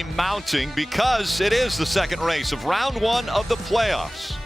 mounting because it is the second race of round one of the playoffs.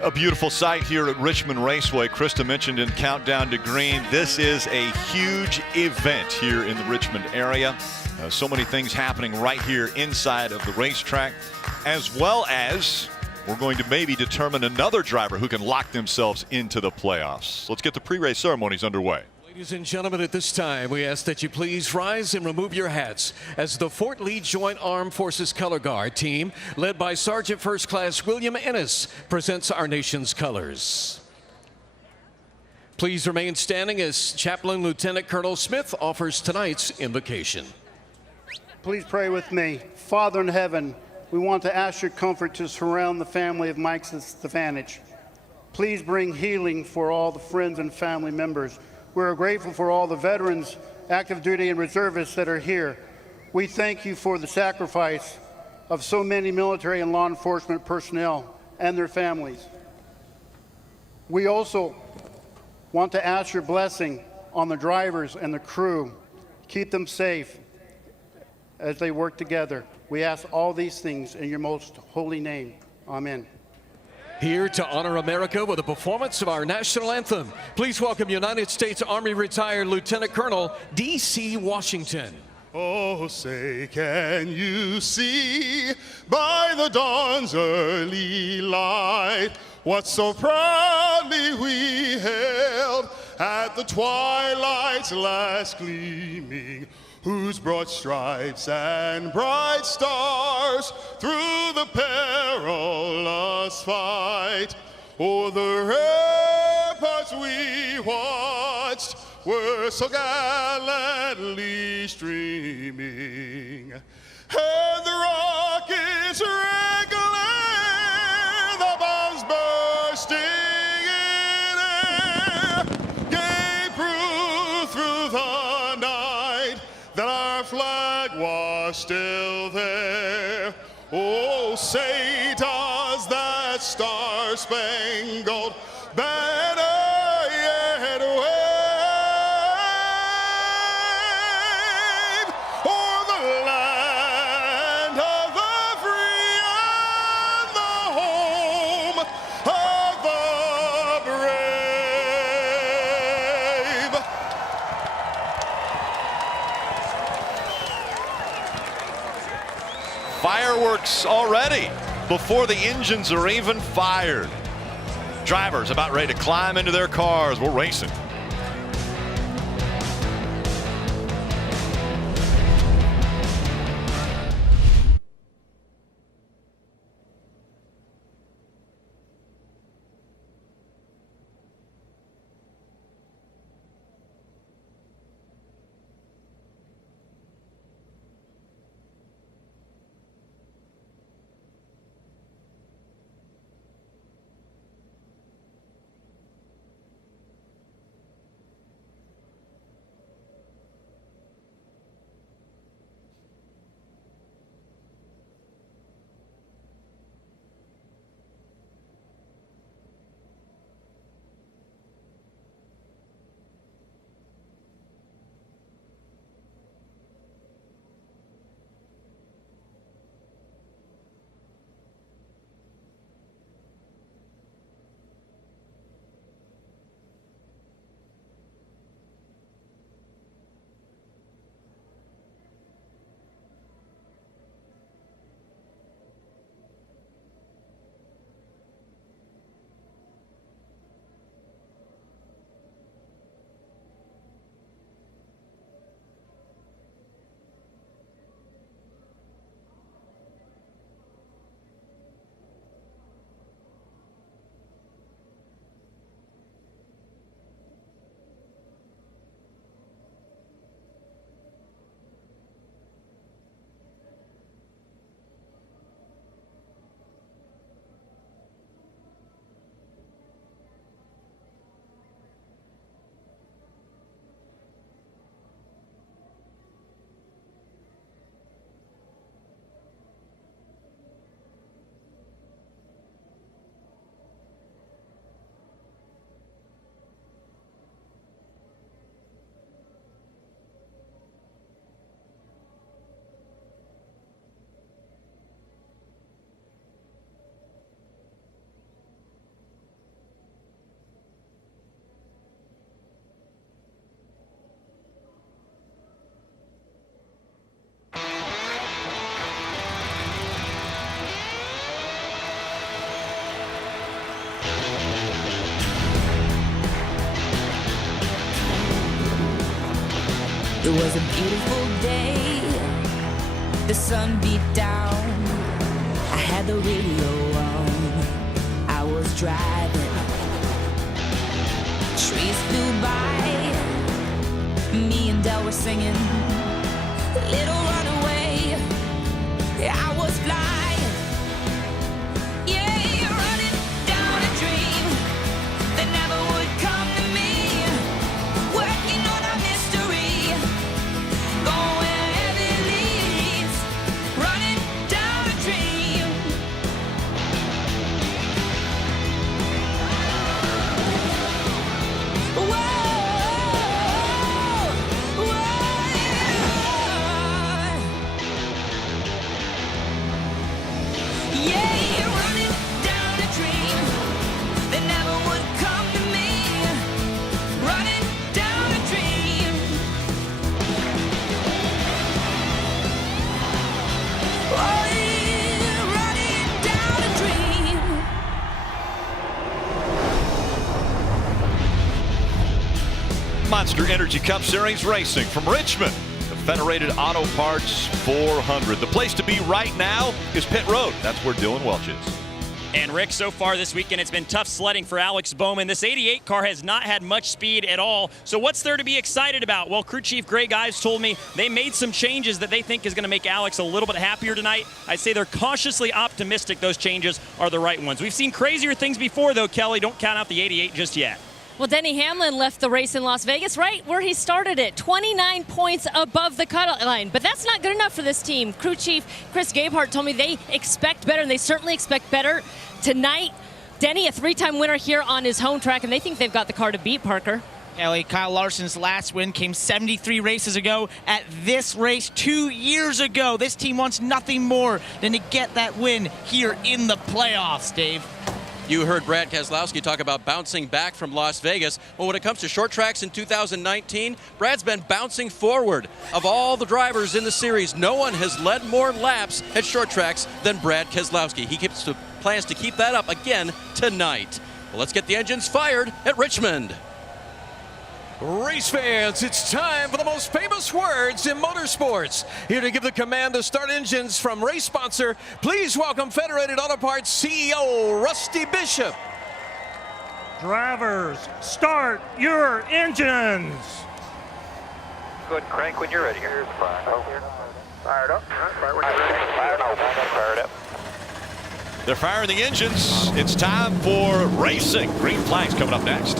A beautiful sight here at Richmond Raceway. Krista mentioned in Countdown to Green, this is a huge event here in the Richmond area. So many things happening right here inside of the racetrack, as well as we're going to maybe determine another driver who can lock themselves into the playoffs. Let's get the pre-race ceremonies underway. Ladies and gentlemen, at this time, we ask that you please rise and remove your hats as the Fort Lee Joint Armed Forces Color Guard team, led by Sergeant First Class William Ennis, presents our nation's colors. Please remain standing as Chaplain Lieutenant Colonel Smith offers tonight's invocation. Please pray with me. Father in heaven, we want to ask your comfort to surround the family of Mike Stefanich. Please bring healing for all the friends and family members. We're grateful for all the veterans, active duty and reservists that are here. We thank you for the sacrifice of so many military and law enforcement personnel and their families. We also want to ask your blessing on the drivers and the crew. Keep them safe as they work together. We ask all these things in your most holy name. Amen. Here to honor America with a performance of our national anthem, please welcome United States Army retired Lieutenant Colonel D.C. Washington. Oh, say, can you see by the dawn's early light what so proudly we hailed at the twilight's last gleaming, whose broad stripes and bright stars through the perilous fight o'er the ramparts we watched were so gallantly streaming, and the rockets wrangling, the bombs bursting in air, gave proof through the night that our flag was still there. Oh, say does that star-spangled banner yet wave o'er the land of the free and the home of the brave. Fireworks already before the engines are even fired. Drivers about ready to climb into their cars. We're racing. It was a beautiful day. The sun beat down. I had the radio on. I was driving. Trees flew by. Me and Del were singing. Little runaway. I was flying. Yeah, running down a dream that never would come to me. Working on a mystery. Going where it leads. Running down a dream. Yeah, running down a dream that never would come to me. Running down a dream. Oh, yeah, running down a dream. Monster Energy Cup Series racing from Richmond. The Federated Auto Parts 400. The place to be right now is pit road. That's where Dylan Welch is. And Rick, so far this weekend, it's been tough sledding for Alex Bowman. This 88 car has not had much speed at all. So what's there to be excited about? Well, crew chief Greg Ives told me they made some changes that they think is going to make Alex a little bit happier tonight. I'd say they're cautiously optimistic those changes are the right ones. We've seen crazier things before, though, Kelly. Don't count out the 88 just yet. Well, Denny Hamlin left the race in Las Vegas right where he started it, 29 points above the cutoff line. But that's not good enough for this team. Crew chief Chris Gabehart told me they expect better, and they certainly expect better tonight. Denny, a three-time winner here on his home track, and they think they've got the car to beat, Parker. Kelly, Kyle Larson's last win came 73 races ago at this race 2 years ago. This team wants nothing more than to get that win here in the playoffs, Dave. You heard Brad Keselowski talk about bouncing back from Las Vegas. Well, when it comes to short tracks in 2019, Brad's been bouncing forward. Of all the drivers in the series, no one has led more laps at short tracks than Brad Keselowski. He plans to keep that up again tonight. Well, let's get the engines fired at Richmond. Race fans, it's time for the most famous words in motorsports. Here to give the command to start engines from race sponsor, please welcome Federated Auto Parts CEO Rusty Bishop. Drivers, start your engines. Good, crank when you're ready. Here's the fire. Fired up. Fire when you're ready. Fired up. They're firing the engines. It's time for racing. Green flags coming up next.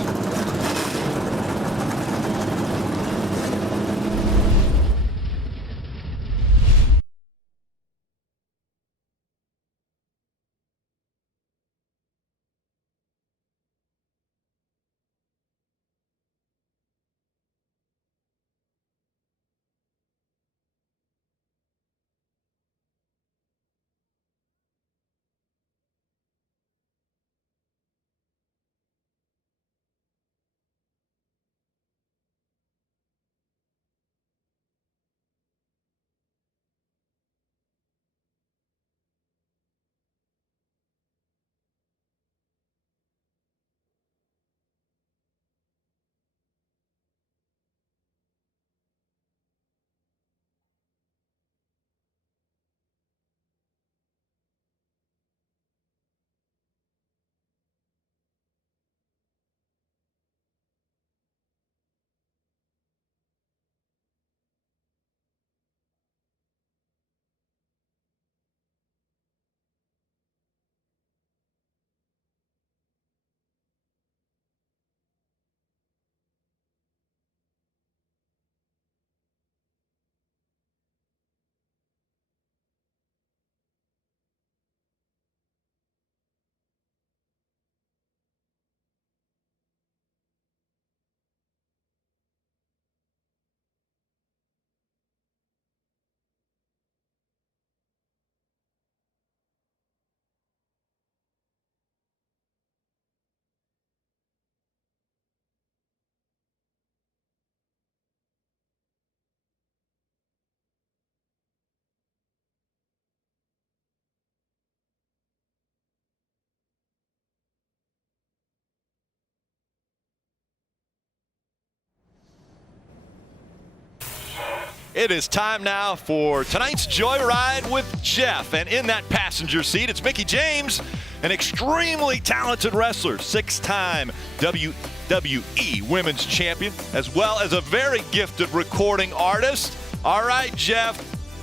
It is time now for tonight's Joyride with Jeff. And in that passenger seat, it's Mickie James, an extremely talented wrestler, 6-time WWE Women's Champion, as well as a very gifted recording artist. All right, Jeff,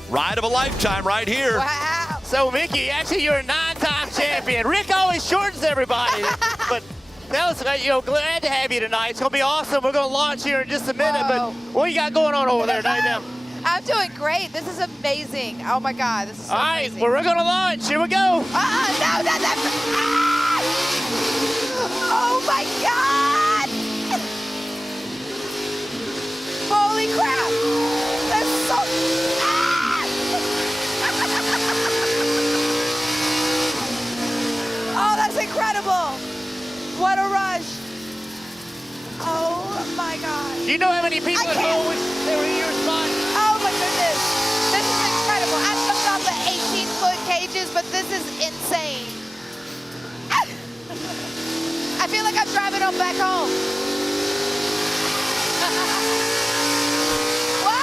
ride of a lifetime right here. Wow. So, Mickie, actually, you're a 9-time champion. Rick always shortens everybody. But tell us, glad to have you tonight. It's going to be awesome. We're going to launch here in just a minute. Whoa. But what you got going on over there right now? I'm doing great. This is amazing. Oh my God, this is so All right, amazing. well, we're going to launch. Here we go. No. Oh my God. Holy crap. That's so. Oh, that's incredible. What a rush. Oh my God. Do you know how many people at home wish they were in your spot? Oh my goodness. This is incredible. I jumped off the 18-foot cages, but this is insane. I feel like I'm driving on back home. Wow!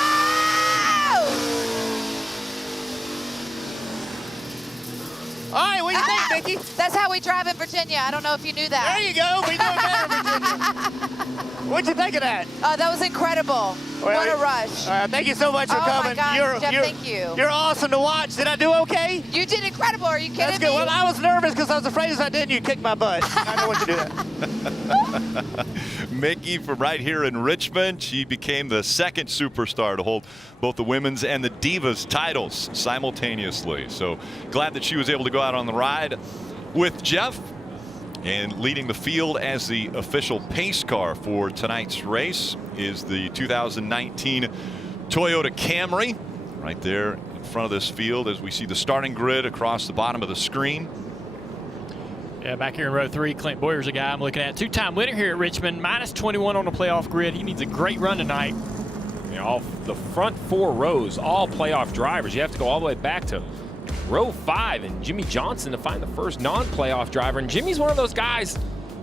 All right, what do you think, Mickie? That's how we drive in Virginia. I don't know if you knew that. There you go. We doing better, Virginia. What'd you think of that? That was incredible. What a rush. Thank you so much for coming. Oh my God, Jeff, thank you. You're awesome to watch. Did I do okay? You did incredible. Are you kidding That's good. me? Well, I was nervous because I was afraid if I didn't, you'd kick my butt. I know what to do that. Mickie from right here in Richmond. She became the second superstar to hold both the women's and the Divas titles simultaneously. So glad that she was able to go out on the ride with Jeff. And leading the field as the official pace car for tonight's race is the 2019 Toyota Camry. Right there in front of this field as we see the starting grid across the bottom of the screen. Yeah, back here in row 3, Clint Boyer's a guy I'm looking at. 2-time winner here at Richmond, minus 21 on the playoff grid. He needs a great run tonight. You know, all the front 4 rows, all playoff drivers. You have to go all the way back to row 5 and Jimmy Johnson to find the first non-playoff driver. And Jimmy's one of those guys,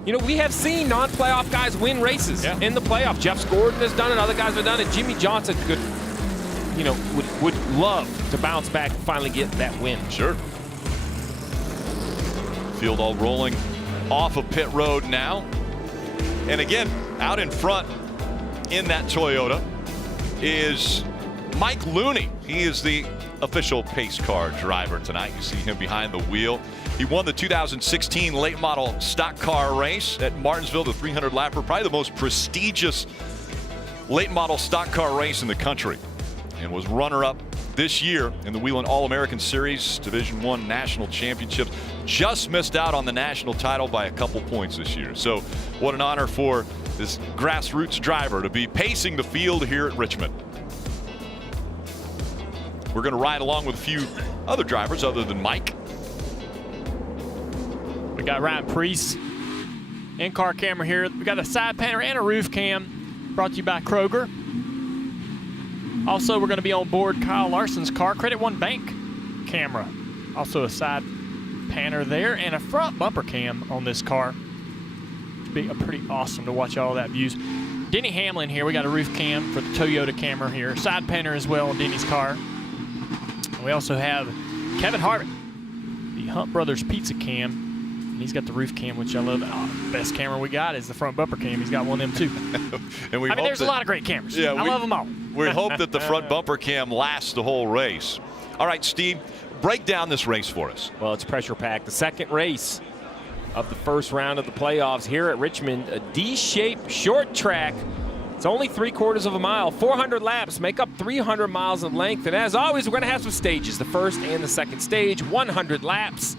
you know, we have seen non-playoff guys win races in the playoff. Jeff Gordon has done it, other guys have done it. Jimmy Johnson could, you know, would love to bounce back and finally get that win. Sure. Field all rolling off of pit road now. And again, out in front in that Toyota is Mike Looney. He is the official pace car driver tonight. You see him behind the wheel. He won the 2016 late model stock car race at Martinsville, the 300 lapper, probably the most prestigious late model stock car race in the country, and was runner-up this year in the Whelen All-American Series Division I National Championships. Just missed out on the national title by a couple points this year. So what an honor for this grassroots driver to be pacing the field here at Richmond. We're going to ride along with a few other drivers other than Mike. We got Ryan Priest, in-car camera here. We got a side panel and a roof cam brought to you by Kroger. Also, we're going to be on board Kyle Larson's car, Credit One Bank camera. Also a side panner there and a front bumper cam on this car. It'd be pretty awesome to watch all that views. Denny Hamlin here. We got a roof cam for the Toyota camera here. Side panner as well on Denny's car. And we also have Kevin Harvick, the Hunt Brothers Pizza cam. And he's got the roof cam, which I love. Oh, best camera we got is the front bumper cam. He's got one of them too. And we there's a lot of great cameras. Yeah, I love them all. We hope that the front bumper cam lasts the whole race. All right, Steve, break down this race for us. Well, it's pressure packed. The second race of the first round of the playoffs here at Richmond, a D-shaped short track. It's only 3/4 of a mile, 400 laps, make up 300 miles in length. And as always, we're going to have some stages, the first and the second stage, 100 laps.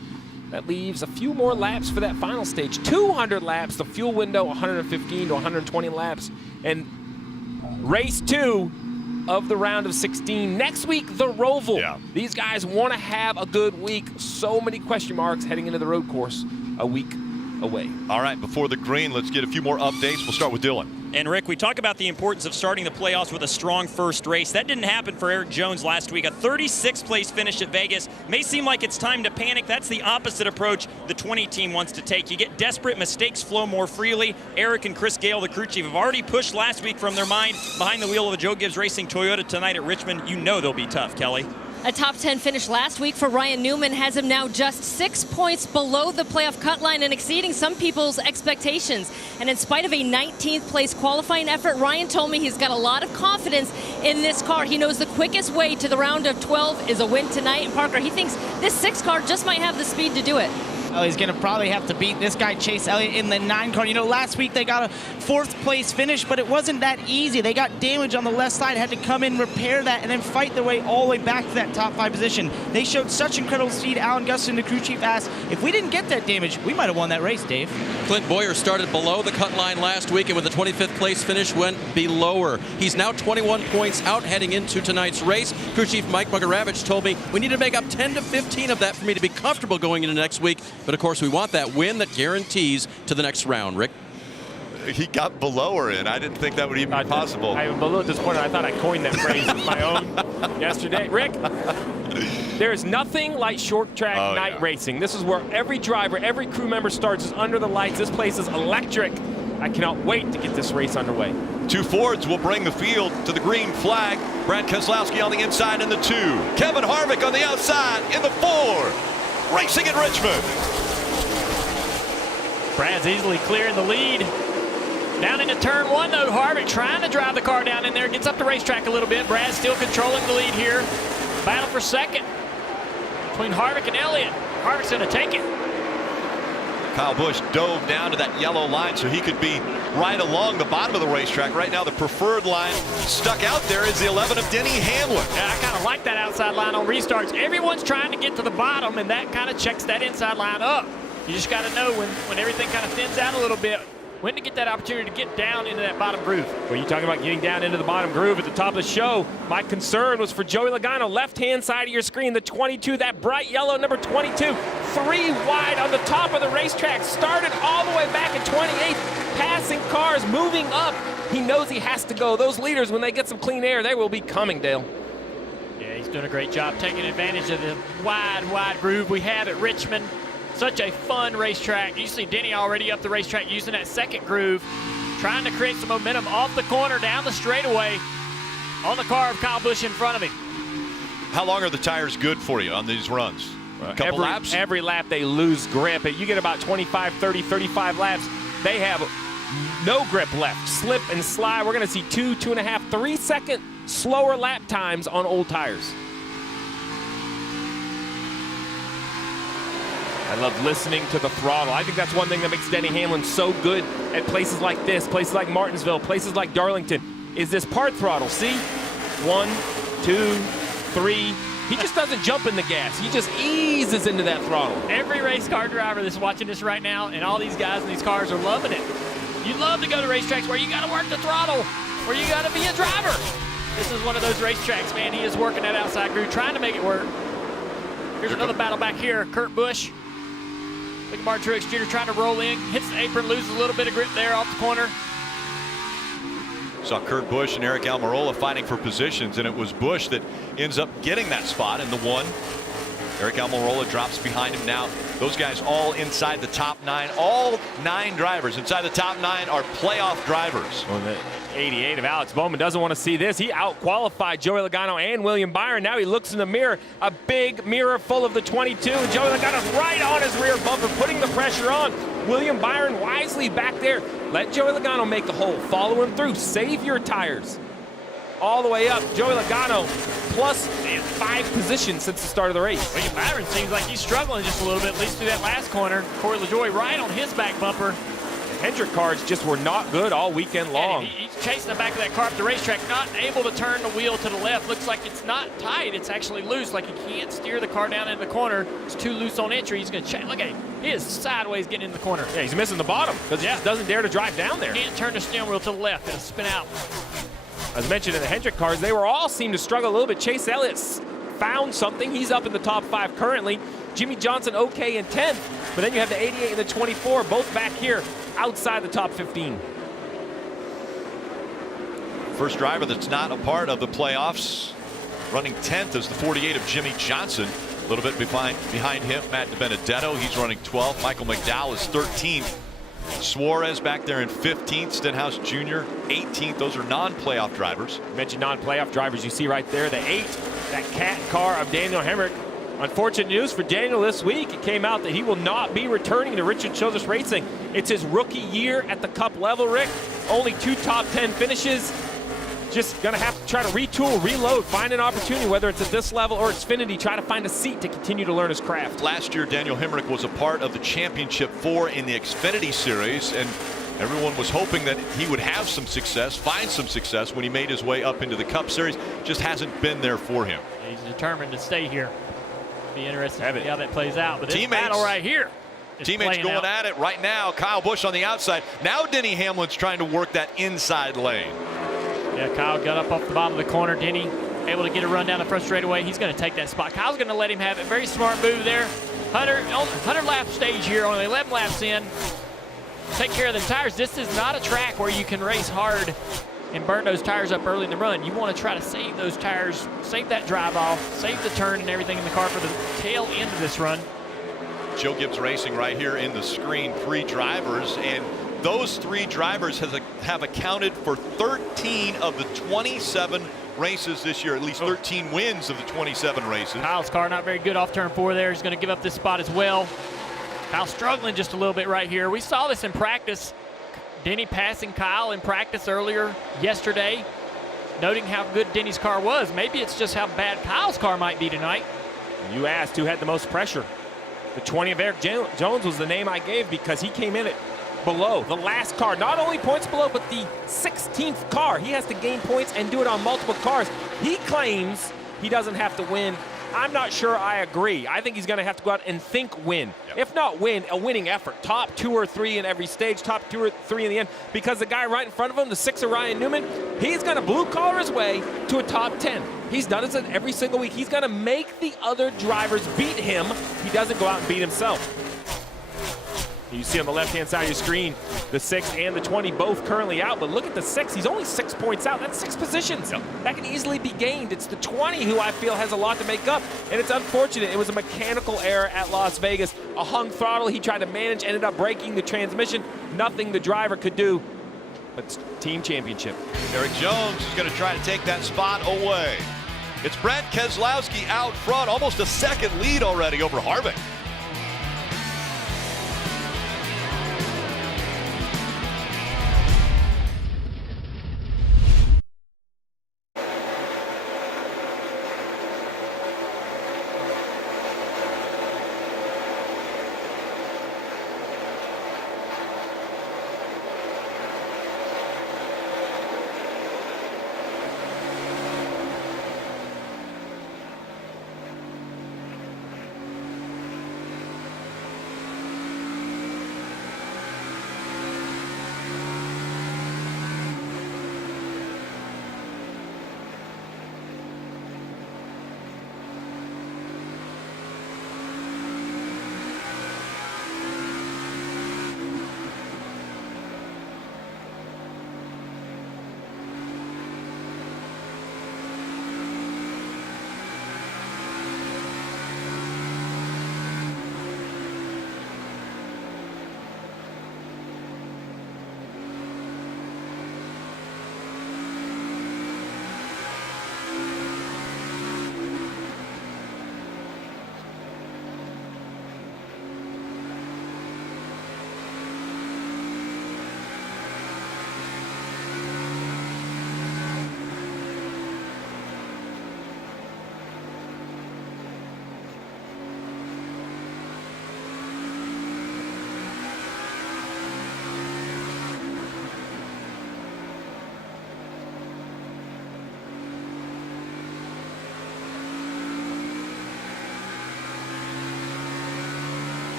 That leaves a few more laps for that final stage, 200 laps, the fuel window 115 to 120 laps. And race 2 of the round of 16. Next week, the Roval. Yeah. These guys want to have a good week. So many question marks heading into the road course a week away. All right, before the green, let's get a few more updates. We'll start with Dylan. And Rick, we talk about the importance of starting the playoffs with a strong first race. That didn't happen for Eric Jones last week. A 36th place finish at Vegas. May seem like it's time to panic. That's the opposite approach the 20 team wants to take. You get desperate, mistakes flow more freely. Eric and Chris Gale, the crew chief, have already pushed last week from their mind behind the wheel of a Joe Gibbs Racing Toyota tonight at Richmond. You know they'll be tough, Kelly. A top 10 finish last week for Ryan Newman has him now just 6 points below the playoff cut line and exceeding some people's expectations. And in spite of a 19th place qualifying effort, Ryan told me he's got a lot of confidence in this car. He knows the quickest way to the round of 12 is a win tonight. And Parker, he thinks this 6 car just might have the speed to do it. Oh, he's going to probably have to beat this guy, Chase Elliott, in the 9 car. You know, last week they got a 4th place finish, but it wasn't that easy. They got damage on the left side, had to come in, repair that, and then fight their way all the way back to that top 5 position. They showed such incredible speed. Alan Gustin, the crew chief, asked, if we didn't get that damage, we might have won that race, Dave. Clint Boyer started below the cut line last week, and with the 25th place finish went below her. He's now 21 points out heading into tonight's race. Crew chief Mike Mugaravich told me we need to make up 10 to 15 of that for me to be comfortable going into next week. But of course, we want that win that guarantees to the next round. Rick? He got below her in. I didn't think that would even be possible. I'm a little disappointed. I thought I coined that phrase of my own yesterday. Rick, there's nothing like short track night racing. This is where every driver, every crew member starts is under the lights. This place is electric. I cannot wait to get this race underway. 2 Fords will bring the field to the green flag. Brad Keselowski on the inside in the 2. Kevin Harvick on the outside in the 4. Racing at Richmond. Brad's easily clearing the lead. Down into turn 1, though, Harvick trying to drive the car down in there. Gets up the racetrack a little bit. Brad's still controlling the lead here. Battle for second between Harvick and Elliott. Harvick's going to take it. Kyle Busch dove down to that yellow line so he could be right along the bottom of the racetrack. Right now, the preferred line stuck out there is the 11 of Denny Hamlin. Yeah, I kind of like that outside line on restarts. Everyone's trying to get to the bottom, and that kind of checks that inside line up. You just got to know when everything kind of thins out a little bit, when to get that opportunity to get down into that bottom groove. Well, you're talking about getting down into the bottom groove at the top of the show. My concern was for Joey Logano, left-hand side of your screen, the 22, that bright yellow number 22. 3 wide on the top of the racetrack, started all the way back at 28th, passing cars, moving up. He knows he has to go. Those leaders, when they get some clean air, they will be coming, Dale. Yeah, he's doing a great job taking advantage of the wide groove we have at Richmond. Such a fun racetrack. You see Denny already up the racetrack using that second groove, trying to create some momentum off the corner, down the straightaway, on the car of Kyle Busch in front of him. How long are the tires good for you on these runs? A couple laps? Every lap they lose grip. You get about 25, 30, 35 laps. They have no grip left. Slip and slide. We're going to see 2, 2.5, 3 second slower lap times on old tires. I love listening to the throttle. I think that's one thing that makes Denny Hamlin so good at places like this, places like Martinsville, places like Darlington, is this part throttle. See? 1, 2, 3. He just doesn't jump in the gas. He just eases into that throttle. Every race car driver that's watching this right now, and all these guys in these cars are loving it. You love to go to racetracks where you got to work the throttle, where you got to be a driver. This is one of those racetracks, man. He is working that outside groove, trying to make it work. Here's another battle back here. Kurt Busch. Look at Martin Truex Jr. trying to roll in, hits the apron, loses a little bit of grip there off the corner. Saw Kurt Busch and Eric Almirola fighting for positions, and it was Busch that ends up getting that spot in the 1. Eric Almirola drops behind him now. Those guys all inside the top 9. All 9 drivers inside the top 9 are playoff drivers. Well, the 88 of Alex Bowman doesn't want to see this. He out-qualified Joey Logano and William Byron. Now he looks in the mirror, a big mirror full of the 22. Joey Logano's right on his rear bumper, putting the pressure on. William Byron wisely back there. Let Joey Logano make the hole. Follow him through. Save your tires. All the way up. Joey Logano plus 5 positions since the start of the race. William Byron seems like he's struggling just a little bit, at least through that last corner. Corey LaJoie right on his back bumper. The Hendrick cars just were not good all weekend long. He's chasing the back of that car up the racetrack, not able to turn the wheel to the left. Looks like it's not tight, it's actually loose, like he can't steer the car down in the corner. It's too loose on entry. He's going to check. Look at him. He is sideways getting in the corner. Yeah, he's missing the bottom because he just doesn't dare to drive down there. Can't turn the steering wheel to the left. It'll spin out. As mentioned in the Hendrick cars, they were all seem to struggle a little bit. Chase Elliott found something. He's up in the top 5 currently. Jimmy Johnson okay in 10th, but then you have the 88 and the 24, both back here outside the top 15. First driver that's not a part of the playoffs. Running 10th is the 48 of Jimmy Johnson. A little bit behind him, Matt DiBenedetto. He's running 12th. Michael McDowell is 13th. Suarez back there in 15th. Stenhouse Jr. 18th. Those are non-playoff drivers. You mentioned non-playoff drivers. You see right there the 8, that cat car of Daniel Hemrick. Unfortunate news for Daniel this week. It came out that he will not be returning to Richard Childress Racing. It's his rookie year at the Cup level, Rick. Only 2 top 10 finishes. Just going to have to try to retool, reload, find an opportunity, whether it's at this level or Xfinity, try to find a seat to continue to learn his craft. Last year, Daniel Hemrick was a part of the Championship 4 in the Xfinity Series, and everyone was hoping that he would have some success, find some success when he made his way up into the Cup Series. Just hasn't been there for him. He's determined to stay here. Be interesting to see how that plays out. But this battle right here. Teammates going at it right now. Kyle Busch on the outside. Now Denny Hamlin's trying to work that inside lane. Yeah, Kyle got up off the bottom of the corner. Denny able to get a run down the front straightaway. He's going to take that spot. Kyle's going to let him have it. Very smart move there. 100 lap stage here, only 11 laps in. Take care of the tires. This is not a track where you can race hard and burn those tires up early in the run. You want to try to save those tires, save that drive off, save the turn and everything in the car for the tail end of this run. Joe Gibbs Racing right here in the screen, 3 drivers, and those 3 drivers have accounted for 13 of the 27 races this year, at least 13 wins of the 27 races. Kyle's car not very good off turn 4 there. He's going to give up this spot as well. Kyle struggling just a little bit right here. We saw this in practice. Denny passing Kyle in practice earlier yesterday, noting how good Denny's car was. Maybe it's just how bad Kyle's car might be tonight. You asked who had the most pressure. The 20 of Eric Jones was the name I gave because he came in at below the last car, not only points below, but the 16th car. He has to gain points and do it on multiple cars. He claims he doesn't have to win. I'm not sure I agree. I think he's going to have to go out and think win. Yep. If not win, a winning effort. Top 2 or 3 in every stage, top 2 or 3 in the end, because the guy right in front of him, the 6 of Ryan Newman, he's going to blue collar his way to a top 10. He's done it every single week. He's going to make the other drivers beat him. He doesn't go out and beat himself. You see on the left-hand side of your screen, the 6 and the 20 both currently out, but look at the 6. He's only 6 points out. That's 6 positions. Yep. That can easily be gained. It's the 20 who I feel has a lot to make up, and it's unfortunate. It was a mechanical error at Las Vegas. A hung throttle he tried to manage, ended up breaking the transmission. Nothing the driver could do, but it's team championship. Eric Jones is going to try to take that spot away. It's Brad Keselowski out front, almost a second lead already over Harvick.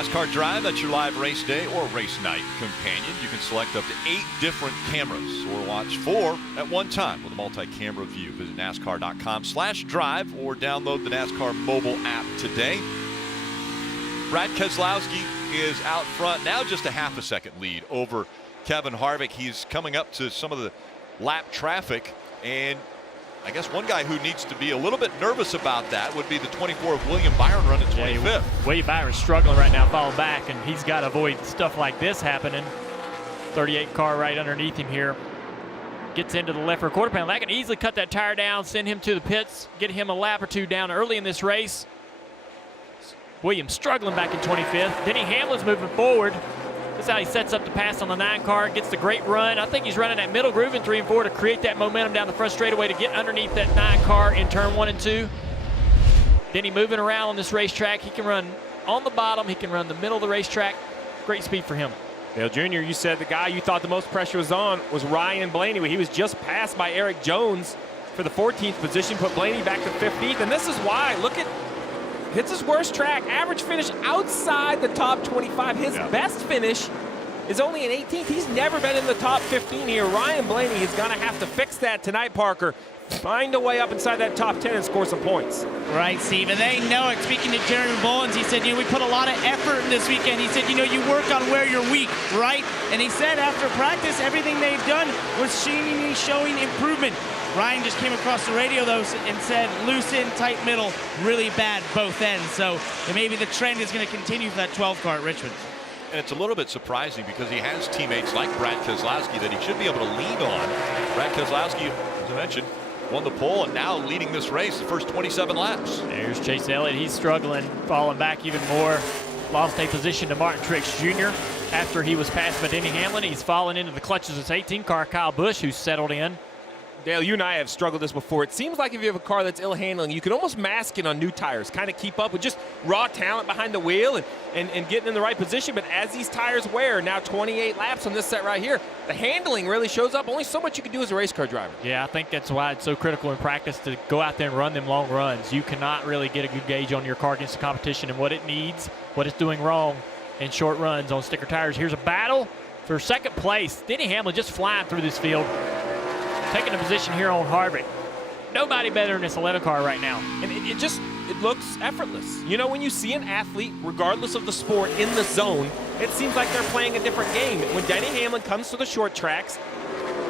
NASCAR Drive, that's your live race day or race night companion. You can select up to 8 different cameras or watch 4 at one time with a multi-camera view. Visit NASCAR.com/drive or download the NASCAR mobile app today. Brad Keselowski is out front now, just a half a second lead over Kevin Harvick. He's coming up to some of the lap traffic, and I guess one guy who needs to be a little bit nervous about that would be the 24 of William Byron running 25th. Yeah, William Byron's struggling right now, falling back, and he's got to avoid stuff like this happening. 38 car right underneath him here. Gets into the left rear quarter panel. That can easily cut that tire down, send him to the pits, get him a lap or 2 down early in this race. Williams struggling back in 25th. Denny Hamlin's moving forward. This is how he sets up the pass on the 9 car, gets the great run. I think he's running that middle groove in 3 and 4 to create that momentum down the front straightaway to get underneath that 9 car in turn 1 and 2. Denny moving around on this racetrack. He can run on the bottom. He can run the middle of the racetrack. Great speed for him. Dale Jr., you said the guy you thought the most pressure was on was Ryan Blaney. He was just passed by Eric Jones for the 14th position, put Blaney back to 15th. And this is why, look at, it's his worst track. Average finish outside the top 25. His best finish is only an 18th. He's never been in the top 15 here. Ryan Blaney is going to have to fix that tonight, Parker. Find a way up inside that top 10 and score some points. Right, Steve, and they know it. Speaking to Jeremy Bullins, he said, we put a lot of effort in this weekend. He said, you work on where you're weak, right? And he said after practice, everything they've done was seemingly showing improvement. Ryan just came across the radio, though, and said loose in, tight middle, really bad both ends. So maybe the trend is going to continue for that 12 car at Richmond. And it's a little bit surprising because he has teammates like Brad Keselowski that he should be able to lean on. Brad Keselowski, as I mentioned, won the pole and now leading this race the first 27 laps. There's Chase Elliott. He's struggling, falling back even more. Lost a position to Martin Truex Jr. after he was passed by Denny Hamlin. He's fallen into the clutches of his 18 car, Kyle Busch, who's settled in. Dale, you and I have struggled this before. It seems like if you have a car that's ill-handling, you can almost mask it on new tires, kind of keep up with just raw talent behind the wheel and getting in the right position. But as these tires wear, now 28 laps on this set right here, the handling really shows up. Only so much you can do as a race car driver. Yeah, I think that's why it's so critical in practice to go out there and run them long runs. You cannot really get a good gauge on your car against the competition and what it needs, what it's doing wrong in short runs on sticker tires. Here's a battle for second place. Denny Hamlin just flying through this field. Taking a position here on Harvick. Nobody better than this 11 car right now. And it looks effortless. When you see an athlete, regardless of the sport, in the zone, it seems like they're playing a different game. When Denny Hamlin comes to the short tracks,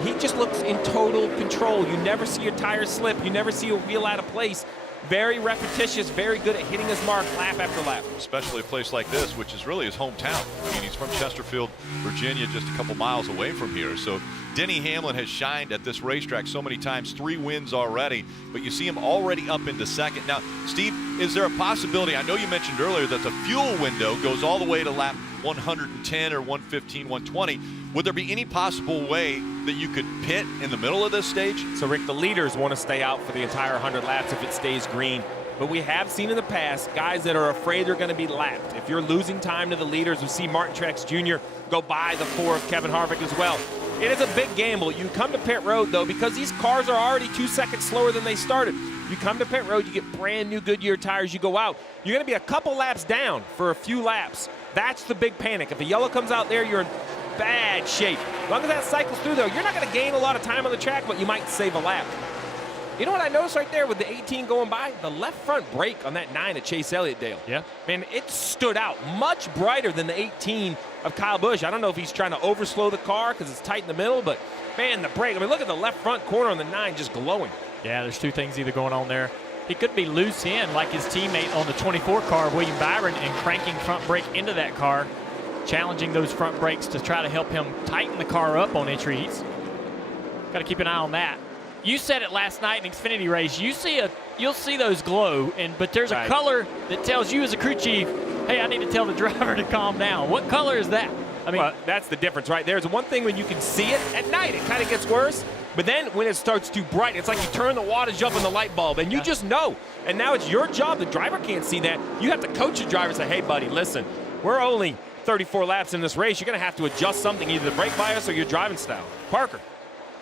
he just looks in total control. You never see your tires slip. You never see a wheel out of place. Very repetitious, very good at hitting his mark lap after lap. Especially a place like this, which is really his hometown. I mean, he's from Chesterfield, Virginia, just a couple miles away from here. So Denny Hamlin has shined at this racetrack so many times, 3 wins already, but you see him already up into second. Now, Steve, is there a possibility, I know you mentioned earlier that the fuel window goes all the way to lap 110 or 115, 120. Would there be any possible way that you could pit in the middle of this stage? So, Rick, the leaders want to stay out for the entire 100 laps if it stays green. But we have seen in the past guys that are afraid they're going to be lapped. If you're losing time to the leaders, we see Martin Truex Jr. go by the 4 of Kevin Harvick as well. It is a big gamble. You come to pit road, though, because these cars are already 2 seconds slower than they started. You come to pit road, you get brand new Goodyear tires, you go out. You're going to be a couple laps down for a few laps. That's the big panic. If a yellow comes out there, you're in bad shape. As long as that cycles through, though, you're not going to gain a lot of time on the track, but you might save a lap. You know what I noticed right there with the 18 going by? The left front brake on that 9 of Chase Elliott, Dale. Yeah. Man, it stood out much brighter than the 18 of Kyle Busch. I don't know if he's trying to overslow the car because it's tight in the middle, but, man, the brake. I mean, look at the left front corner on the 9 just glowing. Yeah, there's 2 things either going on there. He could be loose in like his teammate on the 24 car, William Byron, and cranking front brake into that car, challenging those front brakes to try to help him tighten the car up on entry. He's got to keep an eye on that. You said it last night in Xfinity race. You'll see those glow, but there's a color that tells you as a crew chief, hey, I need to tell the driver to calm down. What color is that? I mean, well, that's the difference, right? There's one thing when you can see it at night, it kind of gets worse. But then when it starts too bright, it's like you turn the wattage up in the light bulb, and you just know. And now it's your job. The driver can't see that. You have to coach your driver and say, hey, buddy, listen, we're only 34 laps in this race. You're going to have to adjust something, either the brake bias or your driving style. Parker.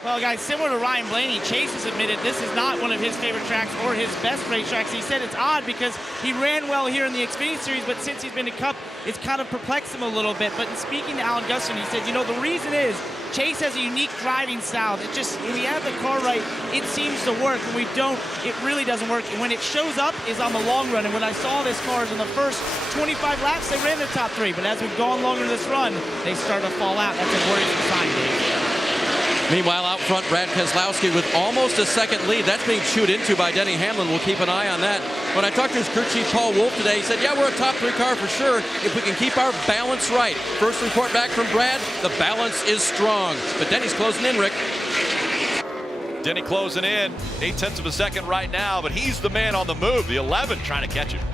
Well, guys, similar to Ryan Blaney, Chase has admitted this is not one of his favorite tracks or his best racetracks. He said it's odd because he ran well here in the Xfinity Series, but since he's been to Cup, it's kind of perplexed him a little bit. But in speaking to Alan Gustin, he said, you know, the reason is Chase has a unique driving style. It just, when we have the car right, it seems to work. When we don't, it really doesn't work. And when it shows up is on the long run. And when I saw this cars in the first 25 laps, they ran the top 3. But as we've gone longer in this run, they start to fall out. That's a worrisome sign, Dave. Meanwhile, out front, Brad Keselowski with almost a second lead. That's being chewed into by Denny Hamlin. We'll keep an eye on that. When I talked to his crew chief, Paul Wolf, today, he said, yeah, we're a top 3 car for sure if we can keep our balance right. First report back from Brad, the balance is strong. But Denny's closing in, Rick. Denny closing in, 0.8 of a second right now, but he's the man on the move. The 11 trying to catch him.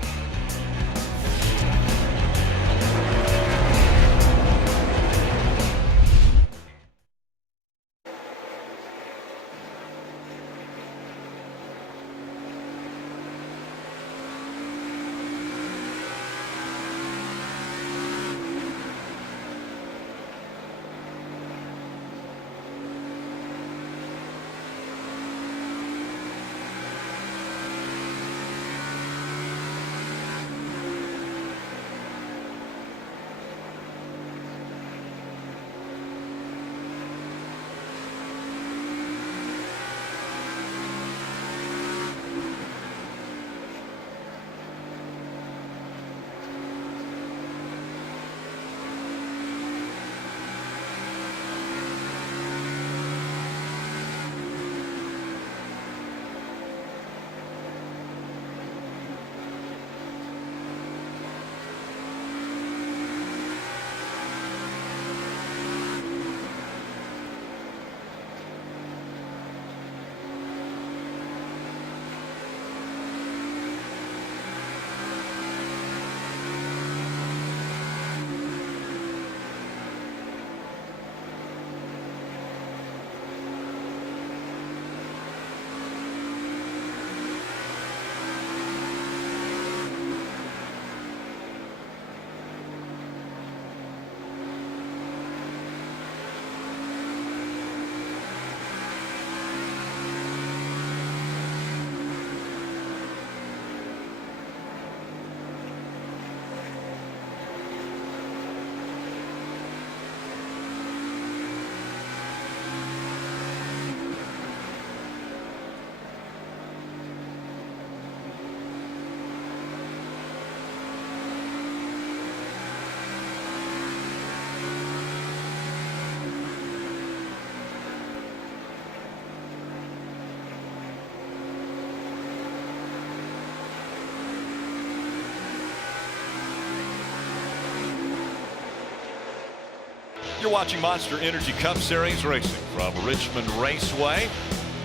You're watching Monster Energy Cup Series racing from Richmond Raceway.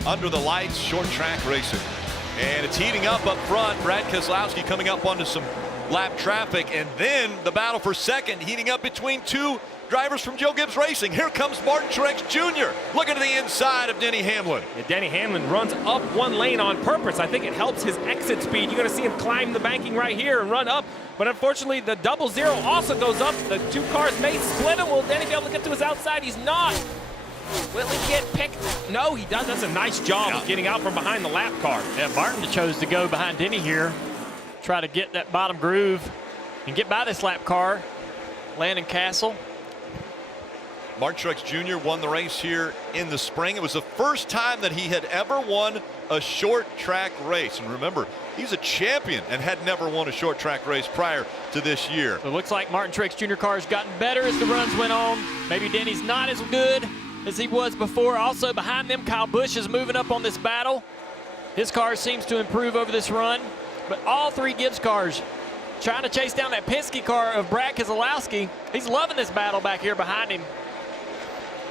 Under the lights, short track racing. And it's heating up front. Brad Keselowski coming up onto some lap traffic. And then the battle for second heating up between 2 drivers from Joe Gibbs Racing. Here comes Martin Truex Jr. looking to the inside of Denny Hamlin. Yeah, Denny Hamlin runs up 1 lane on purpose. I think it helps his exit speed. You're going to see him climb the banking right here and run up. But unfortunately, the 00 also goes up. The 2 cars may split him. Will Denny be able to get to his outside? He's not. Will he get picked? No, he does. That's a nice job of getting out from behind the lap car. Yeah, Martin chose to go behind Denny here. Try to get that bottom groove and get by this lap car. Landon Castle. Martin Truex Jr. won the race here in the spring. It was the first time that he had ever won a short track race. And remember, he's a champion and had never won a short track race prior to this year. So it looks like Martin Truex Jr. car has gotten better as the runs went on. Maybe Denny's not as good as he was before. Also behind them, Kyle Busch is moving up on this battle. His car seems to improve over this run. But all 3 Gibbs cars trying to chase down that Penske car of Brad Keselowski. He's loving this battle back here behind him.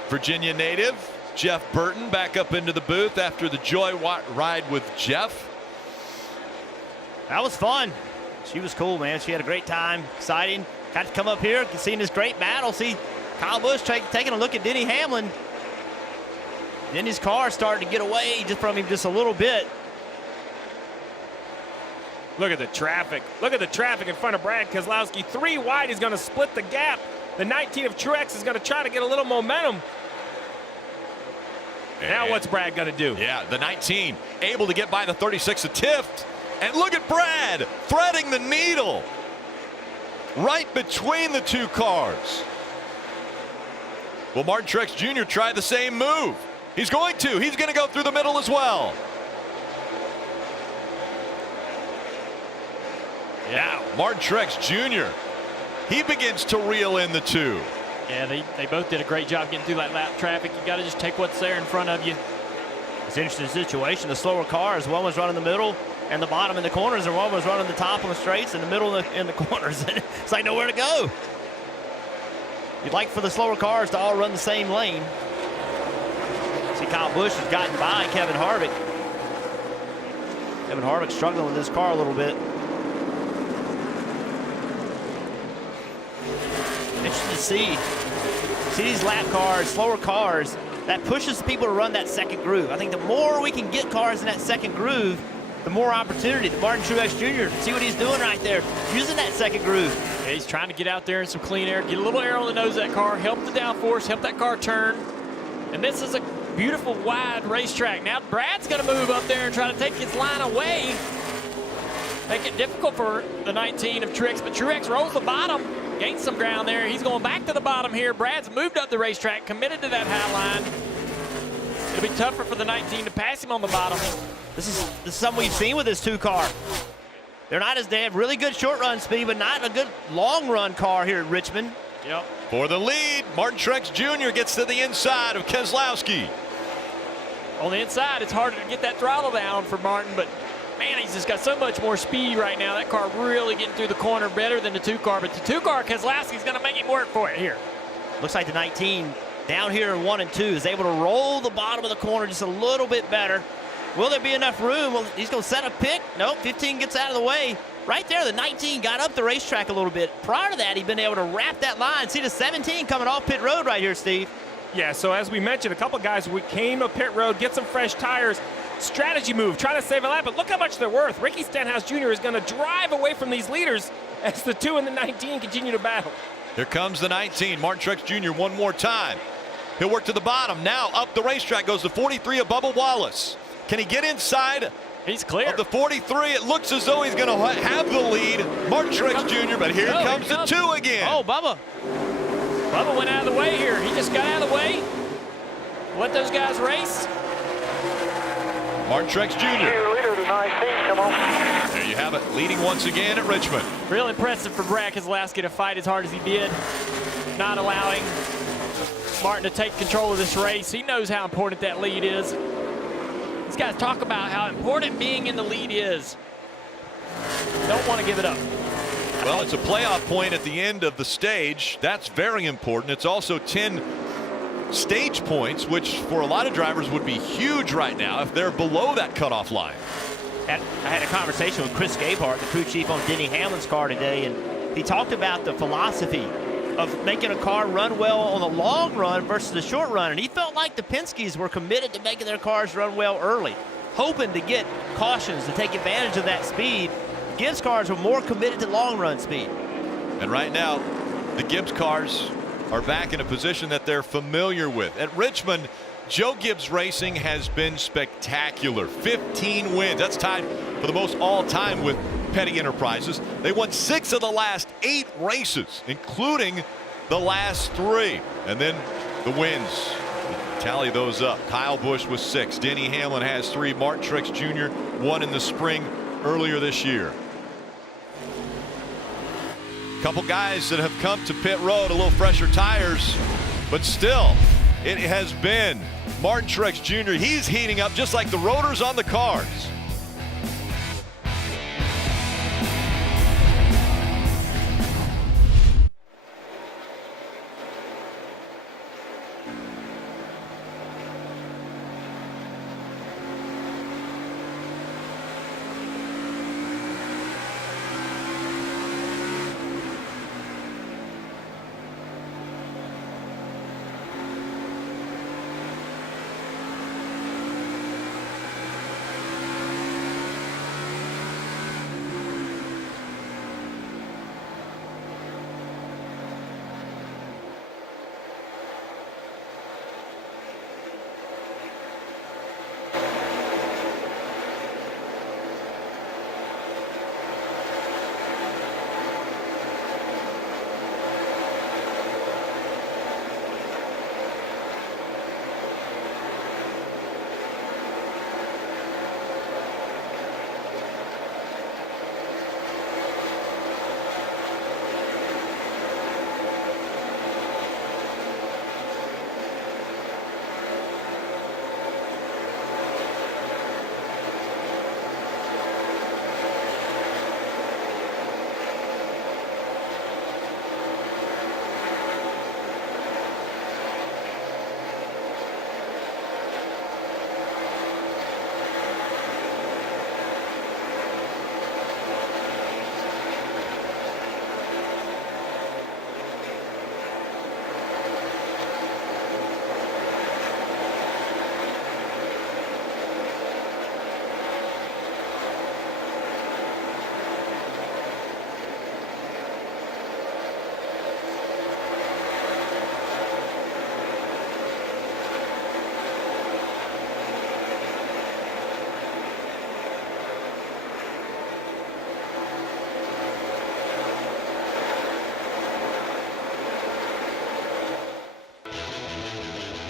Virginia native Jeff Burton back up into the booth after the Joyride with Jeff. That was fun. She was cool, man. She had a great time. Exciting. Got to come up here, seeing this great battle. See Kyle Busch taking a look at Denny Hamlin. Denny's car started to get away just from him just a little bit. Look at the traffic. Look at the traffic in front of Brad Keselowski. 3 wide. He's going to split the gap. The 19 of Truex is going to try to get a little momentum. Now what's Brad going to do? Yeah, the 19 able to get by the 36 of Tift. And look at Brad threading the needle right between the two cars. Well, Martin Truex Jr. tried the same move. He's going to go through the middle as well. Yeah, Martin Truex Jr. He begins to reel in the two. Yeah, they both did a great job getting through that lap traffic. You got to just take what's there in front of you. It's an interesting situation. The slower cars, one was running the middle and the bottom in the corners, and one was running the top on the straights and the middle in the corners. It's like nowhere to go. You'd like for the slower cars to all run the same lane. See, Kyle Busch has gotten by Kevin Harvick. Kevin Harvick struggling with this car a little bit. Interesting to see these lap cars, slower cars, that pushes people to run that second groove. I think the more we can get cars in that second groove, the more opportunity. The Martin Truex Jr., see what he's doing right there, using that second groove. Yeah, he's trying to get out there in some clean air, get a little air on the nose of that car, help the downforce, help that car turn. And this is a beautiful wide racetrack. Now Brad's going to move up there and try to take his line away. Make it difficult for the 19 of Truex, but Truex rolls the bottom, gains some ground there. He's going back to the bottom here. Brad's moved up the racetrack, committed to that high line. It'll be tougher for the 19 to pass him on the bottom. This is something we've seen with this two car. They have really good short run speed, but not a good long run car here at Richmond. Yep. For the lead, Martin Truex Jr. gets to the inside of Keselowski. On the inside, it's harder to get that throttle down for Martin, but man, he's just got so much more speed right now. That car really getting through the corner better than the two car, but the two car, Keselowski's going to make him work for it here. Looks like the 19 down here in 1 and 2 is able to roll the bottom of the corner just a little bit better. Will there be enough room? Well, he's going to set a pick. Nope, 15 gets out of the way. Right there, the 19 got up the racetrack a little bit. Prior to that, he'd been able to wrap that line. See the 17 coming off pit road right here, Steve. Yeah, so as we mentioned, a couple guys came up pit road, get some fresh tires. Strategy move, trying to save a lap, but look how much they're worth. Ricky Stenhouse Jr. is going to drive away from these leaders as the 2 and the 19 continue to battle. Here comes the 19, Martin Truex Jr. one more time. He'll work to the bottom. Now up the racetrack goes the 43 of Bubba Wallace. Can he get inside? He's clear. Of the 43, it looks as though he's going to have the lead. Martin Truex Jr., but here comes the 2 again. Oh, Bubba. Bubba went out of the way here. He just got out of the way. Let those guys race. Martin Truex Jr. Leader to 19, come on. There you have it, leading once again at Richmond. Real impressive for Brad Keselowski to fight as hard as he did, not allowing Martin to take control of this race. He knows how important that lead is. These guys talk about how important being in the lead is. Don't want to give it up. Well, it's a playoff point at the end of the stage. That's very important. It's also 10 stage points, which for a lot of drivers would be huge right now if they're below that cutoff line. I had a conversation with Chris Gabehart, the crew chief on Denny Hamlin's car today, and he talked about the philosophy of making a car run well on the long run versus the short run, and he felt like the Penske's were committed to making their cars run well early, hoping to get cautions to take advantage of that speed. Gibbs cars were more committed to long run speed. And right now, the Gibbs cars are back in a position that they're familiar with. At Richmond, Joe Gibbs Racing has been spectacular. 15 wins. That's tied for the most all-time with Petty Enterprises. They won 6 of the last 8 races, including the last 3. And then the wins. Tally those up. Kyle Busch with 6. Denny Hamlin has 3. Martin Truex Jr. won in the spring earlier this year. Couple guys that have come to pit road, a little fresher tires, but still, it has been Martin Truex Jr. He's heating up just like the rotors on the cars.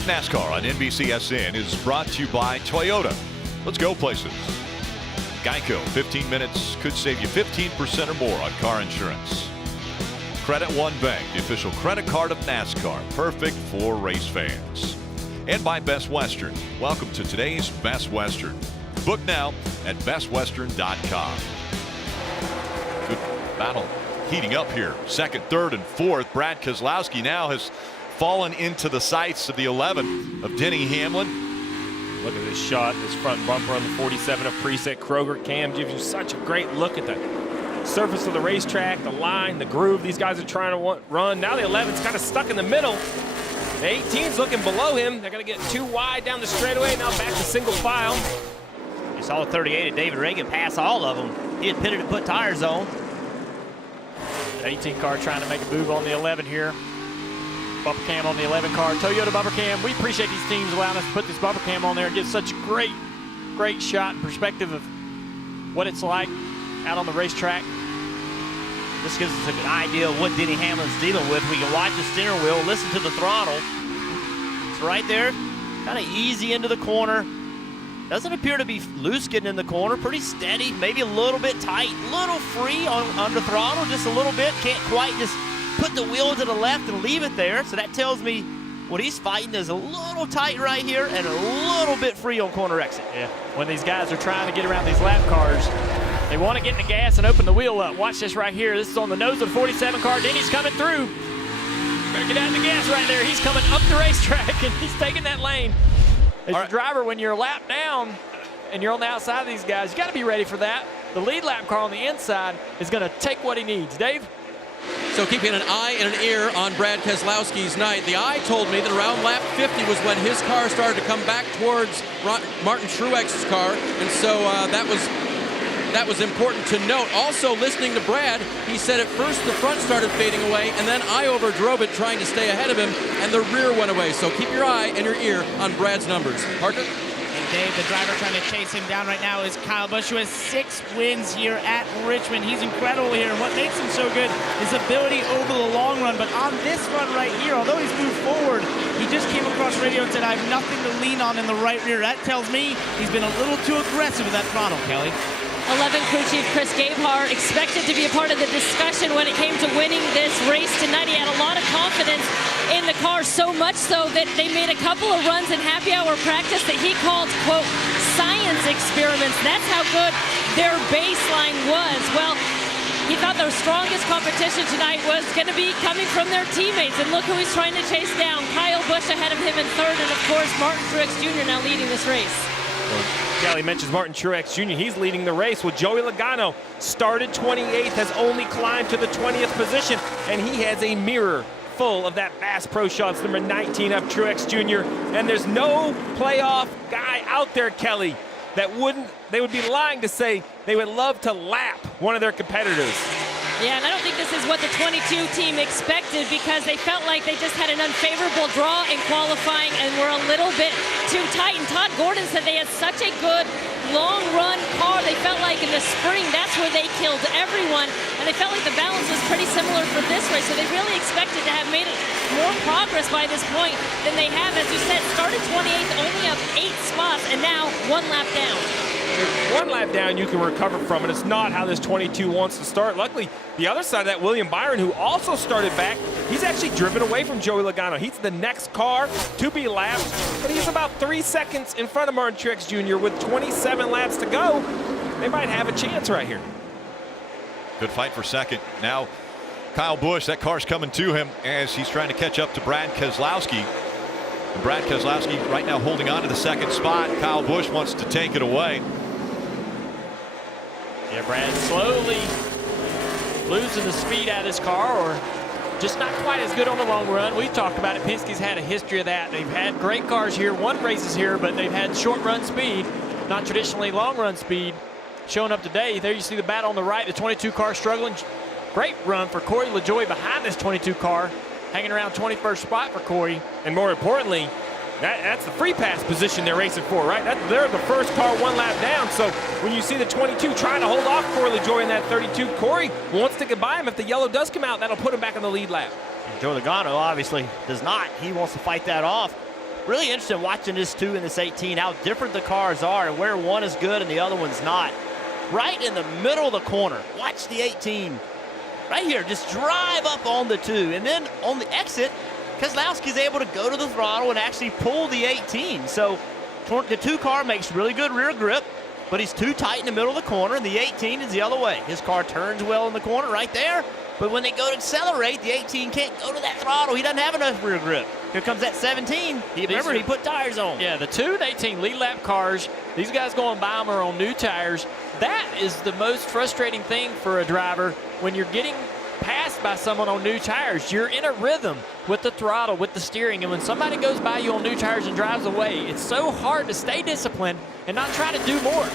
NASCAR on NBCSN is brought to you by Toyota. Let's go places. Geico, 15 minutes could save you 15% or more on car insurance. Credit One Bank, the official credit card of NASCAR, perfect for race fans. And by Best Western. Welcome to today's Best Western. Book now at bestwestern.com. Good battle heating up here. Second, third, and fourth. Brad Keselowski now has fallen into the sights of the 11 of Denny Hamlin. Look at this shot, this front bumper on the 47 of Preset. Kroger Cam gives you such a great look at the surface of the racetrack, the line, the groove these guys are trying to run. Now the 11's kind of stuck in the middle. The 18's looking below him. They're going to get too wide down the straightaway. Now back to single file. You saw the 38 of David Reagan pass all of them. He had pitted to put tires on. The 18 car trying to make a move on the 11 here. Bumper cam on the 11 car. Toyota bumper cam. We appreciate these teams allowing us to put this bumper cam on there and get such a great shot and perspective of what it's like out on the racetrack. This gives us a good idea of what Denny Hamlin's dealing with. We can watch the steering wheel, listen to the throttle. It's right there, kind of easy into the corner. Doesn't appear to be loose getting in the corner. Pretty steady, maybe a little bit tight, little free on under throttle, just a little bit. Can't quite just put the wheel to the left and leave it there. So that tells me what he's fighting is a little tight right here and a little bit free on corner exit. Yeah, when these guys are trying to get around these lap cars, they want to get in the gas and open the wheel up. Watch this right here. This is on the nose of the 47 car. Denny's coming through. Better get out of the gas right there. He's coming up the racetrack and he's taking that lane. As a driver, when you're a lap down and you're on the outside of these guys, you got to be ready for that. The lead lap car on the inside is going to take what he needs. Dave? So keeping an eye and an ear on Brad Keselowski's night. The eye told me that around lap 50 was when his car started to come back towards Martin Truex's car, and so that was important to note. Also, listening to Brad, he said at first the front started fading away, and then I overdrove it trying to stay ahead of him, and the rear went away. So keep your eye and your ear on Brad's numbers. Parker? Dave, the driver trying to chase him down right now is Kyle Busch, who has 6 wins here at Richmond. He's incredible here, and what makes him so good is ability over the long run. But on this run right here, although he's moved forward, he just came across radio and said, I have nothing to lean on in the right rear. That tells me he's been a little too aggressive with that throttle, Kelly. 11 crew chief Chris Gabehart expected to be a part of the discussion when it came to winning this race tonight. He had a lot of confidence in the car, so much so that they made a couple of runs in happy hour practice that he called, quote, science experiments. That's how good their baseline was. Well, he thought their strongest competition tonight was going to be coming from their teammates, and look who he's trying to chase down. Kyle Busch ahead of him in third, and of course Martin Truex Jr. now leading this race. Kelly mentions Martin Truex Jr. He's leading the race. Well, Joey Logano started 28th, has only climbed to the 20th position, and he has a mirror full of that Bass Pro Shots number 19 of Truex Jr. And there's no playoff guy out there, Kelly, that they would be lying to say they would love to lap one of their competitors. Yeah, and I don't think this is what the 22 team expected, because they felt like they just had an unfavorable draw in qualifying and were a little bit too tight. And Todd Gordon said they had such a good long-run car. They felt like in the spring, that's where they killed everyone. And they felt like the balance was pretty similar for this race. So they really expected to have made it more progress by this point than they have. As you said, started 28th, only up 8 spots, and now 1 lap down. One lap down, you can recover from it. It's not how this 22 wants to start. Luckily, the other side of that, William Byron, who also started back, he's actually driven away from Joey Logano. He's the next car to be lapped, but he's about 3 seconds in front of Martin Truex Jr. with 27 laps to go. They might have a chance right here. Good fight for second. Now, Kyle Busch, that car's coming to him as he's trying to catch up to Brad Keselowski. And Brad Keselowski right now holding on to the second spot. Kyle Busch wants to take it away. Yeah, Brad slowly losing the speed out of this car, or just not quite as good on the long run. We've talked about it. Penske's had a history of that. They've had great cars here, won races here, but they've had short run speed, not traditionally long run speed. Showing up today, there you see the battle on the right, the 22 car struggling. Great run for Corey LaJoie behind this 22 car, hanging around 21st spot for Corey. And more importantly, that's the free pass position they're racing for, right? They're the first car 1 lap down. So when you see the 22 trying to hold off Corey LaJoie in that 32, Corey wants to get by him. If the yellow does come out, that'll put him back in the lead lap. And Joey Logano obviously does not. He wants to fight that off. really interesting watching this 2 and this 18, how different the cars are and where one is good and the other one's not. Right in the middle of the corner, watch the 18. Right here, just drive up on the 2. And then on the exit, Keselowski's able to go to the throttle and actually pull the 18. So the 2 car makes really good rear grip, but he's too tight in the middle of the corner, and the 18 is the other way. His car turns well in the corner right there, but when they go to accelerate, the 18 can't go to that throttle. He doesn't have enough rear grip. Here comes that 17. Remember, he put tires on. Yeah, the 2 and 18 lead lap cars, these guys going by them are on new tires. That is the most frustrating thing for a driver when you're getting passed by someone on new tires. You're in a rhythm with the throttle, with the steering, and when somebody goes by you on new tires and drives away, it's so hard to stay disciplined and not try to do more.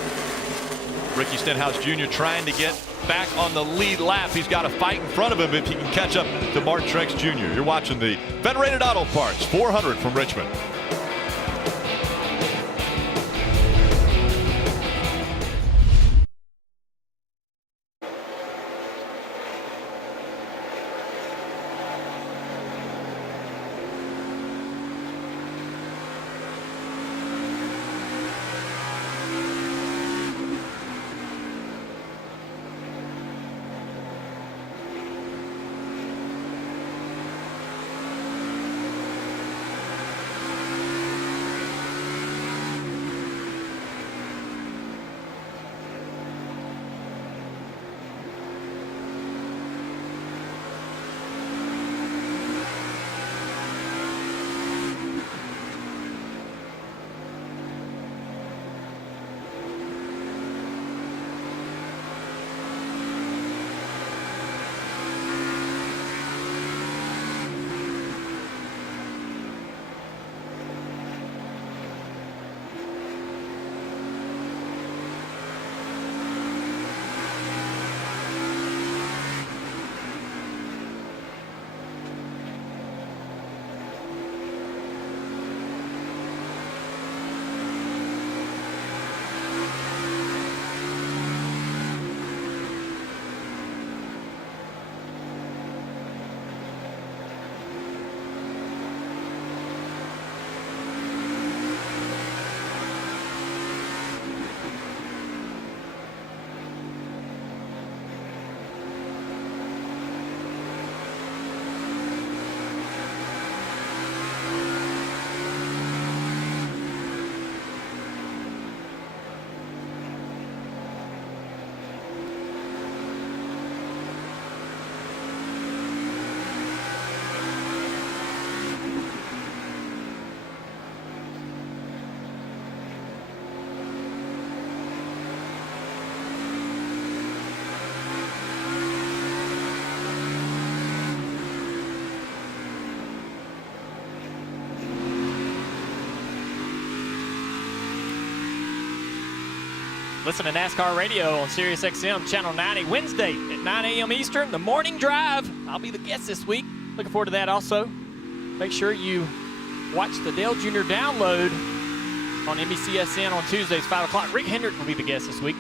Ricky Stenhouse Jr. trying to get back on the lead lap. He's got a fight in front of him if he can catch up to Martin Truex Jr. You're watching the Federated Auto Parts 400 from Richmond. Listen to NASCAR Radio on Sirius XM Channel 90 Wednesday at 9 a.m. Eastern, the morning drive. I'll be the guest this week. Looking forward to that also. Make sure you watch the Dale Jr. download on NBCSN on Tuesdays, 5 o'clock. Rick Hendrick will be the guest this week.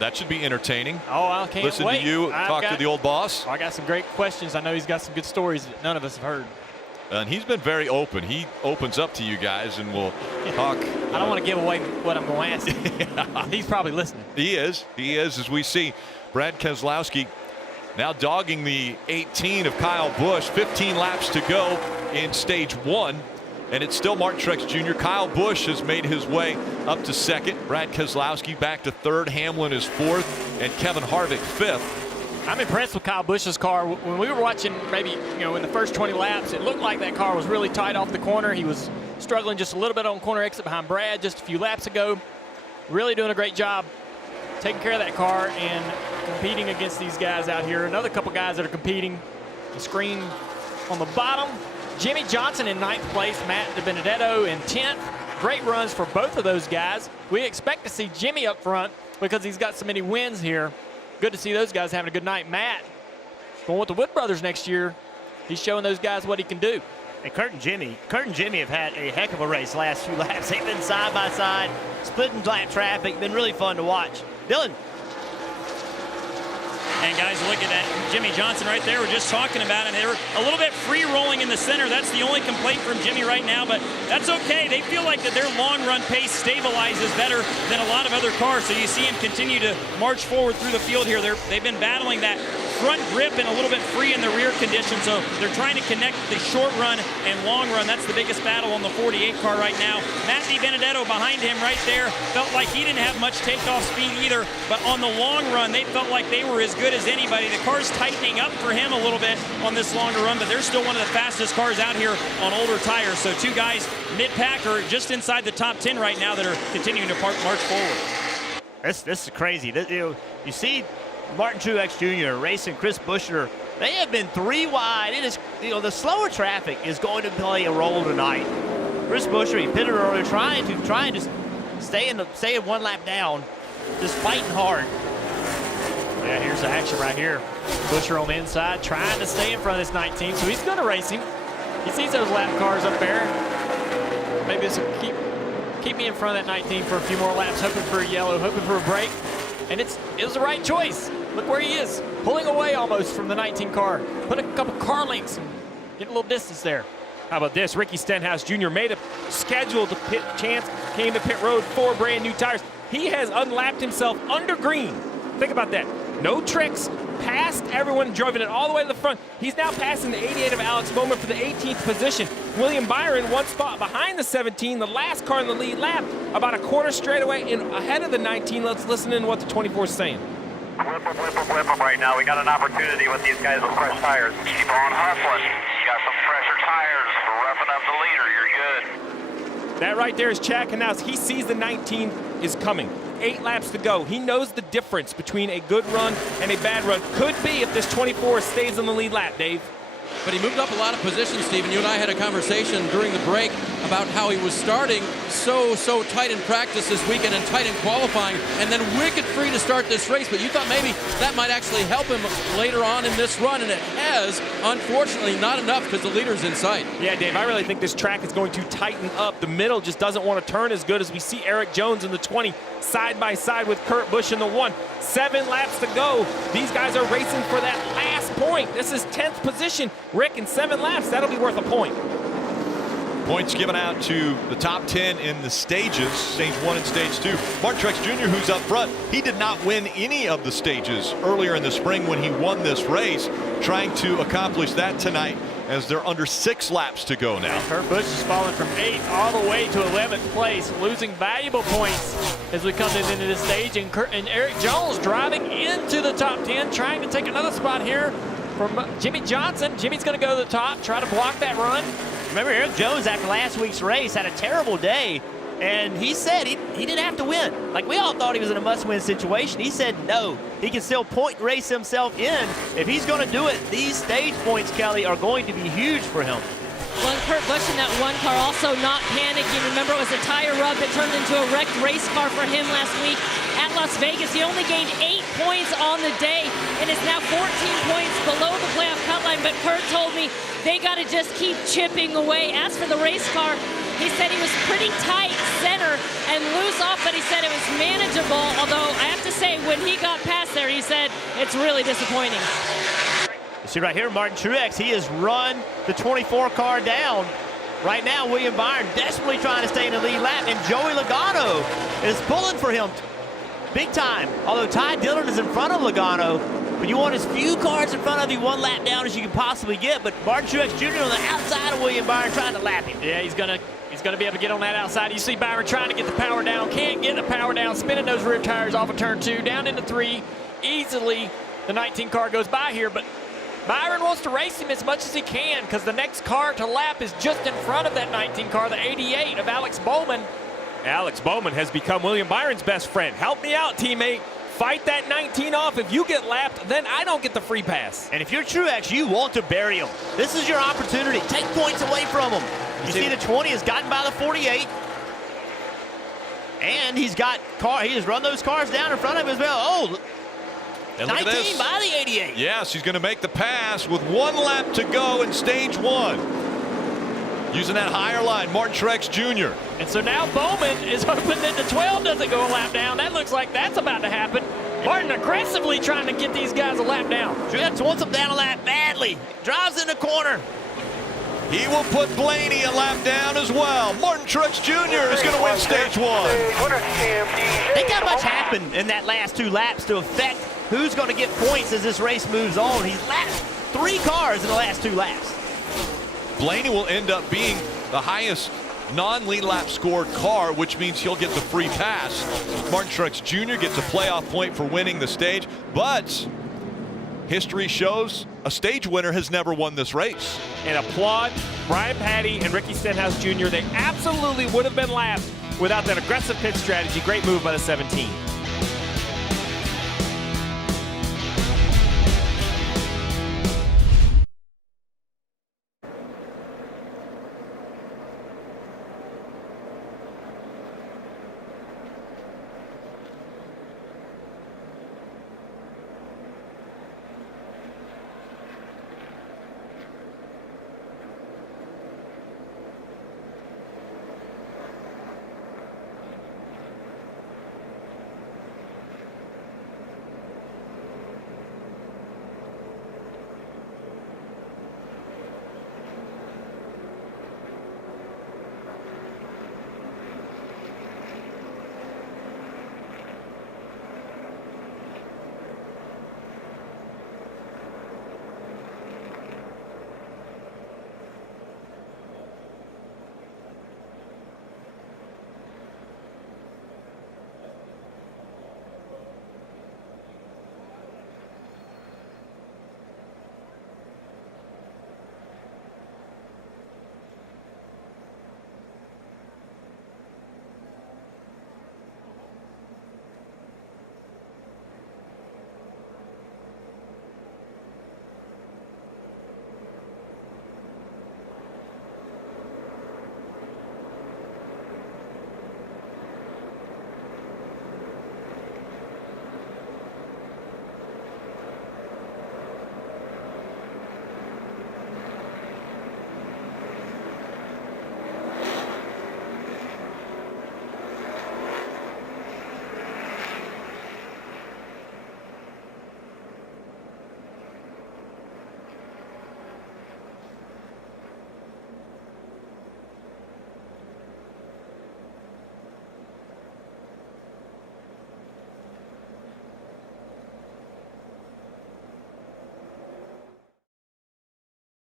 That should be entertaining. Oh, I can't Listen wait. to you talk to the old boss. I got some great questions. I know he's got some good stories that none of us have heard. And he's been very open. He opens up to you guys and will talk. I don't want to give away what I'm going to ask him. He's probably listening. He is, as we see Brad Keselowski now dogging the 18 of Kyle Busch. 15 laps to go in stage 1. And it's still Martin Truex Jr. Kyle Busch has made his way up to 2nd. Brad Keselowski back to 3rd. Hamlin is 4th. And Kevin Harvick 5th. I'm impressed with Kyle Busch's car. When we were watching, maybe, in the first 20 laps, it looked like that car was really tight off the corner. He was struggling just a little bit on corner exit behind Brad just a few laps ago. Really doing a great job taking care of that car and competing against these guys out here. Another couple guys that are competing. The screen on the bottom. Jimmy Johnson in 9th place. Matt DiBenedetto in 10th. Great runs for both of those guys. We expect to see Jimmy up front because he's got so many wins here. Good to see those guys having a good night. Matt going with the Wood Brothers next year. He's showing those guys what he can do. And Kurt and Jimmy have had a heck of a race last few laps. They've been side by side, splitting lap traffic. Been really fun to watch. Dylan. And guys, look at that. Jimmy Johnson right there. We're just talking about it. They were a little bit free rolling in the center. That's the only complaint from Jimmy right now, but that's okay. They feel like that their long run pace stabilizes better than a lot of other cars. So you see him continue to march forward through the field here. They've been battling that front grip and a little bit free in the rear condition. So they're trying to connect the short run and long run. That's the biggest battle on the 48 car right now. Matt DiBenedetto behind him right there felt like he didn't have much takeoff speed either, but on the long run, they felt like they were as good as anybody. The car's tightening up for him a little bit on this longer run, but they're still one of the fastest cars out here on older tires. So two guys mid-pack are just inside the top 10 right now that are continuing to march forward. This is crazy. You see Martin Truex Jr. racing Chris Buescher. They have been 3 wide. It is, the slower traffic is going to play a role tonight. Chris Buescher, he pitted earlier, trying to stay 1 lap down, just fighting hard. Yeah, here's the action right here. Buescher on the inside, trying to stay in front of this 19, so he's going to race him. He sees those lap cars up there. Maybe this will keep me in front of that 19 for a few more laps, hoping for a yellow, hoping for a break. And it was the right choice. Look where he is, pulling away almost from the 19 car. Put a couple car lengths and get a little distance there. How about this? Ricky Stenhouse Jr. made a scheduled pit chance, came to pit road, 4 brand new tires. He has unlapped himself under green. Think about that. No tricks, passed everyone, drove it all the way to the front. He's now passing the 88 of Alex Bowman for the 18th position. William Byron 1 spot behind the 17, the last car in the lead lap, about a quarter straightaway and ahead of the 19. Let's listen in what the 24 is saying. Whip them right now. We got an opportunity with these guys with fresh tires. Keep on hustling. You got some fresher tires. We're roughing up the leader. You're good. That right there is Chad Knaus. He sees the 19 is coming. 8 laps to go. He knows the difference between a good run and a bad run. Could be if this 24 stays in the lead lap, Dave. But he moved up a lot of positions, Stephen. You and I had a conversation during the break about how he was starting so tight in practice this weekend and tight in qualifying, and then wicked free to start this race. But you thought maybe that might actually help him later on in this run, and it has. Unfortunately, not enough because the leader's in sight. Yeah, Dave, I really think this track is going to tighten up. The middle just doesn't want to turn as good as we see Eric Jones in the 20 side by side with Kurt Busch in the 1. 7 laps to go. These guys are racing for that last point. This is 10th position. Rick, in 7 laps, that'll be worth a point. Points given out to the top 10 in the stages, stage 1 and stage 2. Martin Truex Jr., who's up front, he did not win any of the stages earlier in the spring when he won this race, trying to accomplish that tonight as they're under 6 laps to go now. Kurt Busch is falling from 8th all the way to 11th place, losing valuable points as we come into this stage. And Eric Jones driving into the top 10, trying to take another spot here from Jimmy Johnson. Jimmy's going to go to the top, try to block that run. Remember, Eric Jones, after last week's race, had a terrible day, and he said he didn't have to win. Like, we all thought he was in a must-win situation. He said no. He can still point race himself in. If he's going to do it, these stage points, Kelly, are going to be huge for him. Well, and Kurt Busch in that 1 car also not panicking. Remember, it was a tire rub that turned into a wrecked race car for him last week at Las Vegas. He only gained 8 points on the day and is now 14 points below the playoff cut line. But Kurt told me they got to just keep chipping away. As for the race car, he said he was pretty tight center and loose off, but he said it was manageable. Although I have to say, when he got past there, he said it's really disappointing. You see right here, Martin Truex, he has run the 24 car down. Right now, William Byron desperately trying to stay in the lead lap, and Joey Logano is pulling for him big time. Although Ty Dillon is in front of Logano, but you want as few cars in front of you 1 lap down as you can possibly get. But Martin Truex Jr. on the outside of William Byron trying to lap him. Yeah, he's gonna be able to get on that outside. You see Byron trying to get the power down, can't get the power down, spinning those rear tires off of turn 2, down into 3. Easily, the 19 car goes by here, but Byron wants to race him as much as he can because the next car to lap is just in front of that 19 car, the 88 of Alex Bowman. Alex Bowman has become William Byron's best friend. Help me out, teammate. Fight that 19 off. If you get lapped, then I don't get the free pass. And if you're Truex, you want to bury him. This is your opportunity. Take points away from him. You see the 20 has gotten by the 48. And he has run those cars down in front of him as well. Oh, and 19 by the 88. Yes, he's going to make the pass with 1 lap to go in stage 1. Using that higher line, Martin Truex Jr. And so now Bowman is hoping that the 12 doesn't go a lap down. That looks like that's about to happen. Martin aggressively trying to get these guys a lap down. Truex wants them down a lap badly. Drives in the corner. He will put Blaney a lap down as well. Martin Truex Jr. is going to win stage 1. Think how much happened in that last 2 laps to affect who's going to get points as this race moves on. He's lapped 3 cars in the last 2 laps. Blaney will end up being the highest non-lead lap scored car, which means he'll get the free pass. Martin Truex Jr. gets a playoff point for winning the stage, but history shows a stage winner has never won this race. And applaud Brian Patty and Ricky Stenhouse Jr. They absolutely would have been lapped without that aggressive pit strategy. Great move by the 17.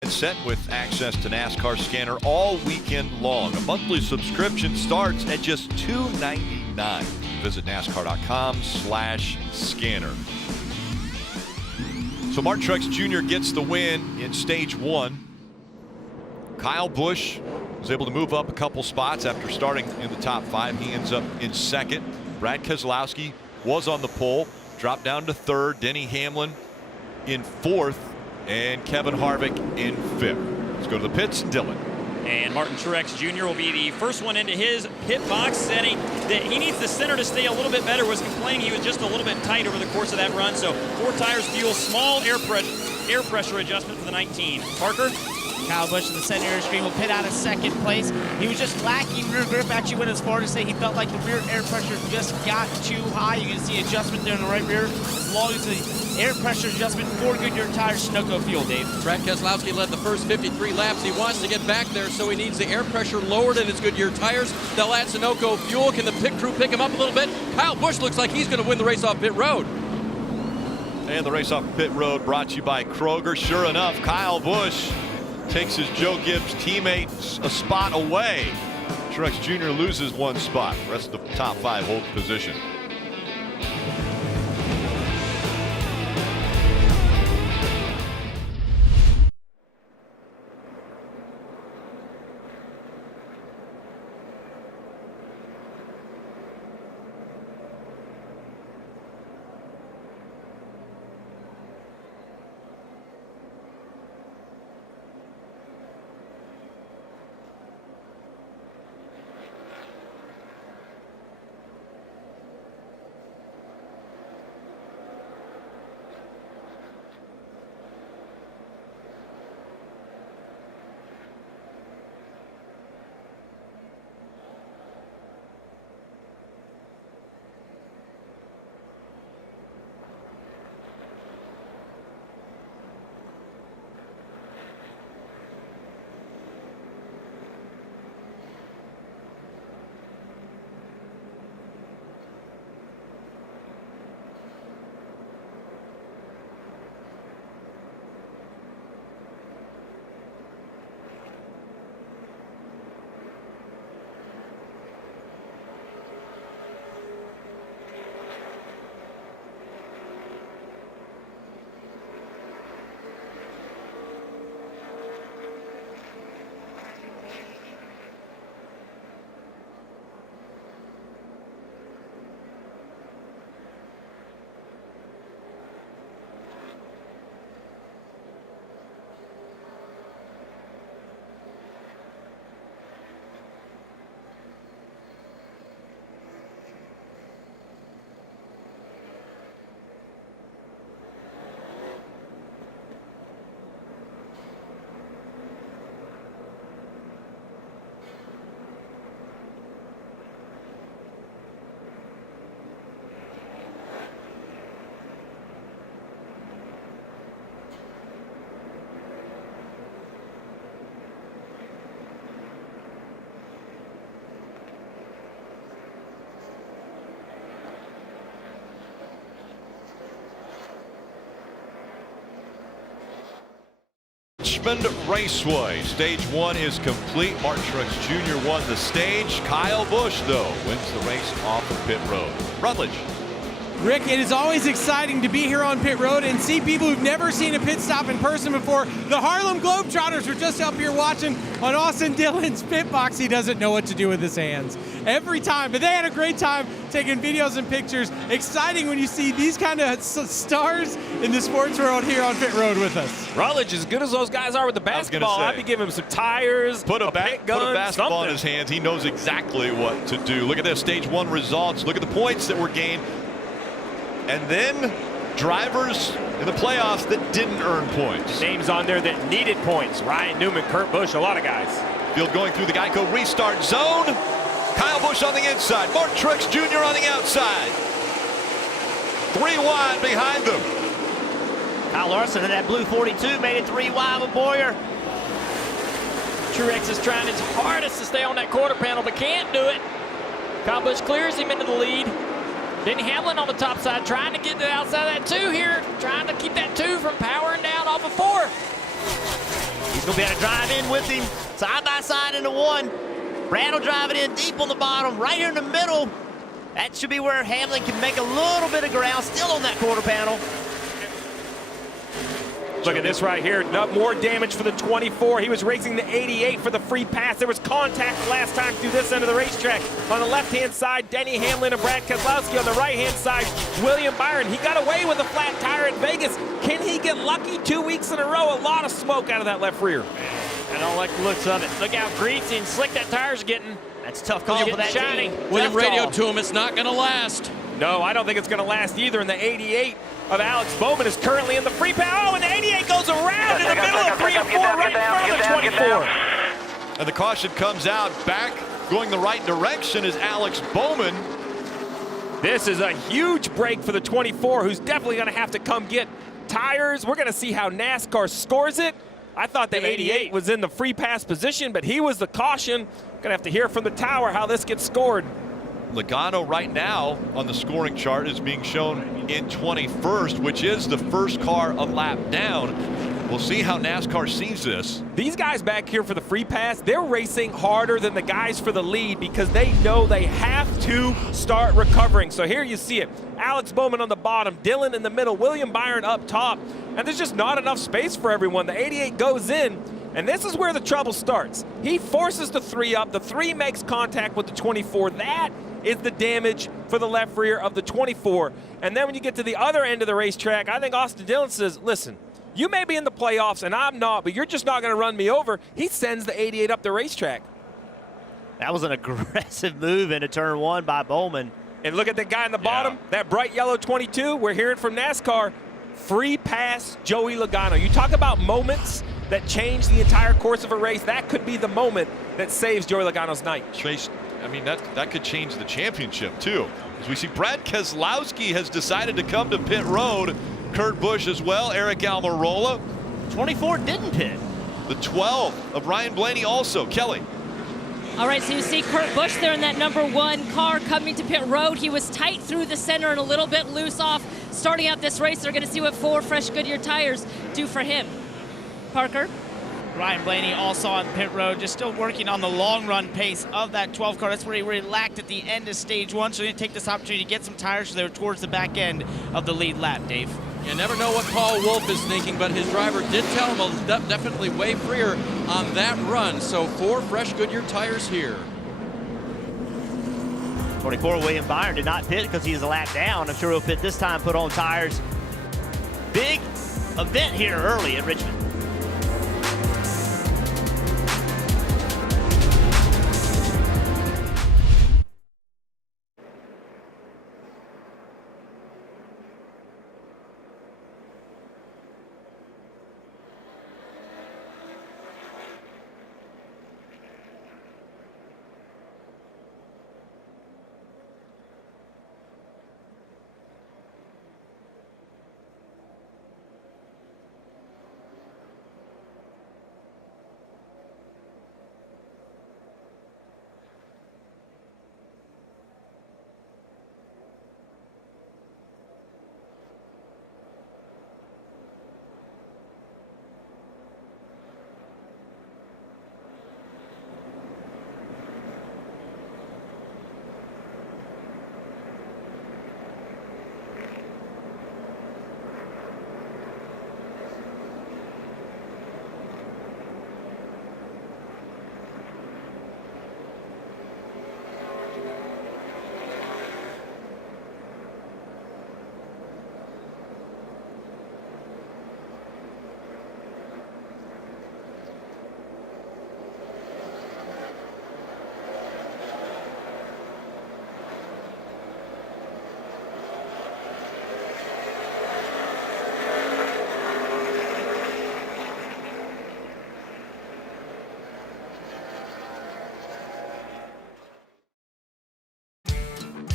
Set with access to NASCAR Scanner all weekend long. A monthly subscription starts at just $2.99. Visit NASCAR.com/scanner. So Martin Truex Jr. gets the win in stage 1. Kyle Busch was able to move up a couple spots after starting in the top 5. He ends up in 2nd. Brad Keselowski was on the pole, dropped down to 3rd. Denny Hamlin in 4th. And Kevin Harvick in 5th. Let's go to the pits. Dylan. And Martin Truex Jr. will be the first one into his pit box, setting that he needs the center to stay a little bit better. Was complaining he was just a little bit tight over the course of that run. So 4 tires, fuel, small air pressure adjustment for the 19. Parker? Kyle Busch in the center air screen will pit out of 2nd place. He was just lacking rear grip. Actually went as far to say he felt like the rear air pressure just got too high. You can see adjustment there in the right rear. As long as the air pressure adjustment, 4 Goodyear tires, Sunoco fuel, Dave. Brad Keselowski led the first 53 laps. He wants to get back there, so he needs the air pressure lowered in his Goodyear tires. They'll add Sunoco fuel. Can the pit crew pick him up a little bit? Kyle Busch looks like he's going to win the race off pit road. And the race off pit road brought to you by Kroger. Sure enough, Kyle Busch takes his Joe Gibbs teammates a spot away. Truex Jr. loses 1 spot. The rest of the top 5 hold position. Richmond Raceway. Stage 1 is complete. Martin Truex Jr. won the stage. Kyle Busch, though, wins the race off of pit road. Rutledge. Rick, it is always exciting to be here on pit road and see people who've never seen a pit stop in person before. The Harlem Globetrotters were just up here watching on Austin Dillon's pit box. He doesn't know what to do with his hands every time, but they had a great time taking videos and pictures. Exciting when you see these kind of stars in the sports world here on pit road with us. Rutledge, as good as those guys are with the basketball, I'd be giving him some tires, put a pit gun, put a basketball something in his hands. He knows exactly what to do. Look at this, stage 1 results. Look at the points that were gained. And then drivers in the playoffs that didn't earn points. Names on there that needed points. Ryan Newman, Kurt Busch, a lot of guys. Field going through the Geico restart zone. Kyle Busch on the inside. Martin Truex Jr. on the outside. 3 wide behind them. Kyle Larson in that blue 42 made it 3 wide with Boyer. Truex is trying his hardest to stay on that quarter panel, but can't do it. Kyle Busch clears him into the lead. Denny Hamlin on the top side, trying to get to the outside of that 2 here, trying to keep that 2 from powering down off of 4. He's going to be able to drive in with him, side by side into 1. Brad will drive it in deep on the bottom, right here in the middle. That should be where Hamlin can make a little bit of ground, still on that quarter panel. Look at this right here. No more damage for the 24. He was racing the 88 for the free pass. There was contact last time through this end of the racetrack. On the left-hand side, Denny Hamlin and Brad Keselowski. On the right-hand side, William Byron. He got away with a flat tire in Vegas. Can he get lucky 2 weeks in a row? A lot of smoke out of that left rear. I don't like the looks of it. Look how greasy and slick that tire's getting. That's a tough call for that shiny. team. William radioed to him, it's not going to last. No, I don't think it's going to last either. And the 88 of Alex Bowman is currently in the free pass. Oh, and the 88 goes around in the middle of 3 and 4 right in front of the 24. And the caution comes out. Back going the right direction is Alex Bowman. This is a huge break for the 24, who's definitely going to have to come get tires. We're going to see how NASCAR scores it. I thought the 88 was in the free pass position, but he was the caution. Going to have to hear from the tower how this gets scored. Logano right now on the scoring chart is being shown in 21st, which is the first car a lap down. We'll see how NASCAR sees this. These guys back here for the free pass, they're racing harder than the guys for the lead because they know they have to start recovering. So here you see it. Alex Bowman on the bottom, Dillon in the middle, William Byron up top, and there's just not enough space for everyone. The 88 goes in, and this is where the trouble starts. He forces the 3 up. The 3 makes contact with the 24. That is the damage for the left rear of the 24. And then when you get to the other end of the racetrack, I think Austin Dillon says, listen, you may be in the playoffs and I'm not, but you're just not going to run me over. He sends the 88 up the racetrack. That was an aggressive move into turn 1 by Bowman. And look at the guy in the bottom, that bright yellow 22. We're hearing from NASCAR, free pass Joey Logano. You talk about moments that change the entire course of a race. That could be the moment that saves Joey Logano's night. I mean, that could change the championship, too. As we see, Brad Keselowski has decided to come to pit road. Kurt Busch as well, Eric Almirola. 24 didn't pit. The 12 of Ryan Blaney also. Kelly. All right, so you see Kurt Busch there in that number 1 car coming to pit road. He was tight through the center and a little bit loose off starting out this race. They're going to see what 4 fresh Goodyear tires do for him. Parker? Ryan Blaney also on pit road, just still working on the long run pace of that 12 car. That's where he really lacked at the end of stage 1, so he didn't take this opportunity to get some tires so they were towards the back end of the lead lap, Dave. You never know what Paul Wolf is thinking, but his driver did tell him definitely way freer on that run. So 4 fresh Goodyear tires here. 24 William Byron did not pit because he is a lap down. I'm sure he'll pit this time, put on tires. Big event here early at Richmond.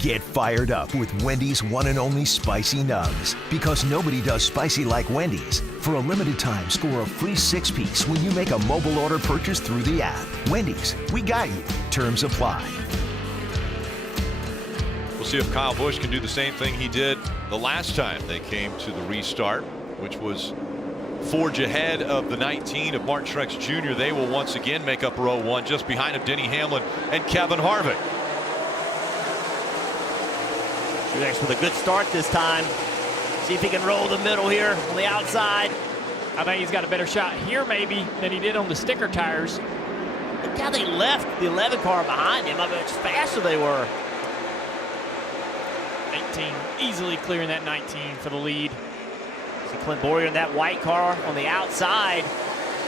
Get fired up with Wendy's one and only Spicy Nugs, because nobody does spicy like Wendy's. For a limited time, score a free 6-piece when you make a mobile order purchase through the app. Wendy's, we got you. Terms apply. We'll see if Kyle Busch can do the same thing he did the last time they came to the restart, which was forge ahead of the 19 of Martin Truex Jr. They will once again make up row one, just behind of Denny Hamlin and Kevin Harvick. Truex with a good start this time. See if he can roll the middle here on the outside. I think he's got a better shot here maybe than he did on the sticker tires. Look how they left the 11 car behind him. I mean, how much faster they were. 18 easily clearing that 19 for the lead. See Clint Bowyer in that white car on the outside.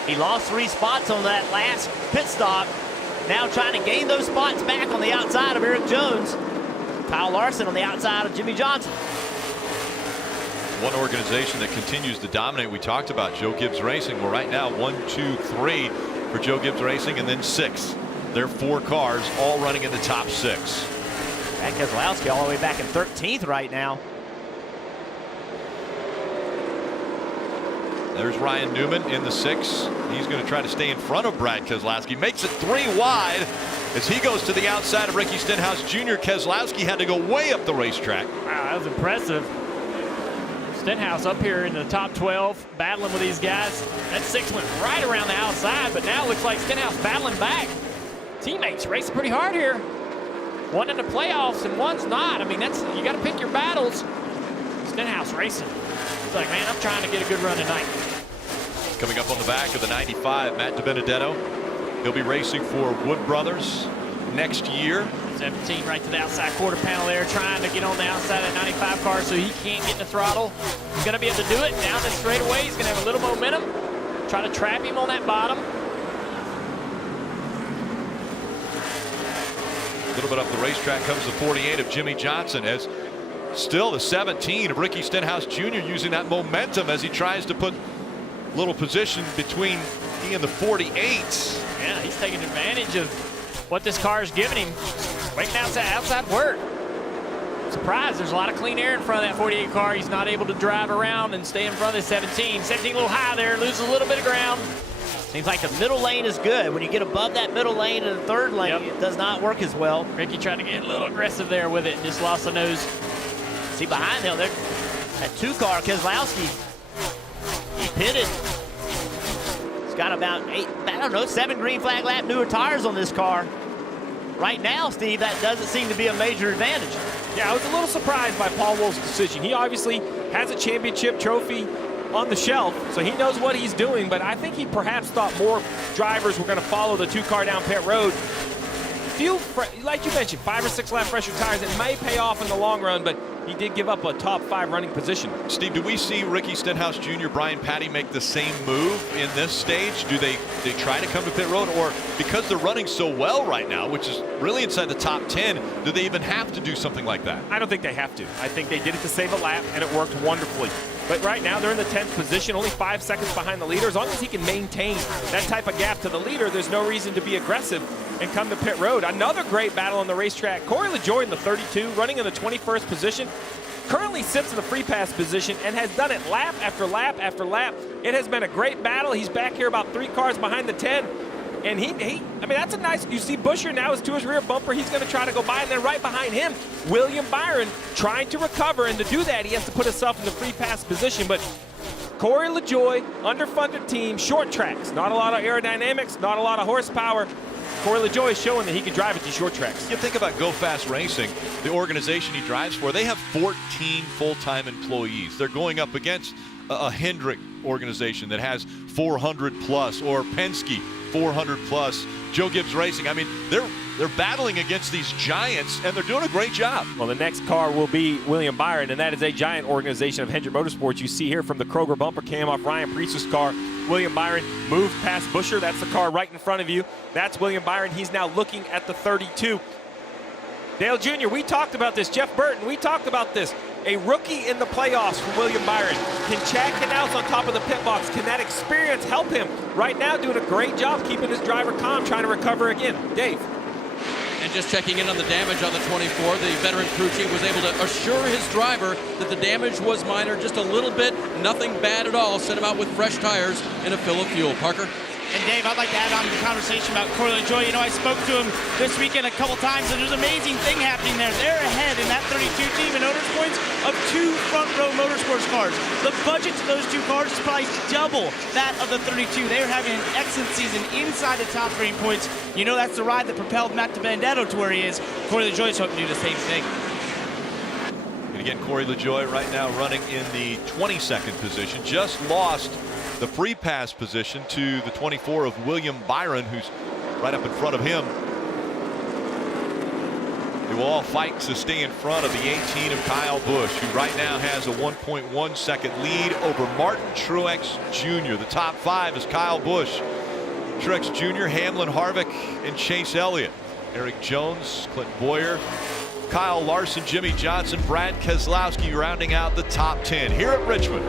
He lost 3 spots on that last pit stop. Now trying to gain those spots back on the outside of Eric Jones. Kyle Larson on the outside of Jimmy Johnson. One organization that continues to dominate. We talked about Joe Gibbs Racing. Well, right now 1, 2, 3 for Joe Gibbs Racing, and then 6. There are 4 cars all running in the top 6. Brad Keselowski all the way back in 13th right now. There's Ryan Newman in the 6. He's going to try to stay in front of Brad Keselowski. Makes it 3 wide as he goes to the outside of Ricky Stenhouse Jr. Keselowski had to go way up the racetrack. Wow, that was impressive. Stenhouse up here in the top 12, battling with these guys. That 6 went right around the outside, but now it looks like Stenhouse battling back. Teammates racing pretty hard here. One in the playoffs and one's not. I mean, that's, you got to pick your battles. Stenhouse racing. He's like, man, I'm trying to get a good run tonight. Coming up on the back of the 95, Matt DiBenedetto. He'll be racing for Wood Brothers next year. 17 right to the outside quarter panel there, trying to get on the outside of that 95 car so he can't get in the throttle. He's going to be able to do it down the straightaway. He's going to have a little momentum. Try to trap him on that bottom. A little bit up the racetrack comes the 48 of Jimmy Johnson, as still the 17 of Ricky Stenhouse Jr. using that momentum as he tries to put a little position between he and the 48s. Yeah, he's taking advantage of what this car is giving him. Waiting outside work. Surprised, there's a lot of clean air in front of that 48 car. He's not able to drive around and stay in front of the 17. 17 a little high there, loses a little bit of ground. Seems like the middle lane is good. When you get above that middle lane and the third lane, it does not work as well. Ricky tried to get a little aggressive there with it and just lost the nose. See behind him there, that 2 car, Keselowski. He pitted. He's got about 8, I don't know, 7 green flag lap newer tires on this car. Right now, Steve, that doesn't seem to be a major advantage. Yeah, I was a little surprised by Paul Wolf's decision. He obviously has a championship trophy on the shelf, so he knows what he's doing, but I think he perhaps thought more drivers were going to follow the 2-car down pit road. Like you mentioned, 5 or 6 lap fresher tires, it may pay off in the long run, but he did give up a top 5 running position. Steve, do we see Ricky Stenhouse Jr., Brian Patty make the same move in this stage? Do they try to come to pit road, or because they're running so well right now, which is really inside the top 10, do they even have to do something like that? I don't think they have to. I think they did it to save a lap, and it worked wonderfully. But right now, they're in the 10th position, only 5 seconds behind the leader. As long as he can maintain that type of gap to the leader, there's no reason to be aggressive and come to pit road. Another great battle on the racetrack. Corey LaJoie in the 32, running in the 21st position. Currently sits in the free pass position and has done it lap after lap after lap. It has been a great battle. He's back here about 3 cars behind the 10. And I mean, that's a nice, you see Buscher now is to his rear bumper. He's going to try to go by, and then right behind him, William Byron trying to recover. And to do that, he has to put himself in the free pass position. But Corey LaJoie, underfunded team, short tracks. Not a lot of aerodynamics, not a lot of horsepower. Corey LaJoie is showing that he can drive at these short tracks. You think about Go Fast Racing, the organization he drives for, they have 14 full-time employees. They're going up against a Hendrick organization that has 400 plus, or Penske 400 plus, Joe Gibbs Racing. I mean, they're battling against these giants, and they're doing a great job. Well, the next car will be William Byron, and that is a giant organization of Hendrick Motorsports. You see here from the Kroger bumper cam off Ryan Preece's car, William Byron moved past Buscher. That's the car right in front of you. That's William Byron. He's now looking at the 32. Dale Jr., we talked about this. Jeff Burton, we talked about this. A rookie in the playoffs for William Byron. Can Chad Knaus on top of the pit box? Can that experience help him? Right now, doing a great job keeping his driver calm, trying to recover again. Dave. And just checking in on the damage on the 24, the veteran crew chief was able to assure his driver that the damage was minor, just a little bit, nothing bad at all. Sent him out with fresh tires and a fill of fuel. Parker? And Dave, I'd like to add on to the conversation about Corey LaJoie. You know, I spoke to him this weekend a couple times, and there's an amazing thing happening there. They're ahead in that 32 team in owners points of 2 front row motorsports cars. The budget to those 2 cars is probably double that of the 32. They are having an excellent season inside the top 3 points. You know, that's the ride that propelled Matt DiBenedetto to where he is. Corey LaJoie is hoping to do the same thing. And again, Corey LaJoie right now running in the 22nd position. Just lost the free pass position to the 24 of William Byron, who's right up in front of him. They will all fight to stay in front of the 18 of Kyle Busch, who right now has a 1.1 second lead over Martin Truex Jr. The top 5 is Kyle Busch, Truex Jr., Hamlin, Harvick, and Chase Elliott. Eric Jones, Clinton Boyer, Kyle Larson, Jimmy Johnson, Brad Keselowski rounding out the top 10 here at Richmond.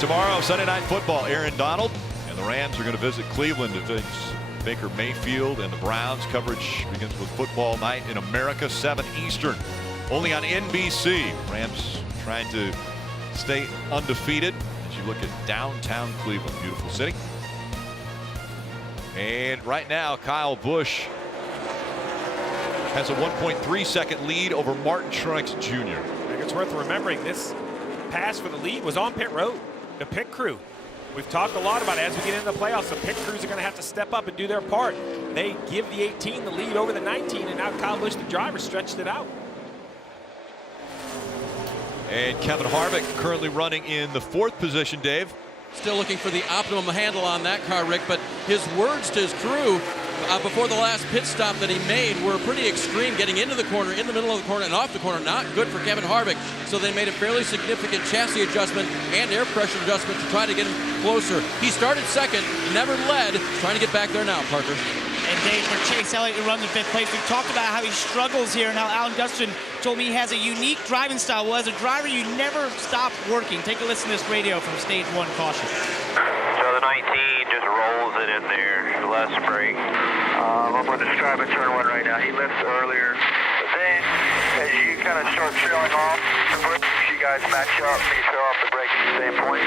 Tomorrow, Sunday Night Football, Aaron Donald and the Rams are going to visit Cleveland to face Baker Mayfield and the Browns. Coverage begins with Football Night in America, 7 Eastern, only on NBC. Rams trying to stay undefeated as you look at downtown Cleveland, beautiful city. And right now, Kyle Busch has a 1.3 second lead over Martin Truex Jr. I think it's worth remembering this pass for the lead was on pit road. The pit crew. We've talked a lot about it. As we get into the playoffs, the pit crews are going to have to step up and do their part. They give the 18 the lead over the 19, and now Kyle Busch, the driver, stretched it out. And Kevin Harvick currently running in the 4th position, Dave. Still looking for the optimum handle on that car, Rick, but his words to his crew before the last pit stop that he made were pretty extreme, getting into the corner, in the middle of the corner, and off the corner. Not good for Kevin Harvick. So they made a fairly significant chassis adjustment and air pressure adjustment to try to get him closer. He started second, never led, trying to get back there now, Parker. And Dave, for Chase Elliott, who runs in 5th place, we've talked about how he struggles here and how Alan Gustin told me he has a unique driving style. Well, as a driver, you never stop working. Take a listen to this radio from stage 1 caution. So the 19 just rolls it in there, less brake. Up on this drive at turn 1 right now. He lifts earlier, but then as you kind of start trailing off the brakes, you guys match up and you throw off the brake at the same point.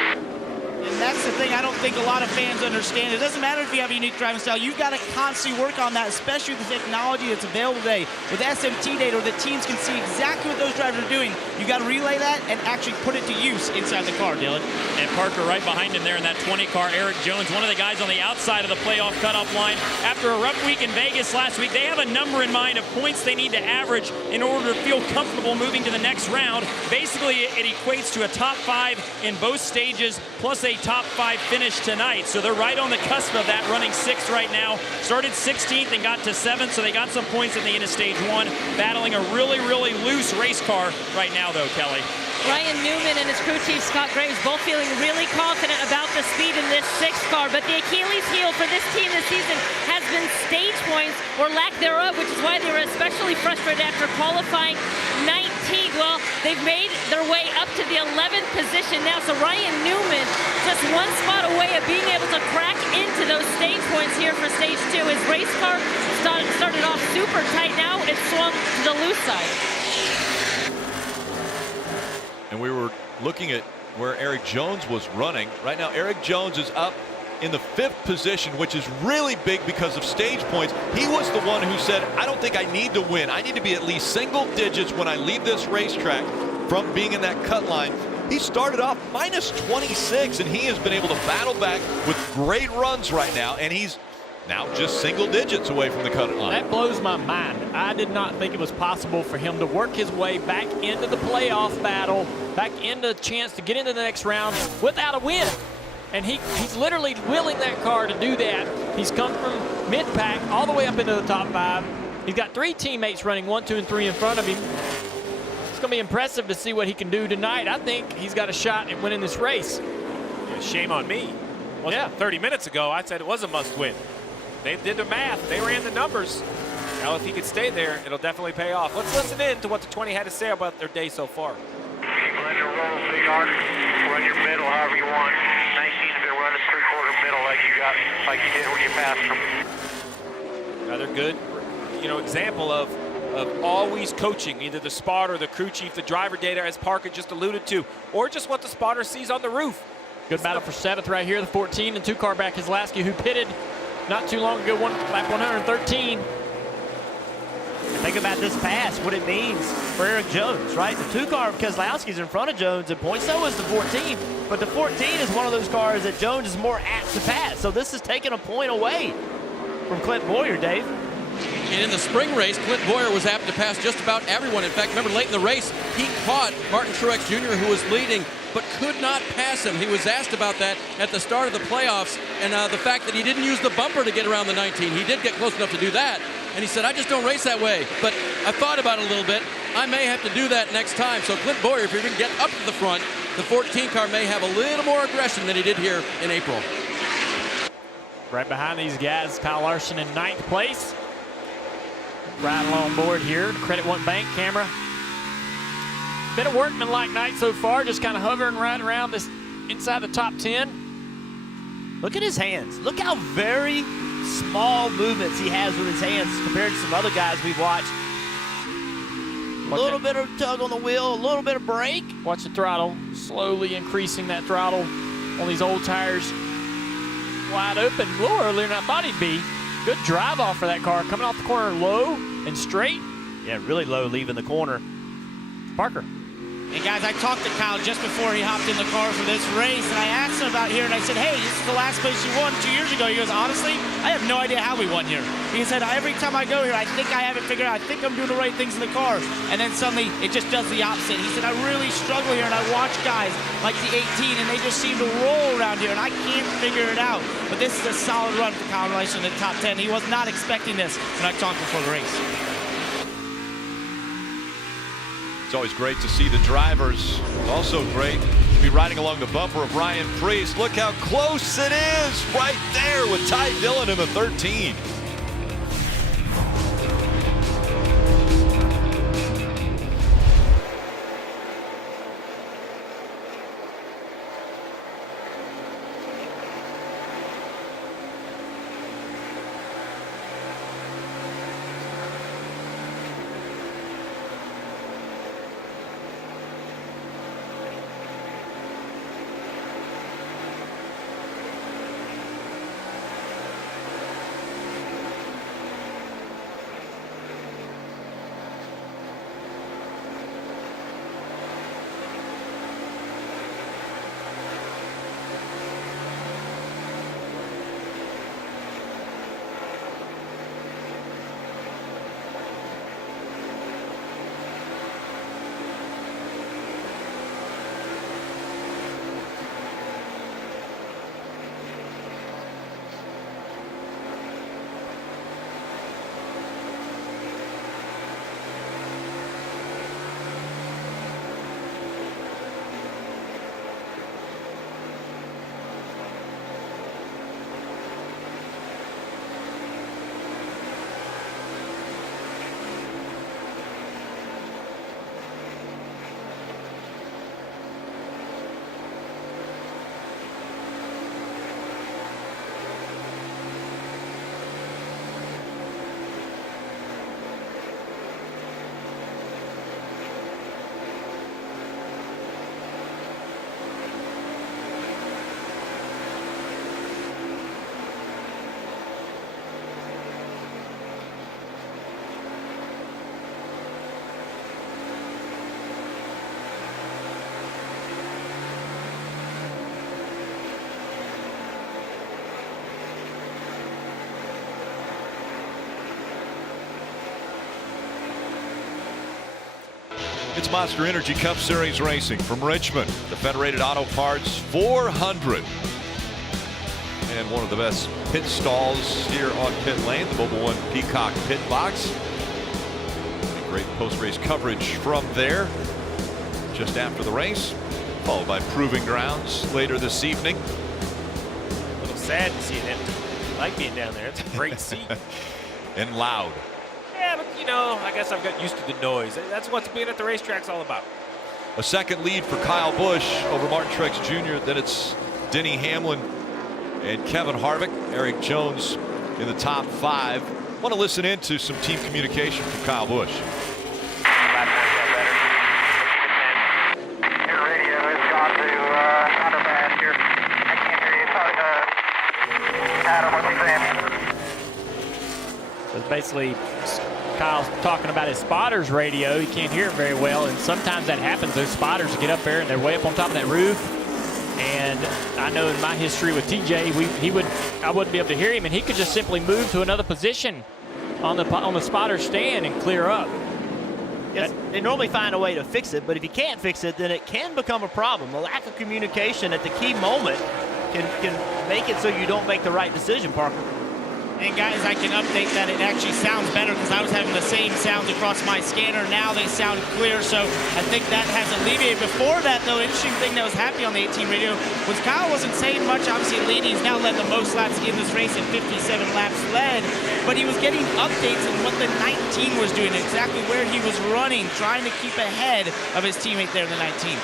And that's the thing I don't think a lot of fans understand. It doesn't matter if you have a unique driving style. You've got to constantly work on that, especially with the technology that's available today. With SMT data, where the teams can see exactly what those drivers are doing, you got to relay that and actually put it to use inside the car, Dylan. And Parker right behind him there in that 20 car, Eric Jones, one of the guys on the outside of the playoff cutoff line. After a rough week in Vegas last week, they have a number in mind of points they need to average in order to feel comfortable moving to the next round. Basically, it equates to a top 5 in both stages, plus a top 5 finish tonight. So they're right on the cusp of that, running 6th right now. Started 16th and got to 7th, so they got some points at the end of stage 1. Battling a really, really loose race car right now, though, Kelly. Ryan Newman and his crew chief Scott Graves both feeling really confident about the speed in this 6th car, but the Achilles heel for this team this season has been stage points or lack thereof, which is why they were especially frustrated after qualifying 19th. Well, they've made their way up to the 11th position now, so Ryan Newman just one spot away of being able to crack into those stage points here for stage 2. His race car started off super tight. Now it's swung to the loose side. And we were looking at where Eric Jones was running. Right now, Eric Jones is up in the 5th position, which is really big because of stage points. He was the one who said, I don't think I need to win. I need to be at least single digits when I leave this racetrack from being in that cut line. He started off minus 26, and he has been able to battle back with great runs right now, and he's now just single digits away from the cut line. That blows my mind. I did not think it was possible for him to work his way back into the playoff battle, back into a chance to get into the next round without a win. And he's literally willing that car to do that. He's come from mid-pack all the way up into the top 5. He's got 3 teammates running 1, 2, and 3 in front of him. It's going to be impressive to see what he can do tonight. I think he's got a shot at winning this race. Yeah, shame on me. Well, yeah, 30 minutes ago, I said it was a must-win. They did the math. They ran the numbers. Now, if he could stay there, it'll definitely pay off. Let's listen in to what the 20 had to say about their day so far. Run your roll, sweetheart. Run your middle however you want. 19's been running 3/4 middle like you did when you passed them. Another good, example of always coaching, either the spotter, the crew chief, the driver data, as Parker just alluded to, or just what the spotter sees on the roof. Good battle for 7th right here, the 14 and 2 car back Keselowski, who pitted not too long ago, lap 113. Think about this pass, what it means for Eric Jones, right? The 2 car of Keselowski's in front of Jones in points. So is the 14. But the 14 is one of those cars that Jones is more apt to pass. So this is taking a point away from Clint Boyer, Dave. And in the spring race, Clint Boyer was apt to pass just about everyone. In fact, remember late in the race, he caught Martin Truex Jr., who was leading, but could not pass him. He was asked about that at the start of the playoffs, and the fact that he didn't use the bumper to get around the 19. He did get close enough to do that, and he said, I just don't race that way. But I thought about it a little bit. I may have to do that next time. So Clint Boyer, if you're going to get up to the front, the 14 car may have a little more aggression than he did here in April. Right behind these guys, Kyle Larson in 9th place. Right along board here, Credit One Bank camera. Been a workmanlike night so far, just kind of hovering right around this inside the top 10. Look at his hands. Look how very small movements he has with his hands compared to some other guys we've watched. A little bit of tug on the wheel, a little bit of brake. Watch the throttle, slowly increasing that throttle on these old tires. Wide open, a little earlier than I thought he'd be. Good drive off for that car, coming off the corner low and straight. Yeah, really low leaving the corner. Parker. And guys, I talked to Kyle just before he hopped in the car for this race, and I asked him about here, and I said, hey, this is the last place you won 2 years ago. He goes, honestly, I have no idea how we won here. He said, every time I go here, I think I have it figured out. I think I'm doing the right things in the car. And then suddenly, it just does the opposite. He said, I really struggle here, and I watch guys like the 18, and they just seem to roll around here, and I can't figure it out. But this is a solid run for Kyle Larson in the top 10. He was not expecting this when I talked before the race. It's always great to see the drivers. Also great to be riding along the bumper of Ryan Preece. Look how close it is right there with Ty Dillon in the 13. It's Monster Energy Cup Series racing from Richmond. The Federated Auto Parts 400. And one of the best pit stalls here on pit lane, the Mobile One Peacock Pit Box. Great post-race coverage from there just after the race, followed by Proving Grounds later this evening. A little sad to see it empty. I like being down there. It's a great seat. And loud. Yeah, but you know, I guess I've got used to the noise. That's what being at the racetrack's all about. A second lead for Kyle Busch over Martin Truex Jr. Then it's Denny Hamlin and Kevin Harvick. Eric Jones in the top 5. Want to listen in to some team communication from Kyle Busch. Your radio has gone to counterband here. I can't hear you. Adam, what's he saying? So basically, Kyle's talking about his spotter's radio. He can't hear it very well, and sometimes that happens. Those spotters get up there and they're way up on top of that roof. And I know in my history with TJ, I wouldn't be able to hear him, and he could just simply move to another position on the spotter stand and clear up. Yes, they normally find a way to fix it, but if you can't fix it, then it can become a problem. A lack of communication at the key moment can make it so you don't make the right decision, Parker. And guys, I can update that it actually sounds better because I was having the same sounds across my scanner. Now they sound clear, so I think that has alleviated. Before that, though, an interesting thing that was happening on the 18 radio was Kyle wasn't saying much. Obviously, leading. He's now led the most laps in this race at 57 laps led, but he was getting updates on what the 19 was doing, exactly where he was running, trying to keep ahead of his teammate there in the 19.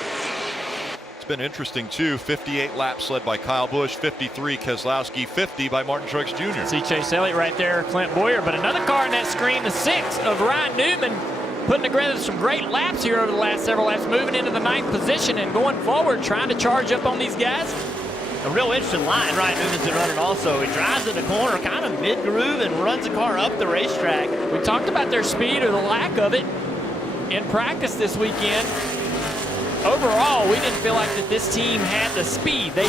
It's been interesting, too. 58 laps led by Kyle Busch, 53 Keselowski, 50 by Martin Truex Jr. See Chase Elliott right there, Clint Boyer, but another car in that screen, the 6 of Ryan Newman, putting together some great laps here over the last several laps, moving into the 9th position and going forward, trying to charge up on these guys. A real interesting line Ryan Newman's been running also. He drives in the corner kind of mid-groove and runs the car up the racetrack. We talked about their speed or the lack of it in practice this weekend. Overall, we didn't feel like that this team had the speed. They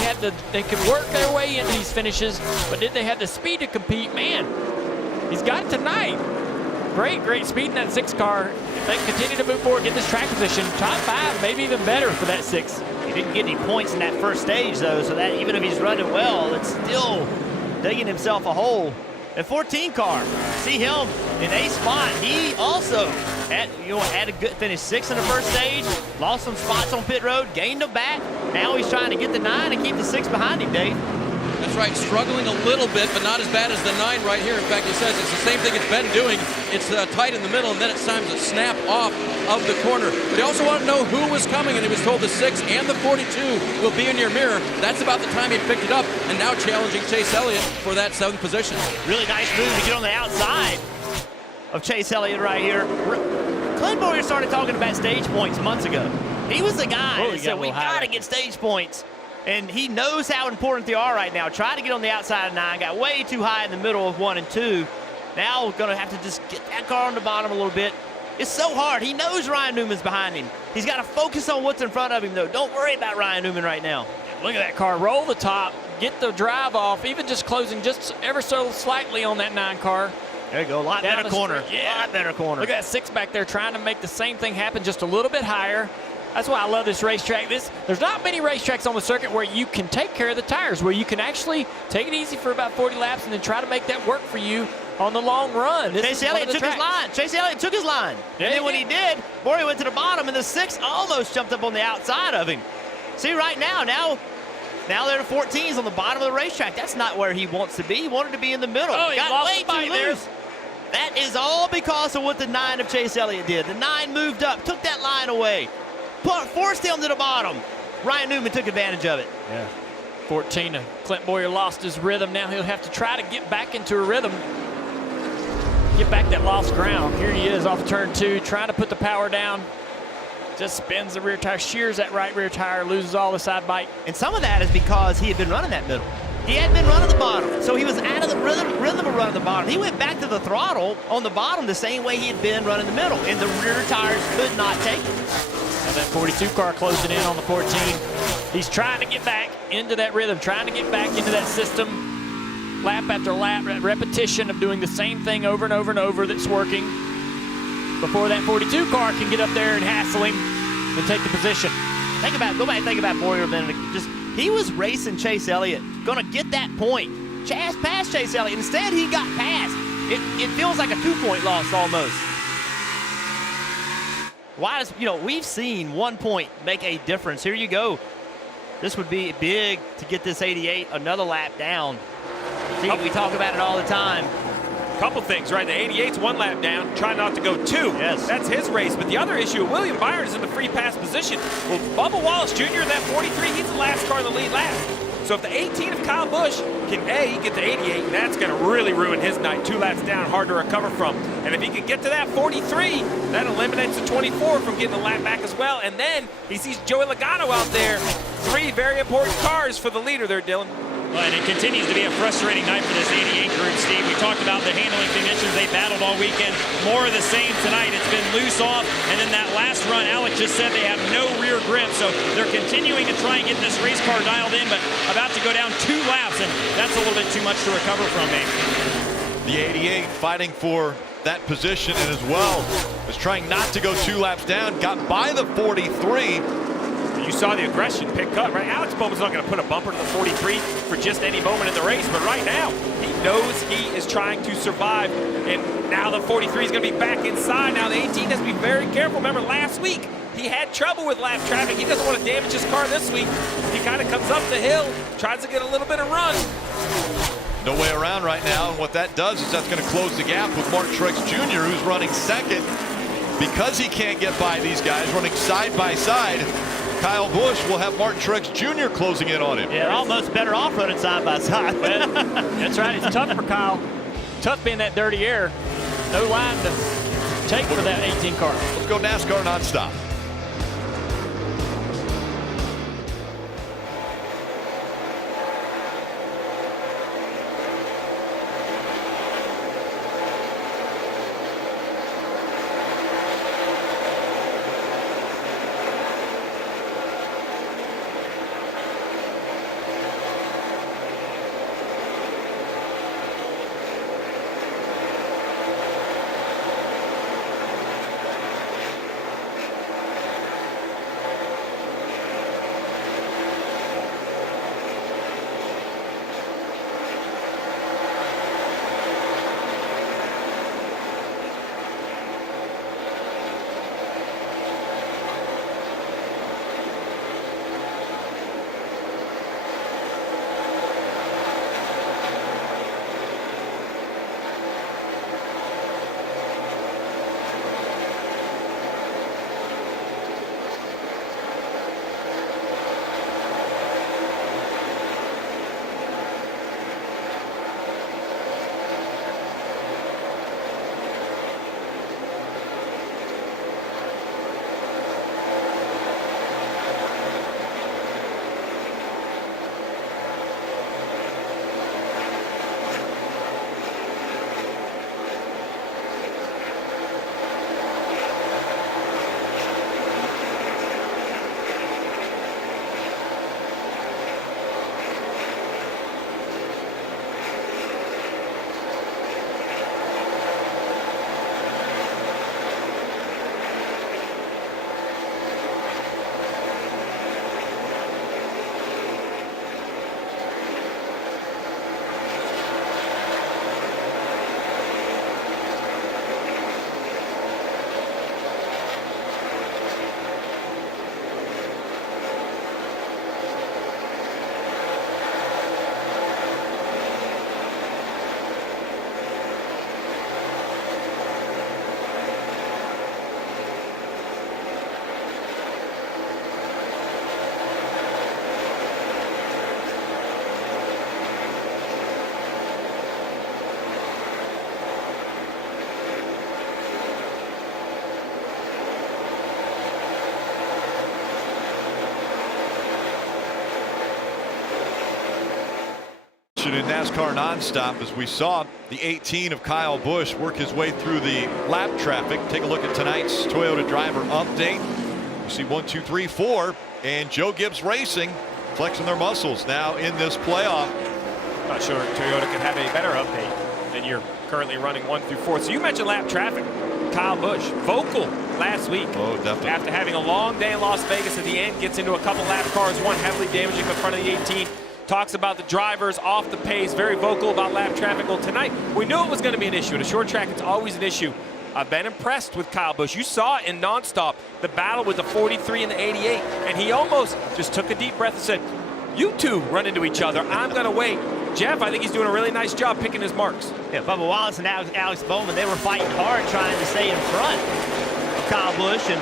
could work their way into these finishes, but did they have the speed to compete? Man, he's got it tonight. Great speed in that 6 car. If they continue to move forward, get this track position, top 5, maybe even better for that 6. He didn't get any points in that first stage, though, so that even if he's running well, it's still digging himself a hole. And 14 car, see him in a spot. He also had a good finish, 6th in the first stage, lost some spots on pit road, gained them back. Now he's trying to get the 9 and keep the 6 behind him, Dave. That's right, struggling a little bit, but not as bad as the 9 right here. In fact, he says it's the same thing it's been doing. It's tight in the middle, and then it's time to snap off of the corner. But he also wanted to know who was coming, and he was told the 6 and the 42 will be in your mirror. That's about the time he picked it up, and now challenging Chase Elliott for that 7th position. Really nice move to get on the outside of Chase Elliott right here. Clint Boyer started talking about stage points months ago. He was the guy that said, we got to get stage points. And he knows how important they are right now. Tried to get on the outside of 9, got way too high in the middle of 1 and 2. Now we're going to have to just get that car on the bottom a little bit. It's so hard. He knows Ryan Newman's behind him. He's got to focus on what's in front of him, though. Don't worry about Ryan Newman right now. Look at that car. Roll the top, get the drive off, even just closing just ever so slightly on that 9 car. There you go. A lot better corner. Yeah, a lot better corner. Look at that 6 back there trying to make the same thing happen just a little bit higher. That's why I love this racetrack. There's not many racetracks on the circuit where you can take care of the tires, where you can actually take it easy for about 40 laps and then try to make that work for you on the long run. Chase Elliott took his line. Chase Elliott took his line. And then when he did, Boyer went to the bottom, and the 6 almost jumped up on the outside of him. See, right now they're the 14s on the bottom of the racetrack. That's not where he wants to be. He wanted to be in the middle. Oh, he got way too loose. That is all because of what the 9 of Chase Elliott did. The 9 moved up, took that line away, forced him to the bottom. Ryan Newman took advantage of it. Yeah. 14, Clint Boyer lost his rhythm. Now he'll have to try to get back into a rhythm. Get back that lost ground. Here he is off of turn 2, trying to put the power down. Just spins the rear tire, shears that right rear tire, loses all the side bite. And some of that is because he had been running that middle. He hadn't been running the bottom, so he was out of the rhythm of running the bottom. He went back to the throttle on the bottom the same way he had been running the middle, and the rear tires could not take it. Now that 42 car closing in on the 14. He's trying to get back into that rhythm, trying to get back into that system. Lap after lap, repetition of doing the same thing over and over and over that's working. before that 42 car can get up there and hassle him and take the position. Go back and think about Boyer a minute. He was racing Chase Elliott, gonna get that point. Past Chase Elliott. Instead, he got past. It feels like a 2-point loss almost. Why does, we've seen 1 point make a difference. Here you go. This would be big to get this 88 another lap down. See, we talk about it all the time. Couple things, right? The 88's 1 lap down, try not to go 2. Yes. That's his race. But the other issue, William Byron is in the free pass position. Well, Bubba Wallace Jr. in that 43, he's the last car in the lead lap. So if the 18 of Kyle Busch can, get the 88, that's going to really ruin his night. 2 laps down, hard to recover from. And if he can get to that 43, that eliminates the 24 from getting the lap back as well. And then he sees Joey Logano out there. 3 very important cars for the leader there, Dylan. Well, and it continues to be a frustrating night for this 88 group, Steve. We talked about the handling conditions they battled all weekend. More of the same tonight. It's been loose off, and then that last run, Alex just said they have no rear grip, so they're continuing to try and get this race car dialed in, but about to go down 2 laps, and that's a little bit too much to recover from, maybe. The 88 fighting for that position, and as well was trying not to go 2 laps down, got by the 43. You saw the aggression pick up, right? Alex Bowman's not going to put a bumper to the 43 for just any moment in the race, but right now, he knows he is trying to survive, and now the 43 is going to be back inside. Now the 18 has to be very careful. Remember, last week, he had trouble with lap traffic. He doesn't want to damage his car this week. He kind of comes up the hill, tries to get a little bit of run. No way around right now, and what that does is that's going to close the gap with Martin Truex Jr., who's running second. Because he can't get by these guys running side by side, Kyle Busch will have Martin Truex Jr. closing in on him. Yeah, almost better off running side by side. That's right. It's tough for Kyle. Tough being that dirty air. No line to take for that 18 car. Let's go NASCAR nonstop. In NASCAR nonstop, as we saw the 18 of Kyle Busch work his way through the lap traffic. Take a look at tonight's Toyota driver update. You see 1, 2, 3, 4, and Joe Gibbs Racing flexing their muscles now in this playoff. Not sure Toyota can have a better update than you're currently running 1 through 4. So you mentioned lap traffic. Kyle Busch. Vocal last week. Oh, definitely. After having a long day in Las Vegas, at the end gets into a couple lap cars, one heavily damaging the front of the 18. Talks about the drivers off the pace, very vocal about lap traffic. Well, tonight, we knew it was going to be an issue. At a short track, it's always an issue. I've been impressed with Kyle Busch. You saw it in nonstop, the battle with the 43 and the 88, and he almost just took a deep breath and said, you two run into each other. I'm going to wait. Jeff, I think he's doing a really nice job picking his marks. Yeah, Bubba Wallace and Alex Bowman, they were fighting hard trying to stay in front of Kyle Busch, and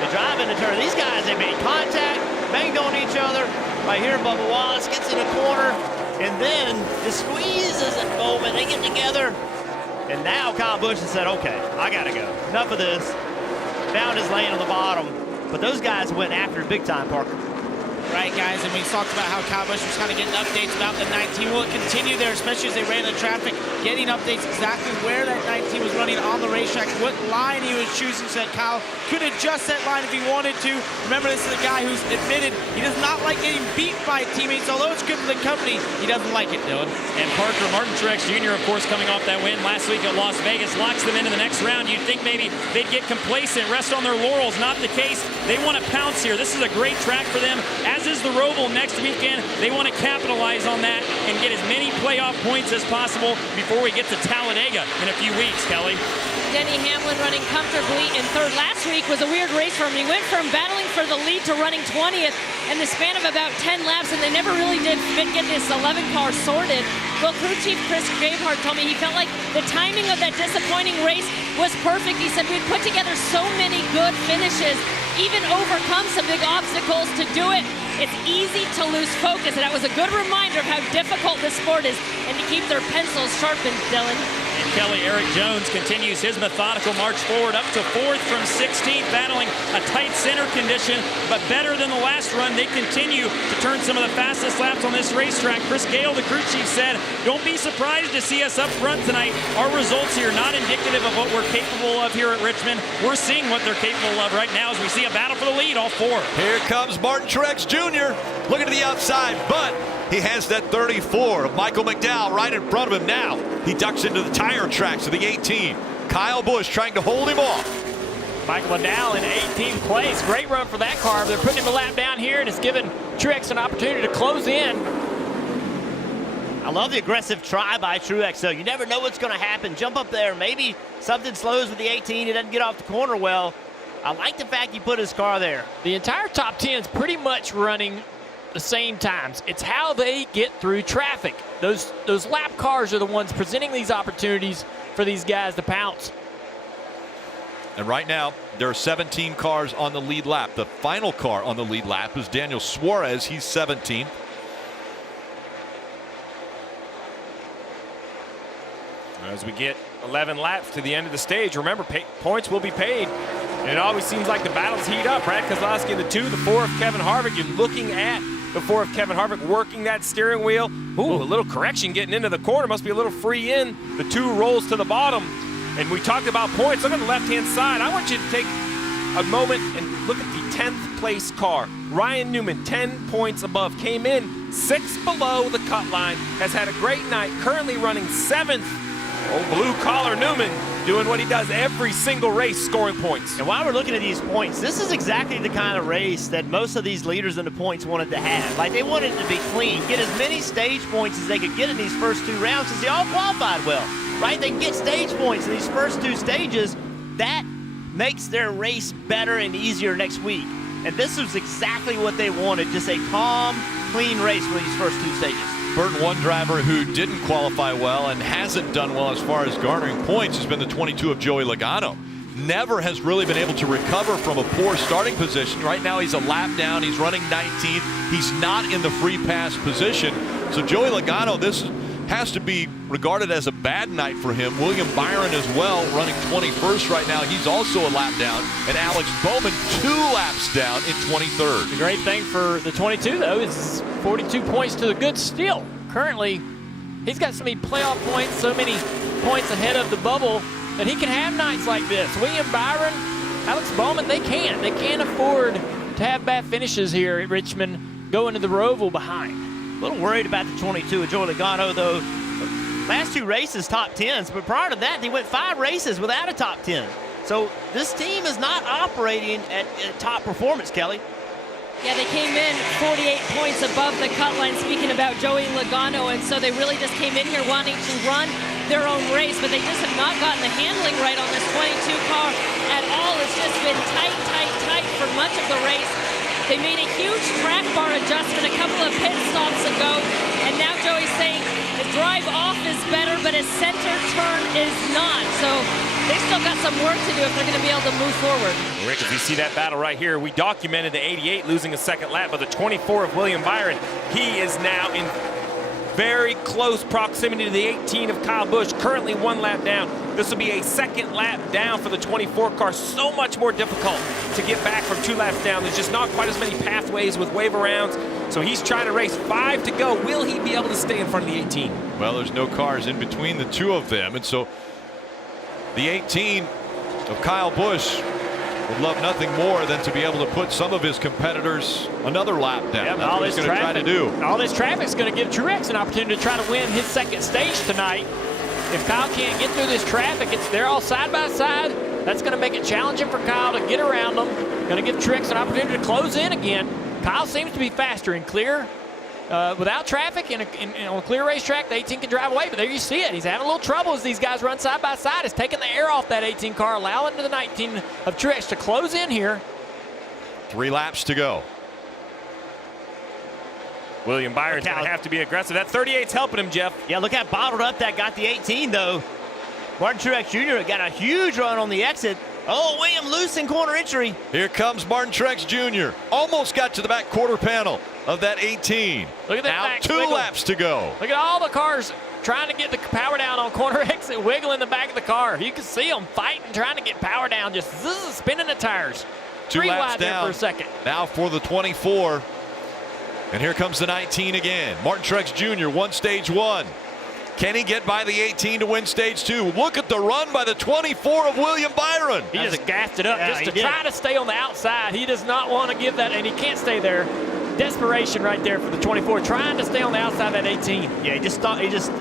they drive into turn. These guys, they made contact, banged on each other. Right here, Bubba Wallace gets in a corner, and then just squeezes at Bowman. They get together, and now Kyle Busch has said, okay, I got to go. Enough of this. Found his lane on the bottom, but those guys went after it big time, Parker. Right, guys, and we talked about how Kyle Busch was kind of getting updates about the 19. Will it continue there, especially as they ran the traffic, getting updates exactly where that 19 was running on the racetrack, what line he was choosing, so that Kyle could adjust that line if he wanted to. Remember, this is a guy who's admitted he does not like getting beat by teammates. Although it's good for the company, he doesn't like it, Dylan. And Parker, Martin Truex Jr., of course, coming off that win last week at Las Vegas, locks them into the next round. You'd think maybe they'd get complacent, rest on their laurels. Not the case. They want to pounce here. This is a great track for them, as is the Roval next weekend. They want to capitalize on that and get as many playoff points as possible before we get to Talladega in a few weeks, Kelly. Denny Hamlin running comfortably in third. Last week was a weird race for him. He went from battling for the lead to running 20th in the span of about 10 laps, and they never really did get this 11 car sorted. Well, crew chief Chris Gabehart told me he felt like the timing of that disappointing race was perfect. He said we'd put together so many good finishes, even overcome some big obstacles to do it. It's easy to lose focus, and that was a good reminder of how difficult this sport is and to keep their pencils sharpened, Dylan. And Kelly, Eric Jones continues his methodical march forward up to 4th from 16th, battling a tight center condition, but better than the last run. They continue to turn some of the fastest laps on this racetrack. Chris Gale, the crew chief, said, don't be surprised to see us up front tonight. Our results here not indicative of what we're capable of here at Richmond. We're seeing what they're capable of right now as we see a battle for the lead, all four. Here comes Martin Truex Jr. looking to the outside, but he has that 34 of Michael McDowell right in front of him now. He ducks into the tire tracks of the 18. Kyle Busch trying to hold him off. Michael McDowell in 18th place. Great run for that car. They're putting him a lap down here, and it's giving Truex an opportunity to close in. I love the aggressive try by Truex, though. You never know what's going to happen. Jump up there. Maybe something slows with the 18. He doesn't get off the corner well. I like the fact he put his car there. The entire top 10 is pretty much running the same times. It's how they get through traffic. Those lap cars are the ones presenting these opportunities for these guys to pounce. And right now, there are 17 cars on the lead lap. The final car on the lead lap is Daniel Suarez. He's 17. As we get 11 laps to the end of the stage, remember, points will be paid. And it always seems like the battles heat up. Brad Keselowski in the 2, the 4 of Kevin Harvick. You're looking at the 4 of Kevin Harvick working that steering wheel. Ooh, a little correction getting into the corner. Must be a little free in. The 2 rolls to the bottom. And we talked about points. Look at the left-hand side. I want you to take a moment and look at the 10th place car. Ryan Newman, 10 points above. Came in 6 below the cut line. Has had a great night. Currently running 7th. Oh, blue-collar Newman doing what he does every single race, scoring points. And while we're looking at these points, this is exactly the kind of race that most of these leaders in the points wanted to have. Like, they wanted it to be clean, get as many stage points as they could get in these first 2 rounds since they all qualified well, right? They can get stage points in these first 2 stages. That makes their race better and easier next week. And this was exactly what they wanted, just a calm, clean race for these first 2 stages. Burton, one driver who didn't qualify well and hasn't done well as far as garnering points has been the 22 of Joey Logano. Never has really been able to recover from a poor starting position. Right now he's a lap down. He's running 19th. He's not in the free pass position. So Joey Logano, this has to be regarded as a bad night for him. William Byron as well, running 21st right now. He's also a lap down. And Alex Bowman 2 laps down in 23rd. The great thing for the 22, though, is 42 points to the good still. Currently, he's got so many playoff points, so many points ahead of the bubble that he can have nights like this. William Byron, Alex Bowman, they can't. They can't afford to have bad finishes here at Richmond going to the Roval behind. A little worried about the 22 of Joey Logano, though. Last 2 races, top 10s, but prior to that, he went 5 races without a top 10. So this team is not operating at top performance, Kelly. Yeah, they came in 48 points above the cut line, speaking about Joey Logano, and so they really just came in here wanting to run their own race, but they just have not gotten the handling right on this 22 car at all. It's just been tight, tight, tight for much of the race. They made a huge track bar adjustment a couple of pit stops ago, and now Joey's saying his drive off is better, but his center turn is not. So they still got some work to do if they're going to be able to move forward. Rick, if you see that battle right here, we documented the 88 losing a second lap, but the 24 of William Byron, he is now in very close proximity to the 18 of Kyle Busch, currently 1 lap down. This will be a second lap down for the 24 car. So much more difficult to get back from 2 laps down. There's just not quite as many pathways with wave arounds. So he's trying to race 5 to go. Will he be able to stay in front of the 18? Well, there's no cars in between the two of them, and so the 18 of Kyle Busch would love nothing more than to be able to put some of his competitors another lap down. Yeah, That's what he's going to try to do. All this traffic's going to give Truex an opportunity to try to win his second stage tonight. If Kyle can't get through this traffic, they're all side by side. That's going to make it challenging for Kyle to get around them. Going to give Truex an opportunity to close in again. Kyle seems to be faster and clear. Without traffic and on a clear racetrack, the 18 can drive away, but there you see it. He's having a little trouble as these guys run side by side. He's taking the air off that 18 car, allowing the 19 of Truex to close in here. 3 laps to go. William Byron's going to have to be aggressive. That 38's helping him, Jeff. Yeah, look how bottled up that got the 18, though. Martin Truex Jr. got a huge run on the exit. Oh, William loose in corner entry. Here comes Martin Truex Jr. Almost got to the back quarter panel of that 18. Look at that now back 2 wiggle. laps to go. Look at all the cars trying to get the power down on corner exit, wiggling the back of the car. You can see them fighting, trying to get power down, just spinning the tires. 2 3 laps wide there down for a second. now for the 24. And here comes the 19 again. Martin Truex Jr. won stage 1. Can he get by the 18 to win stage 2? Look at the run by the 24 of William Byron. He just gassed it up Yeah, just to he did. try to stay on the outside. He does not want to give that, and he can't stay there. Desperation right there for the 24, trying to stay on the outside of that 18. Yeah, he just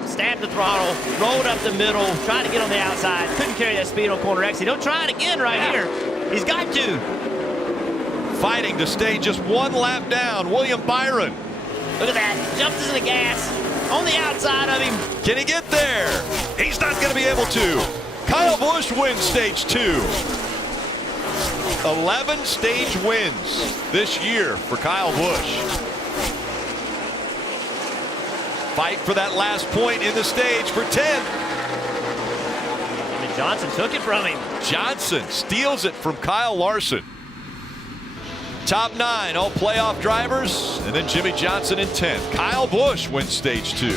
stabbed the throttle, rolled up the middle, tried to get on the outside. Couldn't carry that speed on corner exit. He'll try it again right here. He's got to. Fighting to stay just 1 lap down. William Byron. Look at that. Jumps into the gas on the outside of him. Can he get there? He's not going to be able to. Kyle Busch wins stage 2. 11 stage wins this year for Kyle Busch. Fight for that last point in the stage for 10. And Johnson took it from him. Johnson steals it from Kyle Larson. Top 9, all playoff drivers, and then Jimmy Johnson in 10th. Kyle Busch wins stage 2.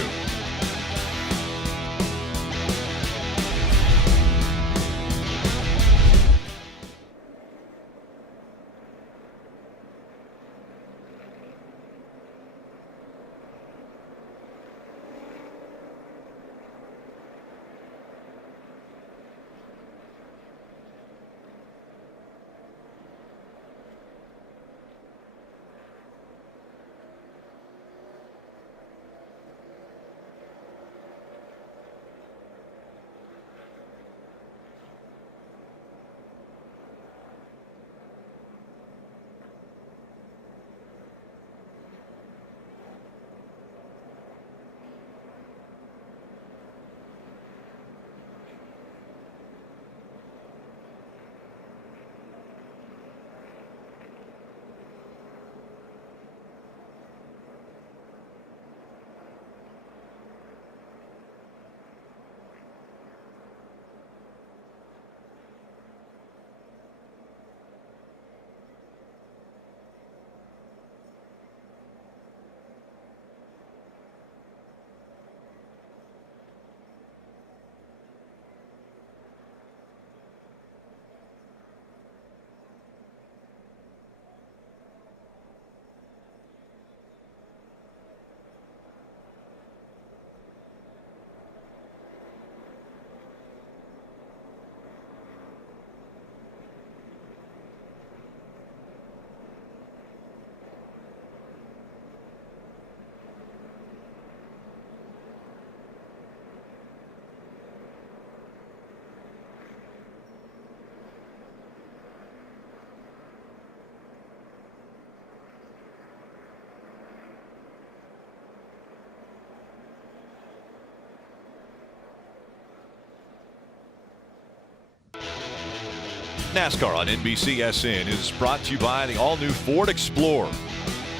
NASCAR on NBCSN is brought to you by the all-new Ford Explorer.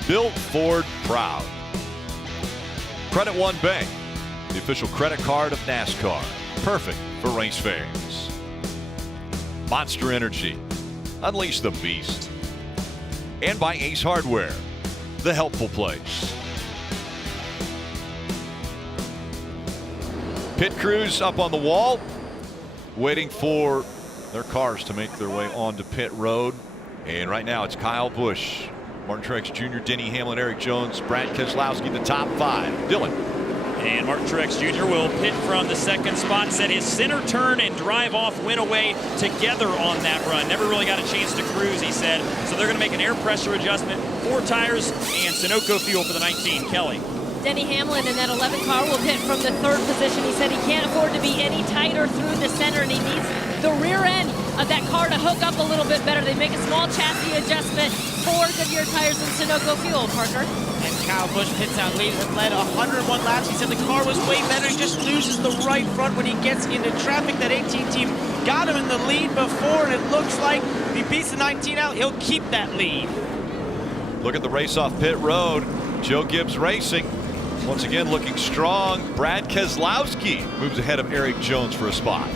Built Ford proud. Credit One Bank, the official credit card of NASCAR. Perfect for race fans. Monster Energy, unleash the beast. And by Ace Hardware, the helpful place. Pit crews up on the wall, waiting for their cars to make their way onto pit road. And right now it's Kyle Busch, Martin Truex Jr., Denny Hamlin, Erik Jones, Brad Keselowski, the top 5. Dylan. And Martin Truex Jr. will pit from the second spot, set his center turn and drive off Winaway together on that run. Never really got a chance to cruise, he said. So they're going to make an air pressure adjustment, 4 tires, and Sunoco fuel for the 19. Kelly. Denny Hamlin in that 11 car will pit from the 3rd position. He said he can't afford to be any tighter through the center, and he needs the rear end of that car to hook up a little bit better. They make a small chassis adjustment, 4 Goodyear tires and Sunoco fuel, Parker. And Kyle Busch pits out lead, has led 101 laps. He said the car was way better. He just loses the right front when he gets into traffic. That 18 team got him in the lead before, and it looks like if he beats the 19 out, he'll keep that lead. Look at the race off pit road. Joe Gibbs Racing. Once again looking strong. Brad Keselowski moves ahead of Erik Jones for a spot.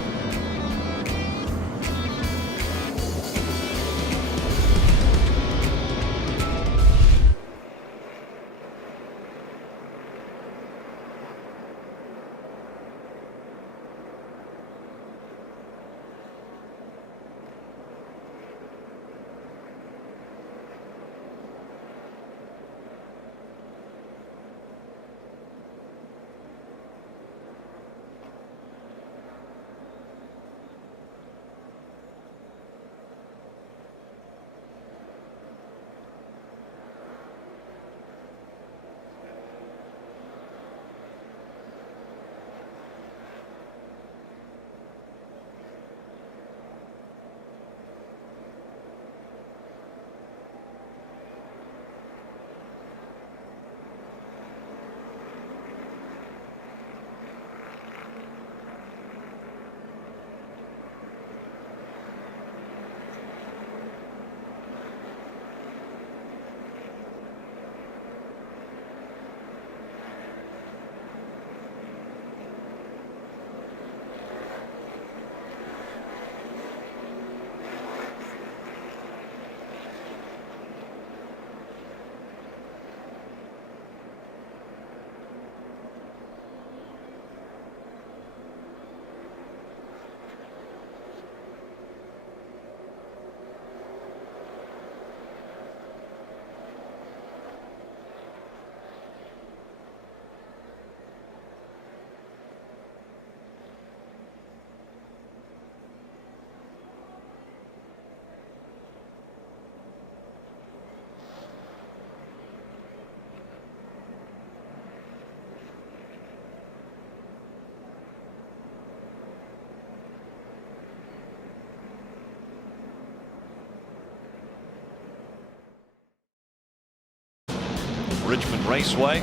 Richmond Raceway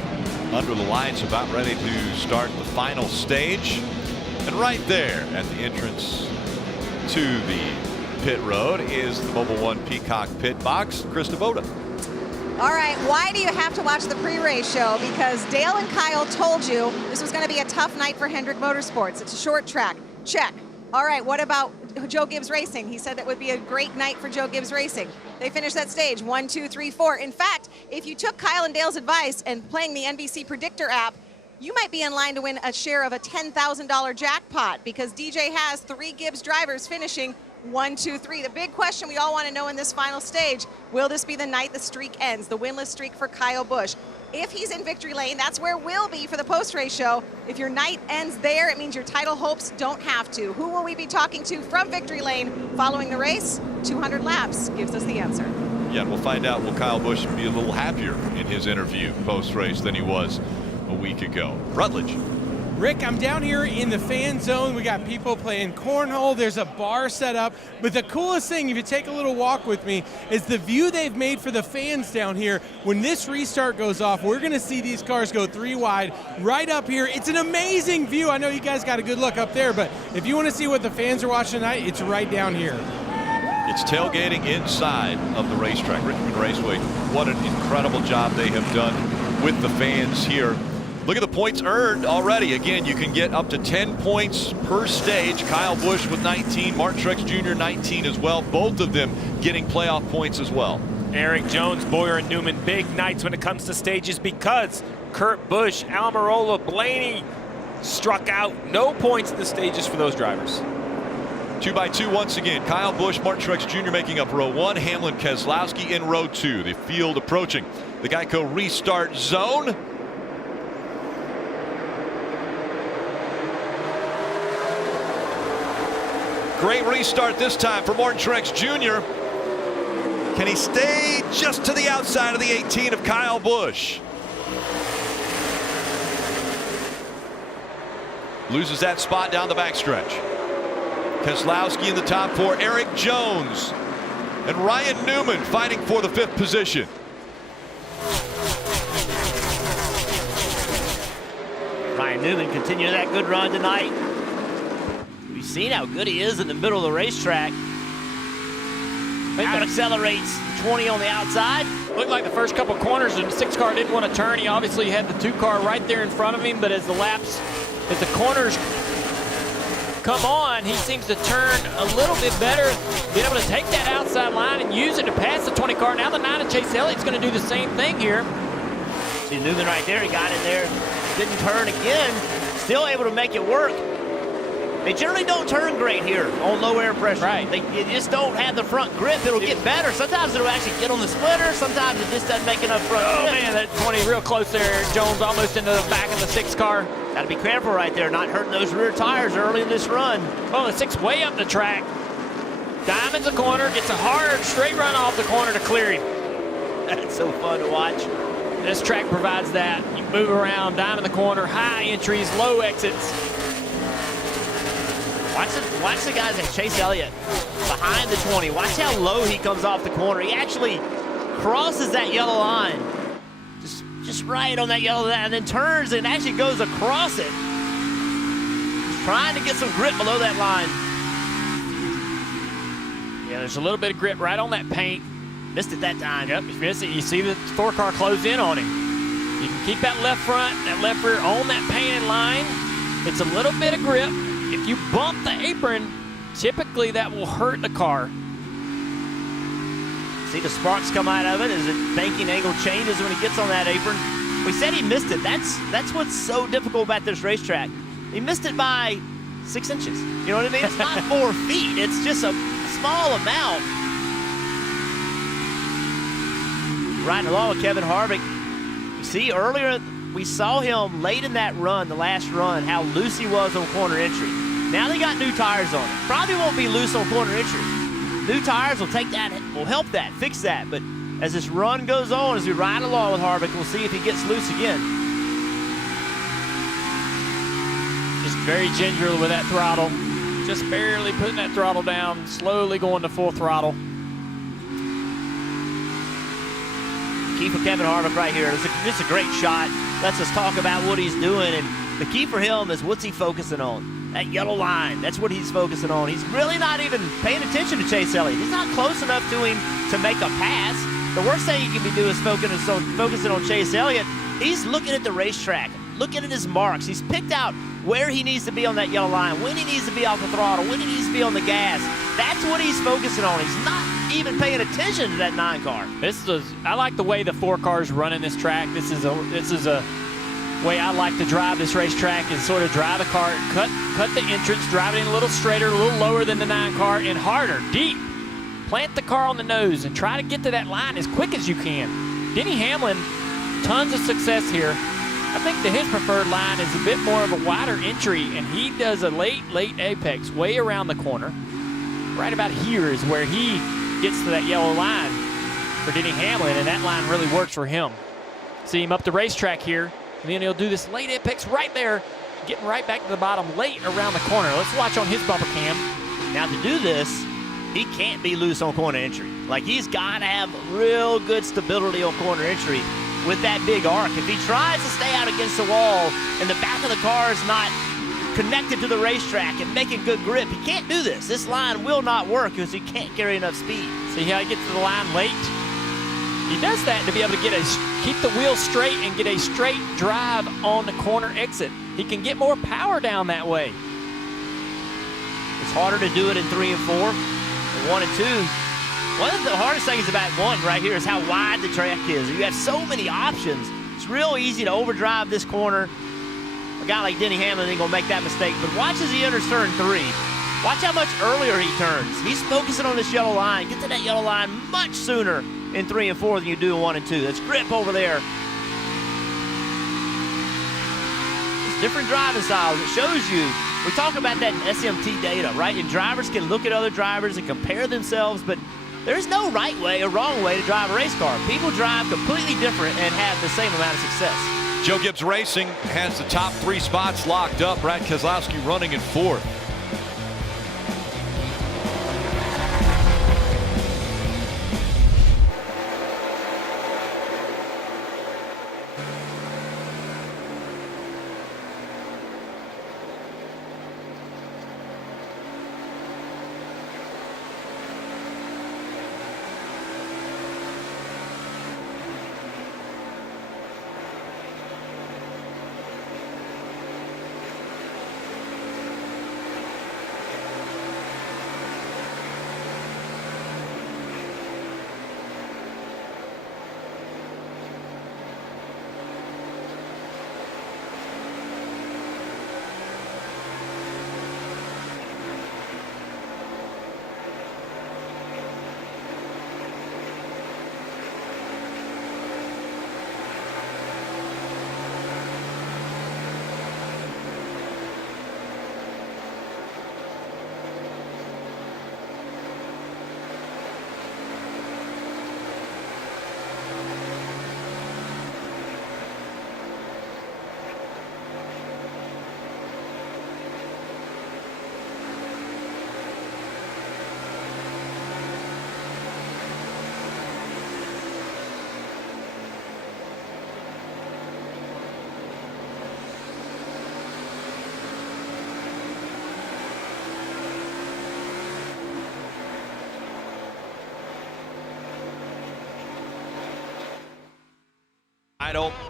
under the lights, about ready to start the final stage. And right there at the entrance to the pit road is the Mobil 1 Peacock pit box. Chris DeVota. All right, why do you have to watch the pre-race show? Because Dale and Kyle told you this was going to be a tough night for Hendrick Motorsports. It's a short track. Check. All right, what about Joe Gibbs Racing? He said that would be a great night for Joe Gibbs Racing. They finished that stage 1, 2, 3, 4. In fact, if you took Kyle and Dale's advice and playing the NBC Predictor app, you might be in line to win a share of a $10,000 jackpot, because DJ has 3 Gibbs drivers finishing 1, 2, 3. The big question we all want to know in this final stage, will this be the night the streak ends, the winless streak for Kyle Busch? If he's in victory lane, that's where we'll be for the post-race show. If your night ends there, it means your title hopes don't have to. Who will we be talking to from victory lane following the race? 200 laps gives us the answer. Yeah, and we'll find out, will Kyle Busch be a little happier in his interview post-race than he was a week ago. Rutledge. Rick, I'm down here in the fan zone. We got people playing cornhole. There's a bar set up. But the coolest thing, if you take a little walk with me, is the view they've made for the fans down here. When this restart goes off, we're going to see these cars go 3 wide right up here. It's an amazing view. I know you guys got a good look up there, but if you want to see what the fans are watching tonight, it's right down here. It's tailgating inside of the racetrack. Richmond Raceway, what an incredible job they have done with the fans here. Look at the points earned already. Again, you can get up to 10 points per stage. Kyle Busch with 19, Martin Truex Jr. 19 as well. Both of them getting playoff points as well. Eric Jones, Boyer, and Newman, big nights when it comes to stages because Kurt Busch, Almirola, Blaney struck out. No points in the stages for those drivers. 2 by 2 once again. Kyle Busch, Martin Truex Jr. making up row 1. Hamlin, Keselowski in row 2. The field approaching the Geico restart zone. Great restart this time for Martin Truex Jr. Can he stay just to the outside of the 18 of Kyle Busch? Loses that spot down the backstretch. Keselowski in the top 4. Eric Jones and Ryan Newman fighting for the 5th position. Ryan Newman continuing that good run tonight. We've seen how good he is in the middle of the racetrack. Out accelerates 20 on the outside. Looked like the first couple corners and the 6 car didn't want to turn. He obviously had the 2 car right there in front of him, but as the corners come on, he seems to turn a little bit better, be able to take that outside line and use it to pass the 20 car. Now the 9 of Chase Elliott's going to do the same thing here. See Newman right there, he got in there, didn't turn again, still able to make it work. They generally don't turn great here on low air pressure. Right. You just don't have the front grip. It'll get better. Sometimes it'll actually get on the splitter. Sometimes it just doesn't make enough front grip. Oh man, that 20 real close there. Jones almost into the back of the 6 car. Got to be careful right there, not hurting those rear tires early in this run. Oh, the 6 way up the track. Diamonds a corner, gets a hard straight run off the corner to clear him. That's so fun to watch. This track provides that. You move around, diamond the corner, high entries, low exits. Watch the guys like Chase Elliott behind the 20. Watch how low he comes off the corner. He actually crosses that yellow line. Just right on that yellow line, and then turns and actually goes across it. He's trying to get some grip below that line. Yeah, there's a little bit of grip right on that paint. Missed it that time. Yep, you miss it. You see the 4 car close in on him. You can keep that left front, that left rear on that painted line. It's a little bit of grip. If you bump the apron, typically that will hurt the car. See the sparks come out of it as the banking angle changes when he gets on that apron. We said he missed it. That's what's so difficult about this racetrack. He missed it by 6 inches. You know what I mean? It's not 4 feet. It's just a small amount. Riding along with Kevin Harvick. You see earlier, we saw him late in that run, the last run, how loose he was on corner entry. Now they got new tires on it. Probably won't be loose on corner entry. New tires will take that, will help that, fix that. But as this run goes on, as we ride along with Harvick, we'll see if he gets loose again. Just very gingerly with that throttle. Just barely putting that throttle down, slowly going to full throttle. Key for Kevin Harvick right here. This is a great shot. Lets us talk about what he's doing. And the key for him is what's he focusing on? That yellow line. That's what he's focusing on. He's really not even paying attention to Chase Elliott. He's not close enough to him to make a pass. The worst thing he can be doing is focusing on Chase Elliott. He's looking at the racetrack, looking at his marks. He's picked out where he needs to be on that yellow line, when he needs to be off the throttle, when he needs to be on the gas. That's what he's focusing on. He's not even paying attention to that 9 car. I like the way the 4 cars run in this track. This is a way I like to drive this racetrack, is sort of drive the car, cut the entrance, drive it in a little straighter, a little lower than the 9 car, and harder, deep. Plant the car on the nose and try to get to that line as quick as you can. Denny Hamlin, tons of success here. I think that his preferred line is a bit more of a wider entry, and he does a late apex way around the corner. Right about here is where he gets to that yellow line for Denny Hamlin, and that line really works for him. See him up the racetrack here, and then he'll do this late apex right there, getting right back to the bottom late around the corner. Let's watch on his bumper cam. Now to do this, he can't be loose on corner entry. Like, he's got to have real good stability on corner entry with that big arc. If he tries to stay out against the wall and the back of the car is not connected to the racetrack and making good grip. He can't do this. This line will not work because he can't carry enough speed. See how he gets to the line late? He does that to be able to keep the wheel straight and get a straight drive on the corner exit. He can get more power down that way. It's harder to do it in 3 and 4 than 1 and 2. One of the hardest things about 1 right here is how wide the track is. You have so many options. It's real easy to overdrive this corner. A guy like Denny Hamlin ain't gonna make that mistake, but watch as he enters turn 3. Watch how much earlier he turns. He's focusing on this yellow line. Get to that yellow line much sooner in 3 and 4 than you do in 1 and 2. That's grip over there. It's different driving styles. It shows you. We talk about that in SMT data, right? And drivers can look at other drivers and compare themselves, but there's no right way or wrong way to drive a race car. People drive completely different and have the same amount of success. Joe Gibbs Racing has the top 3 spots locked up. Brad Keselowski running in 4th.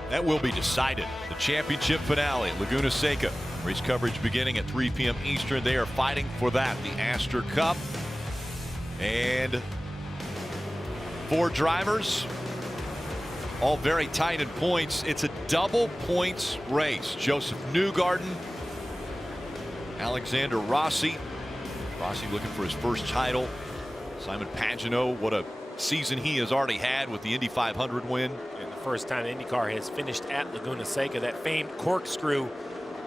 That will be decided. The championship finale, Laguna Seca. Race coverage beginning at 3 p.m. Eastern. They are fighting for that, the Astor Cup. And 4 drivers, all very tight in points. It's a double points race. Joseph Newgarden, Alexander Rossi. Rossi looking for his first title. Simon Pagenaud, what a season he has already had with the Indy 500 win. And the first time IndyCar has finished at Laguna Seca, that famed corkscrew,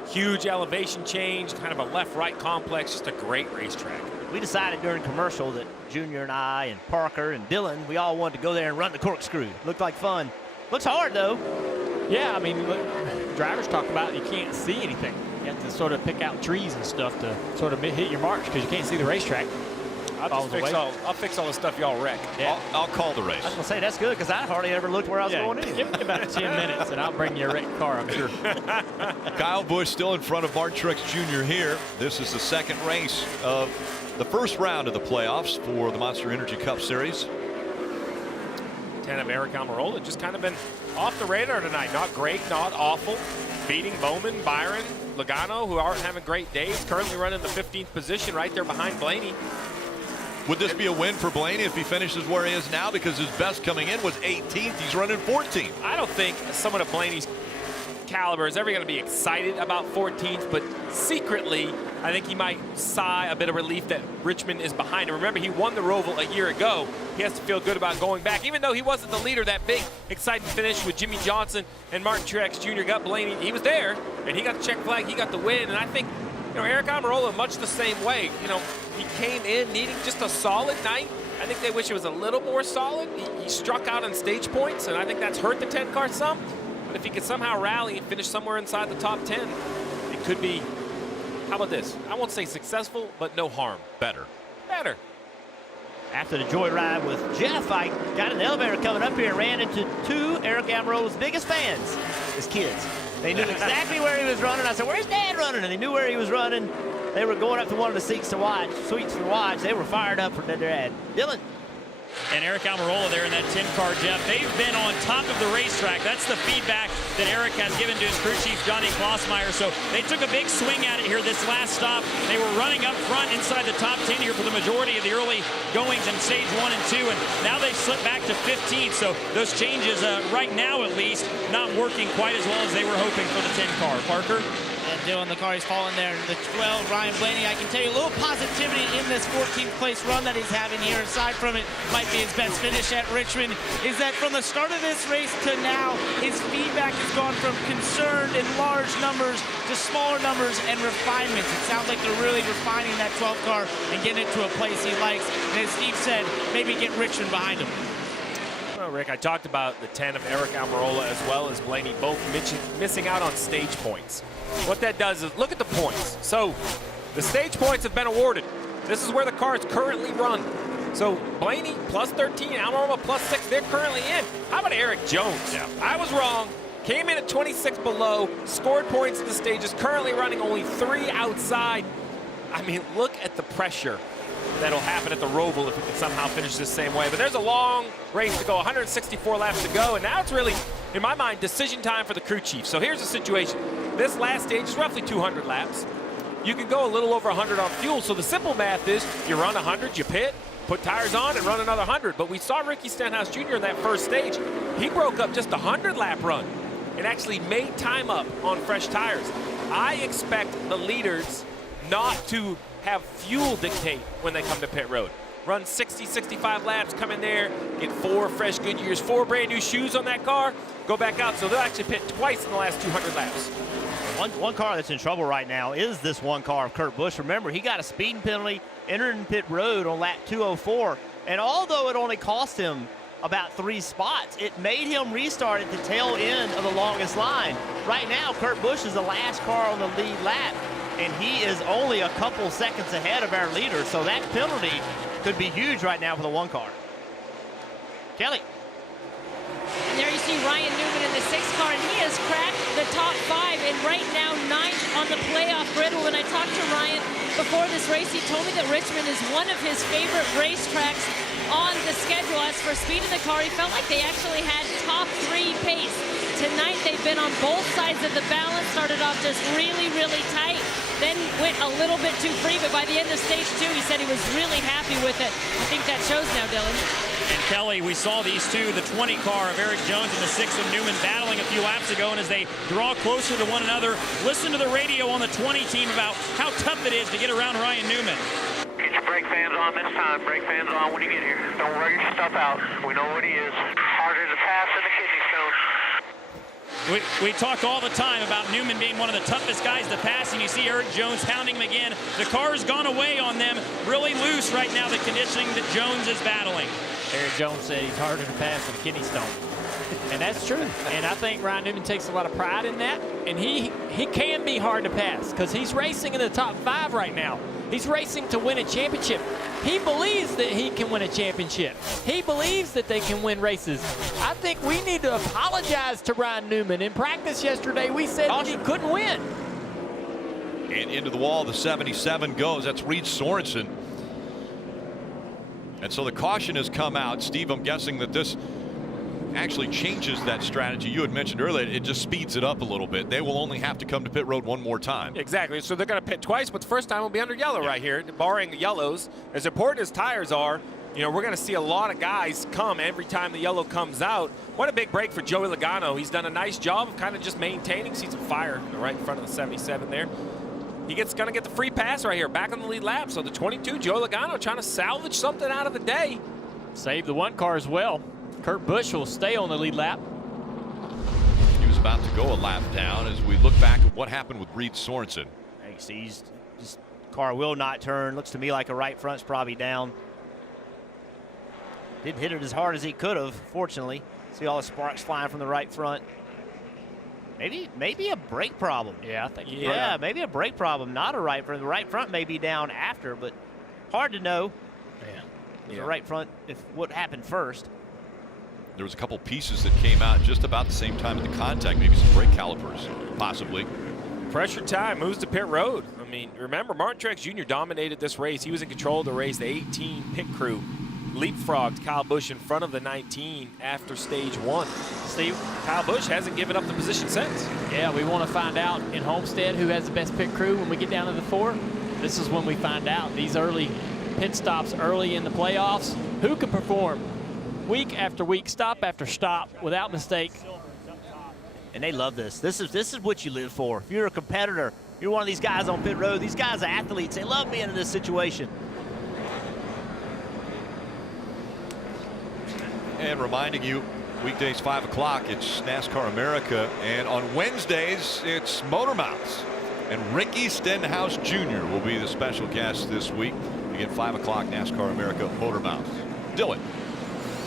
huge elevation change, kind of a left-right complex, just a great racetrack. We decided during commercial that Junior and I and Parker and Dylan, we all wanted to go there and run the corkscrew. Looked like fun. Looks hard though. Yeah, I mean, look, drivers talk about you can't see anything. You have to sort of pick out trees and stuff to sort of hit your marks because you can't see the racetrack. I'll fix all the stuff y'all wreck. Yeah. I'll call the race. I was going to say, that's good because I hardly ever looked where I was going in. Give me about 10 minutes and I'll bring you a wrecked car, I'm sure. Kyle Busch still in front of Martin Truex Jr. here. This is the second race of the first round of the playoffs for the Monster Energy Cup Series. 10 of Eric Almirola, just kind of been off the radar tonight. Not great, not awful. Beating Bowman, Byron, Logano, who aren't having great days. Currently running the 15th position right there behind Blaney. Would this be a win for Blaney if he finishes where he is now? Because his best coming in was 18th. He's running 14th. I don't think someone of Blaney's caliber is ever going to be excited about 14th, but secretly, I think he might sigh a bit of relief that Richmond is behind him. Remember, he won the Roval a year ago. He has to feel good about going back, even though he wasn't the leader. That big, exciting finish with Jimmy Johnson and Martin Truex Jr. got Blaney. He was there, and he got the check flag. He got the win, and I think, Eric Almirola much the same way. He came in needing just a solid night. I think they wish it was a little more solid. He struck out on stage points, and I think that's hurt the 10 car some. But if he could somehow rally and finish somewhere inside the top 10, it could be, how about this? I won't say successful, but no harm. Better. After the Joyride with Jeff, I got in the elevator coming up here and ran into two Eric Almirola's biggest fans, his kids. They knew exactly where he was running. I said, "Where's Dad running?" And they knew where he was running. They were going up to one of the suites to watch. They were fired up for their dad. Dylan. And Eric Almirola there in that 10 car, Jeff. They've been on top of the racetrack. That's the feedback that Eric has given to his crew chief, Johnny Klossmeyer. So they took a big swing at it here this last stop. They were running up front inside the top 10 here for the majority of the early goings in stage 1 and 2. And now they've slipped back to 15th. So those changes, right now at least, not working quite as well as they were hoping for the 10 car. Parker? And Dylan, the car he's falling there. The 12, Ryan Blaney, I can tell you a little positivity in this 14th place run that he's having here. Aside from it might be his best finish at Richmond, is that from the start of this race to now, his feedback has gone from concerned in large numbers to smaller numbers and refinements. It sounds like they're really refining that 12 car and getting it to a place he likes. And as Steve said, maybe get Richmond behind him. Well, Rick, I talked about the 10 of Eric Almirola as well as Blaney both missing out on stage points. What that does is look at the points. So the stage points have been awarded. This is where the cars currently run. So Blaney plus 13, Almirola plus 6, they're currently in. How about Eric Jones? Yeah. I was wrong. Came in at 26 below, scored points in the stages, currently running only 3 outside. I mean, look at the pressure that'll happen at the Roval if we can somehow finish this same way. But there's a long race to go, 164 laps to go, and now it's really, in my mind, decision time for the crew chief. So here's the situation. This last stage is roughly 200 laps. You can go a little over 100 on fuel, so the simple math is you run 100, you pit, put tires on, and run another 100. But we saw Ricky Stenhouse Jr. in that first stage. He broke up just a 100-lap run and actually made time up on fresh tires. I expect the leaders not to have fuel dictate when they come to pit road. Run 60, 65 laps, come in there, get 4 fresh Goodyears, 4 brand new shoes on that car, go back out. So they'll actually pit twice in the last 200 laps. One car that's in trouble right now is this one car of Kurt Busch. Remember, he got a speeding penalty entering pit road on lap 204. And although it only cost him about 3 spots, it made him restart at the tail end of the longest line. Right now, Kurt Busch is the last car on the lead lap, and he is only a couple seconds ahead of our leader. So that penalty could be huge right now for the one car. Kelly. And there you see Ryan Newman in the 6th car, and he has cracked the top 5 and right now 9th on the playoff grid. When I talked to Ryan before this race, he told me that Richmond is one of his favorite racetracks on the schedule. As for speed in the car, he felt like they actually had top 3 pace. Tonight they've been on both sides of the balance, started off just really, really tight, then went a little bit too free, but by the end of stage 2, he said he was really happy with it. I think that shows now, Dylan. And Kelly, we saw these two, the 20 car of Eric Jones and the 6 of Newman, battling a few laps ago, and as they draw closer to one another, listen to the radio on the 20 team about how tough it is to get around Ryan Newman. Get your brake fans on this time. Brake fans on when you get here. Don't wear your stuff out. We know what he is. Harder to pass than the kidney stone. We talk all the time about Newman being one of the toughest guys to pass, and you see Eric Jones hounding him again. The car's gone away on them, really loose right now, the conditioning that Jones is battling. Eric Jones said he's harder to pass than a kidney stone. And that's true. And I think Ryan Newman takes a lot of pride in that. And he can be hard to pass because he's racing in the top 5 right now. He's racing to win a championship. He believes that he can win a championship. He believes that they can win races. I think we need to apologize to Ryan Newman. In practice yesterday, we said that he couldn't win. And into the wall, the 77 goes. That's Reed Sorensen. And so the caution has come out. Steve, I'm guessing that this actually changes that strategy. You had mentioned earlier, it just speeds it up a little bit. They will only have to come to pit road one more time. Exactly. So they're going to pit twice, but the first time will be under yellow right here, barring the yellows. As important as tires are, you know, we're going to see a lot of guys come every time the yellow comes out. What a big break for Joey Logano. He's done a nice job of kind of just maintaining. See some fire right in front of the 77 there. He's going to get the free pass right here, back on the lead lap. So the 22, Joey Logano, trying to salvage something out of the day. Save the one car as well. Kurt Busch will stay on the lead lap. He was about to go a lap down as we look back at what happened with Reed Sorensen. You see, this car will not turn. Looks to me like a right front's probably down. Didn't hit it as hard as he could have, fortunately. See all the sparks flying from the right front. Maybe a brake problem. Yeah, I think. Yeah, maybe a brake problem, not a right front. The right front may be down after, but hard to know. Yeah. The right front, if what happened first. There was a couple pieces that came out just about the same time at the contact, maybe some brake calipers, possibly. Pressure time moves to pit road. I mean, remember, Martin Truex Jr. dominated this race. He was in control of the race. The 18 pit crew leapfrogged Kyle Busch in front of the 19 after stage 1. Steve, Kyle Busch hasn't given up the position since. Yeah, we want to find out in Homestead who has the best pit crew when we get down to the 4. This is when we find out. These early pit stops early in the playoffs, who can perform week after week, stop after stop, without mistake. And they love this. This is what you live for. If you're a competitor, you're one of these guys on pit road. These guys are athletes. They love being in this situation. And reminding you, weekdays 5 o'clock, it's NASCAR America, and on Wednesdays it's Motor Mouths. And Ricky Stenhouse Jr. will be the special guest this week. Again, 5 o'clock, NASCAR America, Motor Mouths. Dylan.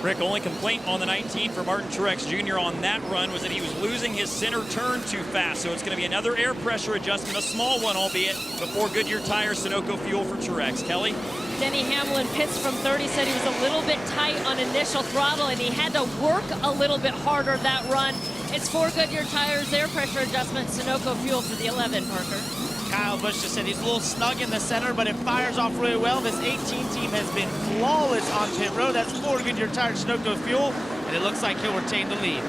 Rick, only complaint on the 19 for Martin Truex Jr. on that run was that he was losing his center turn too fast. So it's going to be another air pressure adjustment, a small one albeit, before Goodyear tires, Sunoco fuel for Truex. Kelly? Denny Hamlin pits from 30, said he was a little bit tight on initial throttle and he had to work a little bit harder that run. It's 4 Goodyear tires, air pressure adjustment, Sunoco fuel for the 11, Parker. Kyle Busch just said he's a little snug in the center, but it fires off really well. This 18 team has been flawless on pit road. That's 4 Goodyear tires, Sunoco fuel, and it looks like he'll retain the lead.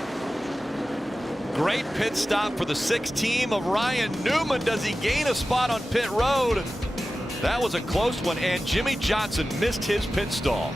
Great pit stop for the 6 team of Ryan Newman. Does he gain a spot on pit road? That was a close one, and Jimmy Johnson missed his pit stall.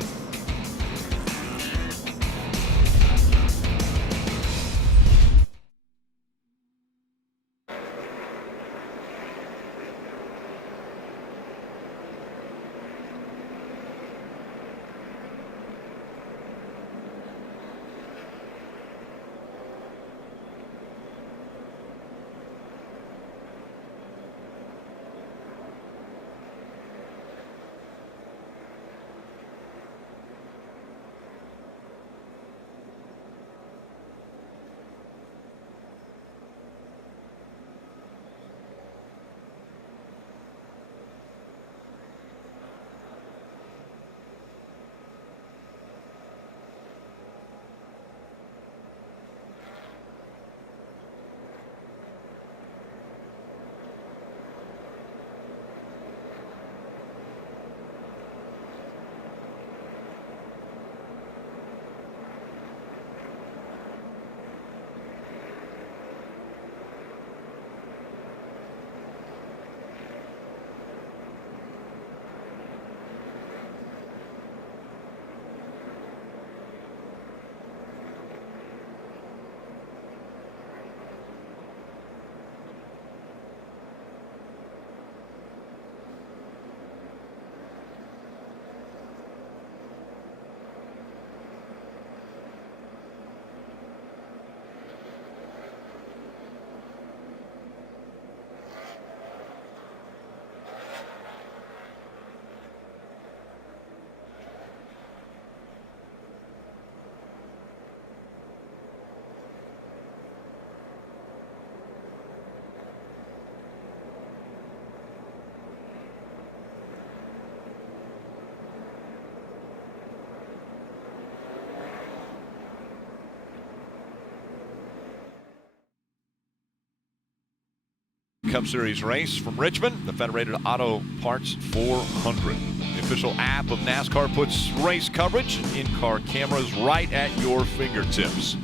Cup Series race from Richmond, the Federated Auto Parts 400. The official app of NASCAR puts race coverage and in-car cameras right at your fingertips.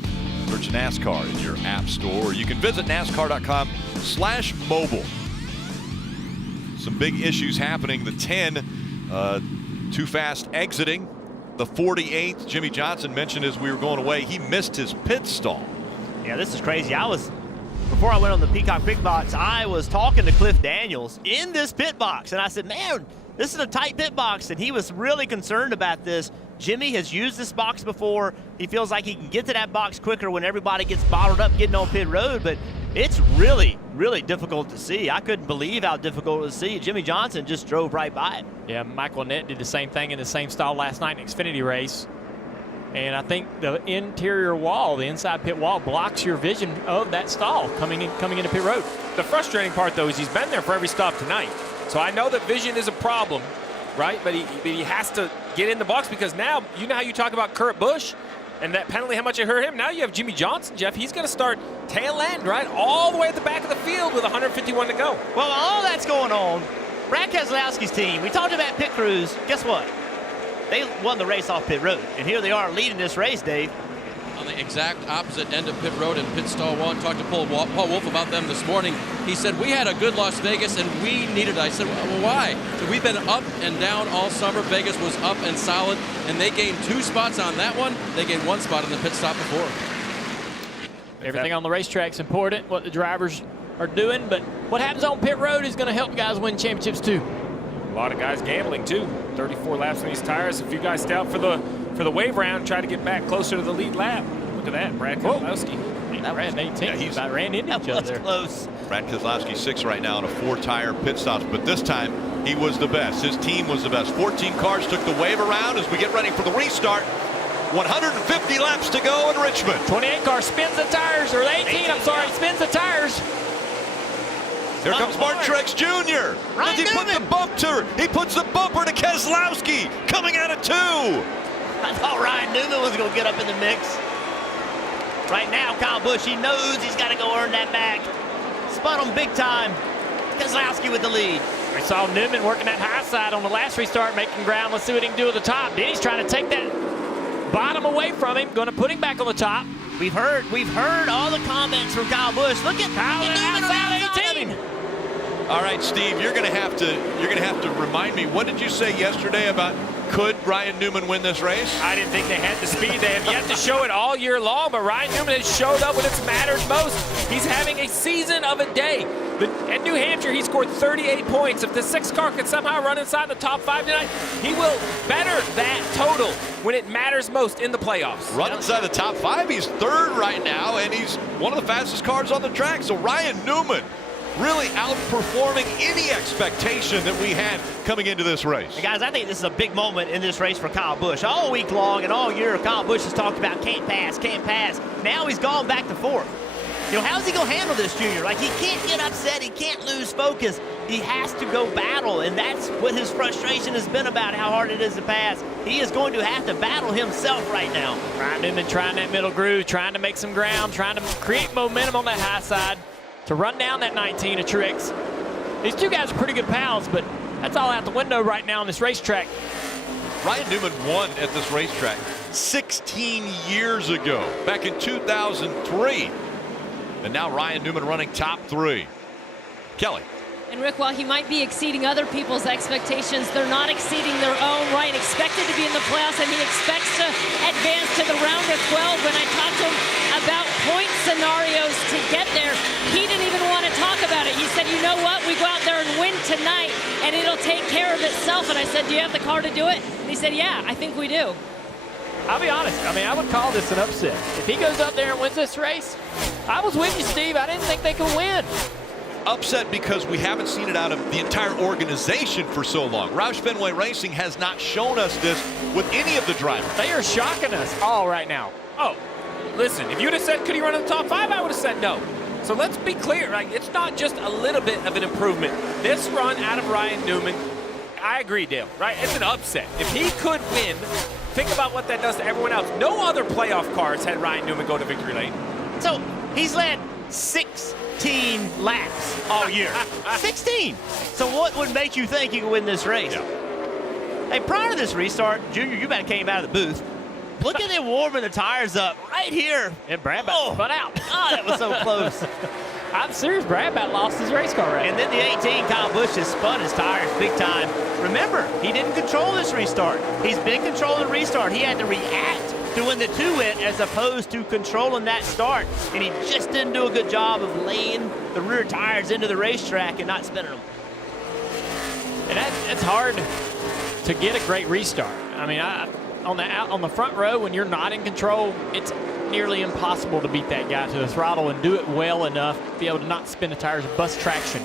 Search NASCAR in your app store, or you can visit NASCAR.com/mobile. Some big issues happening. The 10, too fast exiting. The 48th, Jimmy Johnson mentioned as we were going away, he missed his pit stall. Yeah, this is crazy. Before I went on the Peacock Pit Box, I was talking to Cliff Daniels in this pit box, and I said, man, this is a tight pit box, and he was really concerned about this. Jimmy has used this box before. He feels like he can get to that box quicker when everybody gets bottled up getting on pit road, but it's really, really difficult to see. I couldn't believe how difficult it was to see. Jimmy Johnson just drove right by it. Yeah, Michael Annett did the same thing in the same style last night in Xfinity race. And I think the interior wall, the inside pit wall, blocks your vision of that stall coming into pit road. The frustrating part, though, is he's been there for every stop tonight. So I know that vision is a problem. right? But he has to get in the box because now, you know how you talk about Kurt Busch and that penalty, how much it hurt him? Now you have Jimmy Johnson, Jeff. He's going to start tail end, right? All the way at the back of the field with 151 to go. Well, all that's going on, Brad Keselowski's team, we talked about pit crews. Guess what? They won the race off pit road. And here they are leading this race, Dave. On the exact opposite end of pit road in pit stall 1. Talked to Paul Wolf about them this morning. He said, we had a good Las Vegas and we needed it. I said, well, why? So we've been up and down all summer. Vegas was up and solid, and they gained 2 spots on that one. They gained 1 spot in the pit stop before. Everything on the racetrack's important, what the drivers are doing, but what happens on pit road is going to help guys win championships too. A lot of guys gambling too. 34 laps on these tires. If you guys stay out for the wave round, try to get back closer to the lead lap. Look at that, Brad Keselowski. That ran 18. Yeah, he's about ran into each other. Close. Brad Keselowski 6th right now on a 4-tire pit stops, but this time he was the best. His team was the best. 14 cars took the wave around as we get ready for the restart. 150 laps to go in Richmond. 28 car spins the tires, or 18, I'm sorry, spins the tires. Here comes Martin Truex Jr. Does he put the bumper? He puts the bumper to Keselowski, coming out of 2. I thought Ryan Newman was going to get up in the mix. Right now, Kyle Busch, he knows he's got to go earn that back. Spun him big time. Keselowski with the lead. We saw Newman working that high side on the last restart, making ground. Let's see what he can do at the top. Denny's trying to take that bottom away from him, going to put him back on the top. We've heard all the comments from Kyle Busch. Look at Kyle outside 18. All right, Steve, you're going to have to remind me. What did you say yesterday about could Ryan Newman win this race? I didn't think they had the speed. They have yet to show it all year long, but Ryan Newman has showed up when it's mattered most. He's having a season of a day. At New Hampshire, he scored 38 points. If the 6th car could somehow run inside the top 5 tonight, he will better that total when it matters most in the playoffs. Run inside the top 5. He's 3rd right now, and he's one of the fastest cars on the track. So Ryan Newman really outperforming any expectation that we had coming into this race. Hey guys, I think this is a big moment in this race for Kyle Busch. All week long and all year, Kyle Busch has talked about can't pass, can't pass. Now he's gone back to 4th. You know, how's he going to handle this, Junior? Like, he can't get upset. He can't lose focus. He has to go battle, and that's what his frustration has been about, how hard it is to pass. He is going to have to battle himself right now. Ryan Newman trying that middle groove, trying to make some ground, trying to create momentum on that high side to run down that 19 of Truex. These 2 guys are pretty good pals, but that's all out the window right now on this racetrack. Ryan Newman won at this racetrack 16 years ago, back in 2003. And now Ryan Newman running top 3. Kelly. And Rick, while he might be exceeding other people's expectations, they're not exceeding their own. Ryan expected to be in the playoffs, and he expects to advance to the round of 12. When I talked to him about point scenarios to get there, he didn't even want to talk about it. He said, you know what, we go out there and win tonight, and it'll take care of itself. And I said, do you have the car to do it? And he said, yeah, I think we do. I'll be honest, I mean, I would call this an upset. If he goes up there and wins this race, I was with you, Steve. I didn't think they could win. Upset because we haven't seen it out of the entire organization for so long. Roush Fenway Racing has not shown us this with any of the drivers. They are shocking us all right now. Oh, listen, if you would have said, could he run in the top 5, I would have said no. So let's be clear, like, it's not just a little bit of an improvement. This run out of Ryan Newman, I agree, Dale, right? It's an upset. If he could win, think about what that does to everyone else. No other playoff cars had Ryan Newman go to victory lane. So he's led 16 laps all year. 16. So what would make you think he could win this race? Yeah. Hey, prior to this restart, Junior, you about came out of the booth. Look at them warming the tires up right here. And Brad spun out. Oh, that was so close. I'm serious, Brad about lost his race car right. And then the 18, Kyle Busch has spun his tires big time. Remember, he didn't control this restart. He's been controlling the restart. He had to react to when the 2 went as opposed to controlling that start. And he just didn't do a good job of laying the rear tires into the racetrack and not spinning them. And that's hard to get a great restart. I mean, on the front row, when you're not in control, it's nearly impossible to beat that guy to the throttle and do it well enough to be able to not spin the tires and bust traction.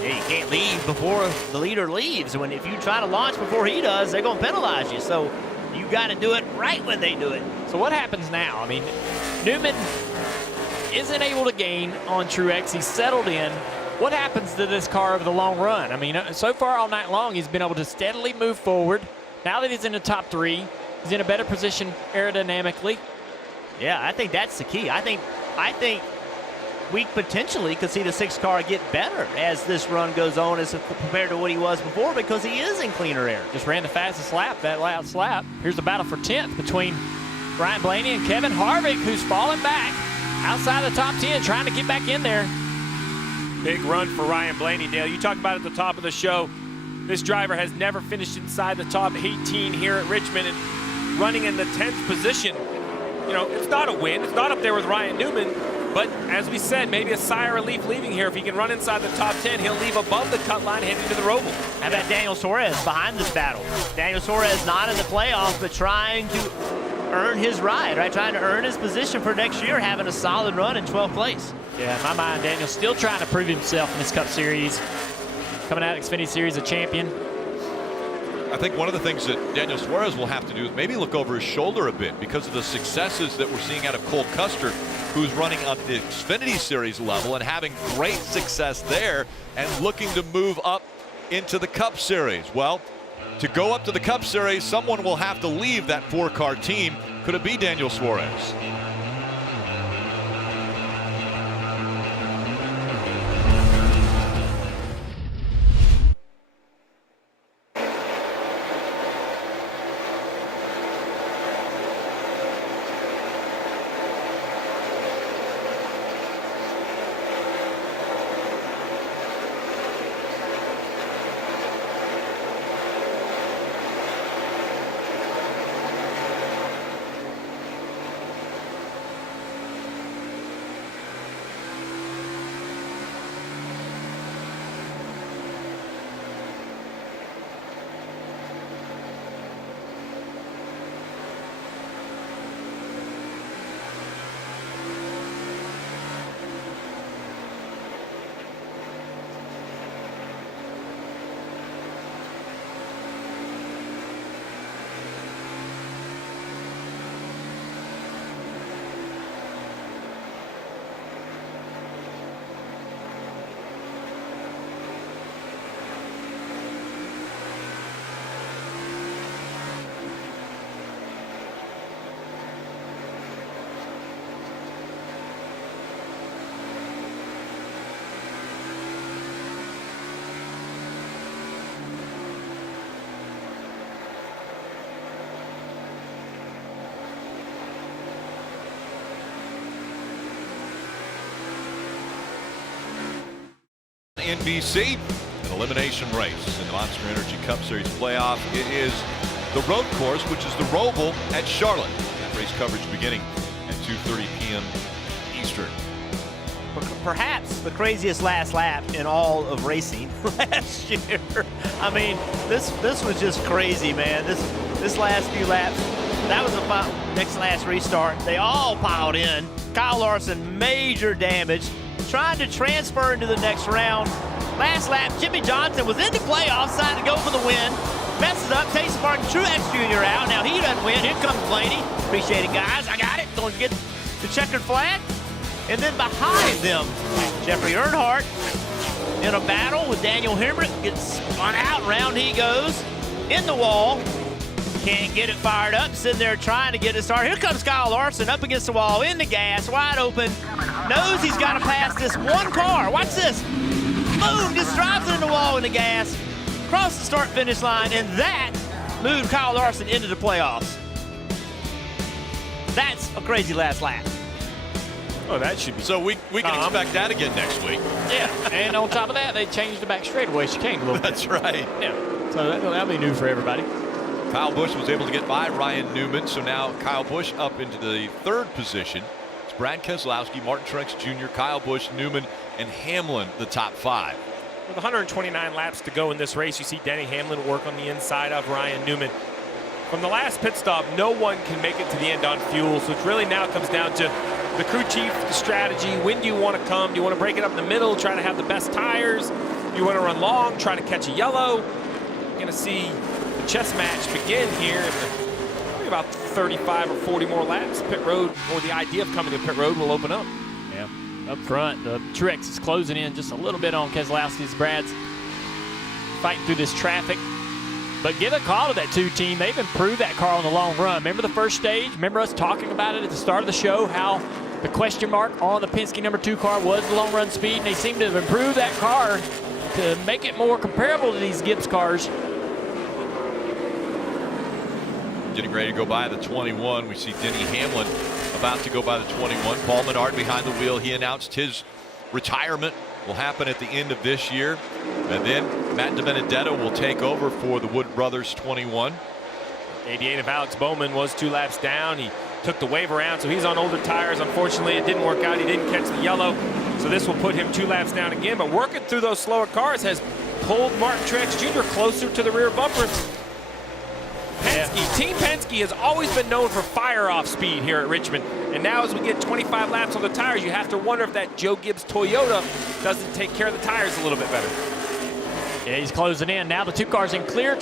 Yeah, you can't leave before the leader leaves. If you try to launch before he does, they're going to penalize you. So you got to do it right when they do it. So what happens now? I mean, Newman isn't able to gain on Truex. He's settled in. what happens to this car over the long run? I mean, so far all night long, he's been able to steadily move forward. Now that he's in the top 3, he's in a better position aerodynamically. Yeah, I think that's the key. I think we potentially could see the 6 car get better as this run goes on as compared to what he was before, because he is in cleaner air. Just ran the fastest lap, that last lap. Here's the battle for 10th between Ryan Blaney and Kevin Harvick, who's falling back outside the top 10, trying to get back in there. Big run for Ryan Blaney, Dale. You talked about at the top of the show, this driver has never finished inside the top 18 here at Richmond, and running in the 10th position. You know, it's not a win. It's not up there with Ryan Newman. But as we said, maybe a sigh of relief leaving here. If he can run inside the top 10, he'll leave above the cut line heading to the Roval. How about Daniel Suarez behind this battle? Daniel Suarez not in the playoffs, but trying to earn his ride, right? Trying to earn his position for next year, having a solid run in 12th place. Yeah, in my mind, Daniel's still trying to prove himself in this Cup Series. Coming out of Xfinity Series, a champion. I think one of the things that Daniel Suarez will have to do is maybe look over his shoulder a bit because of the successes that we're seeing out of Cole Custer, who's running up the Xfinity Series level and having great success there and looking to move up into the Cup Series. Well, to go up to the Cup Series, someone will have to leave that 4-car team. Could it be Daniel Suarez? NBC, an elimination race in the Monster Energy Cup Series playoff. It is the road course, which is the Roval at Charlotte. That race coverage beginning at 2:30 p.m. Eastern. Perhaps the craziest last lap in all of racing last year. I mean, this was just crazy, man. This last few laps, that was the next last restart. They all piled in. Kyle Larson, major damage. Trying to transfer into the next round. Last lap, Jimmy Johnson was in the playoffs, decided to go for the win. Messes up, takes Martin Truex Jr. out. Now he doesn't win. Here comes Blaney. Appreciate it, guys. I got it. Going to get the checkered flag. And then behind them, Jeffrey Earnhardt in a battle with Daniel Hemrick. Gets spun out. Round he goes. In the wall. Can't get it fired up. Sitting there trying to get it started. Here comes Kyle Larson up against the wall, in the gas, wide open. Knows he's got to pass this one car. Watch this. Boom, just drives into the wall in the gas. Across the start-finish line, and that moved Kyle Larson into the playoffs. That's a crazy last lap. Oh, that should be. So we can expect that again next week. Yeah, and on top of that, they changed the back straightaway chicane a little bit. That's right. Yeah, so that'll be new for everybody. Kyle Busch was able to get by Ryan Newman, so now Kyle Busch up into the 3rd position. It's Brad Keselowski, Martin Truex Jr., Kyle Busch, Newman, and Hamlin, the top 5. With 129 laps to go in this race, you see Denny Hamlin work on the inside of Ryan Newman. From the last pit stop, no one can make it to the end on fuel, so it really now comes down to the crew chief, the strategy. When do you want to come? Do you want to break it up in the middle, try to have the best tires? Do you want to run long, try to catch a yellow? You're going to see the chess match begin here. Probably about 35 or 40 more laps. Pit road, or the idea of coming to pit road, will open up. Yeah. up front. The Truex is closing in just a little bit on Keselowski as Brad's fighting through this traffic. But give a call to that 2 team. They've improved that car on the long run. Remember the first stage? Remember us talking about it at the start of the show, how the question mark on the Penske number 2 car was the long run speed, and they seem to have improved that car to make it more comparable to these Gibbs cars. Getting ready to go by the 21. We see Denny Hamlin about to go by the 21. Paul Menard behind the wheel. He announced his retirement will happen at the end of this year. And then Matt DiBenedetto will take over for the Wood Brothers 21. 88 of Alex Bowman was 2 laps down. He took the wave around, so he's on older tires. Unfortunately, it didn't work out. He didn't catch the yellow, so this will put him 2 laps down again. But working through those slower cars has pulled Martin Truex Jr. closer to the rear bumper. Penske, Team Penske has always been known for fire-off speed here at Richmond. And now as we get 25 laps on the tires, you have to wonder if that Joe Gibbs Toyota doesn't take care of the tires a little bit better. Yeah, he's closing in. Now the 2 cars in clear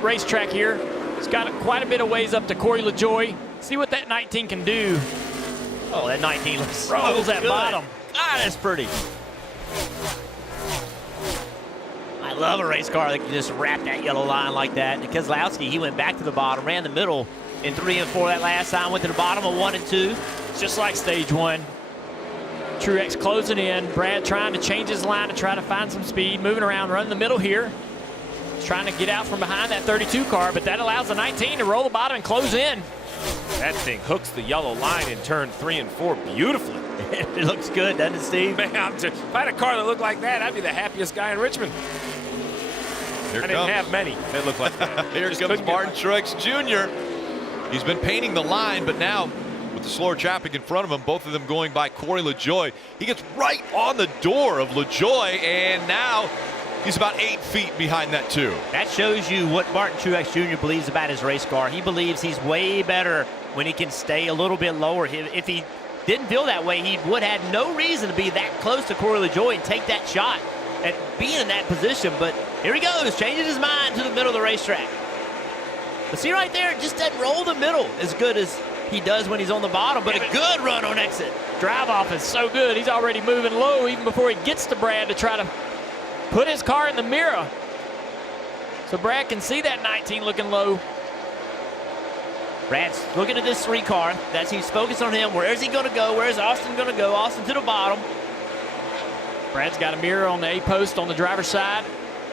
racetrack here. He's got quite a bit of ways up to Corey LaJoie. See what that 19 can do. Oh, that 19 looks rolls that bottom. Ah, that's pretty. I love a race car that can just wrap that yellow line like that. And Keselowski, he went back to the bottom, ran the middle in 3 and 4 that last time, went to the bottom of 1 and 2. Just like stage 1. Truex closing in. Brad trying to change his line to try to find some speed, moving around, running the middle here. He's trying to get out from behind that 32 car, but that allows the 19 to roll the bottom and close in. That thing hooks the yellow line in turn 3 and 4 beautifully. It looks good, doesn't it, Steve? Man, if I had a car that looked like that, I'd be the happiest guy in Richmond. Here I didn't have many that looked like that. Here comes Martin Truex Jr. He's been painting the line, but now with the slower traffic in front of him, both of them going by Corey LaJoie. He gets right on the door of LaJoie, and now he's about 8 feet behind that too. That shows you what Martin Truex Jr. believes about his race car. He believes he's way better when he can stay a little bit lower. If he didn't feel that way, he would have no reason to be that close to Corey LaJoie and take that shot at being in that position. But here he goes, changing his mind to the middle of the racetrack. But see right there, it just doesn't roll the middle as good as he does when he's on the bottom, but a good run on exit. Drive off is so good. He's already moving low even before he gets to Brad to try to put his car in the mirror. So Brad can see that 19 looking low. Brad's looking at this 3 car. He's focused on him. Where is he going to go? Where is Austin going to go? Austin to the bottom. Brad's got a mirror on the A-post on the driver's side.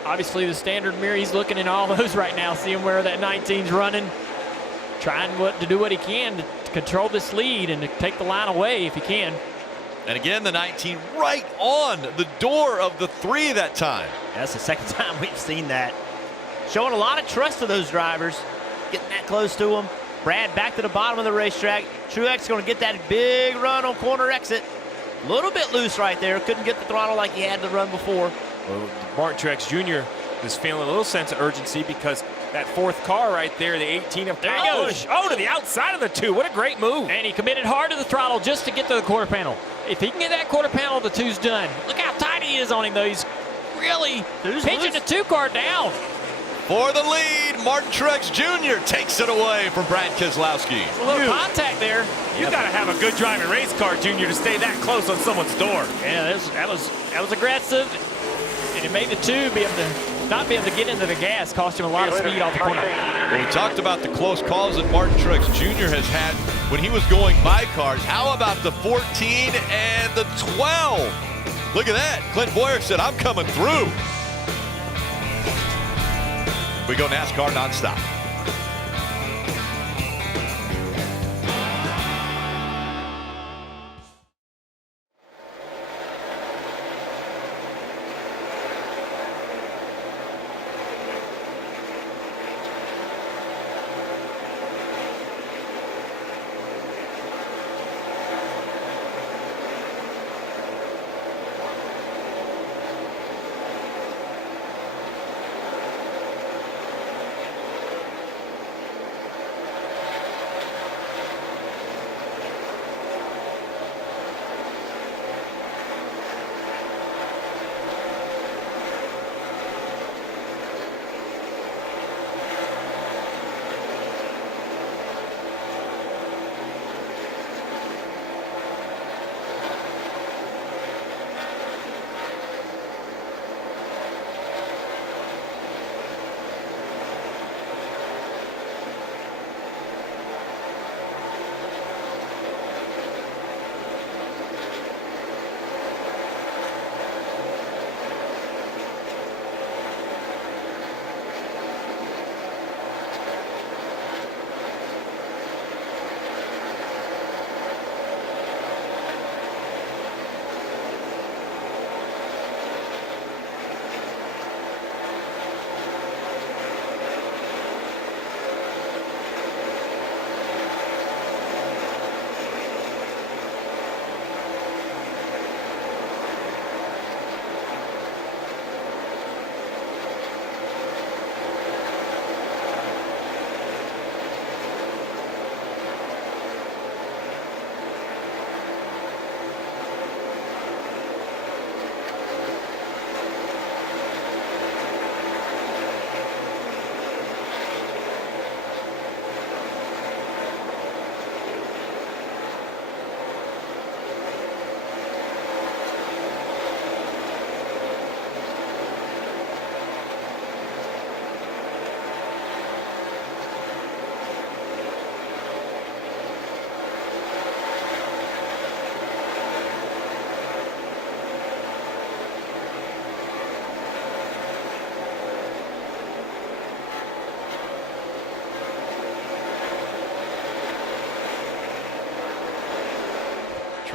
Obviously the standard mirror, he's looking in all those right now, seeing where that 19's running. Trying to do what he can to control this lead and to take the line away if he can. And again, the 19 right on the door of the 3 that time. That's the second time we've seen that. Showing a lot of trust to those drivers, getting that close to them. Brad back to the bottom of the racetrack. Truex going to get that big run on corner exit. A little bit loose right there. Couldn't get the throttle like he had to run before. Well, Martin Truex Jr. is feeling a little sense of urgency because that 4th car right there, the 18 of there he goes. Oh, to the outside of the 2. What a great move. And he committed hard to the throttle just to get to the quarter panel. If he can get that quarter panel, the 2's done. Look how tight he is on him, though. He's really pinching the 2 car down. For the lead, Martin Truex Jr. takes it away from Brad Keselowski. A little contact there. You got to have a good driving race car, Junior, to stay that close on someone's door. Yeah, that was aggressive, and it made the 2 not be able to get into the gas, cost him a lot of speed off the corner. Well, we talked about the close calls that Martin Truex Jr. has had when he was going by cars. How about the 14 and the 12? Look at that. Clint Boyer said, I'm coming through. We go NASCAR nonstop.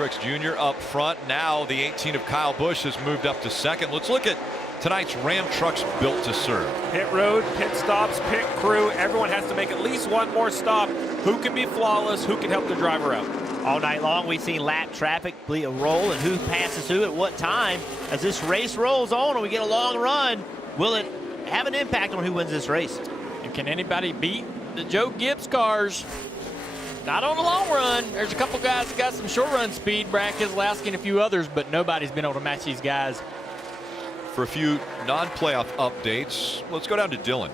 Truex Jr. up front. Now the 18 of Kyle Busch has moved up to second. Let's look at tonight's Ram trucks built to serve. Pit road, pit stops, pit crew. Everyone has to make at least one more stop. Who can be flawless? Who can help the driver out? All night long, we've seen lap traffic be a roll and who passes who at what time. As this race rolls on and we get a long run, will it have an impact on who wins this race? And can anybody beat the Joe Gibbs cars? Not on the long run. There's a couple guys that got some short run speed, Brad Keselowski and a few others, but nobody's been able to match these guys. For a few non-playoff updates, let's go down to Dylan.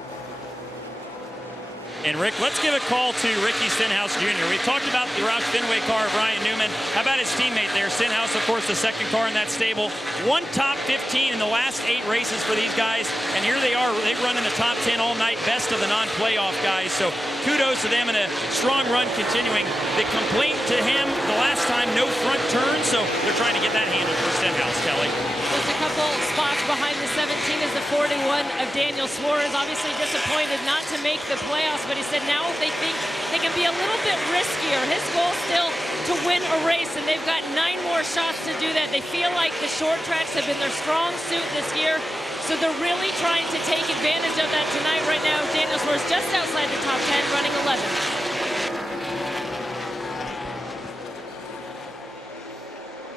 And Rick, let's give a call to Ricky Stenhouse Jr. We talked about the Roush Fenway car of Ryan Newman. How about his teammate there? Stenhouse, of course, the second car in that stable. One top 15 in the last 8 races for these guys. And here they are. They run in the top 10 all night, best of the non-playoff guys. So kudos to them and a strong run continuing. The complaint to him the last time, no front turn. So they're trying to get that handled for Stenhouse, Kelly. Just a couple spots behind the 17 is the 41 of Daniel Suarez. Obviously disappointed not to make the playoffs, but he said now they think they can be a little bit riskier. His goal still to win a race, and they've got 9 more shots to do that. They feel like the short tracks have been their strong suit this year, so they're really trying to take advantage of that tonight. Right now, Daniel Suarez just outside the top 10, running 11th.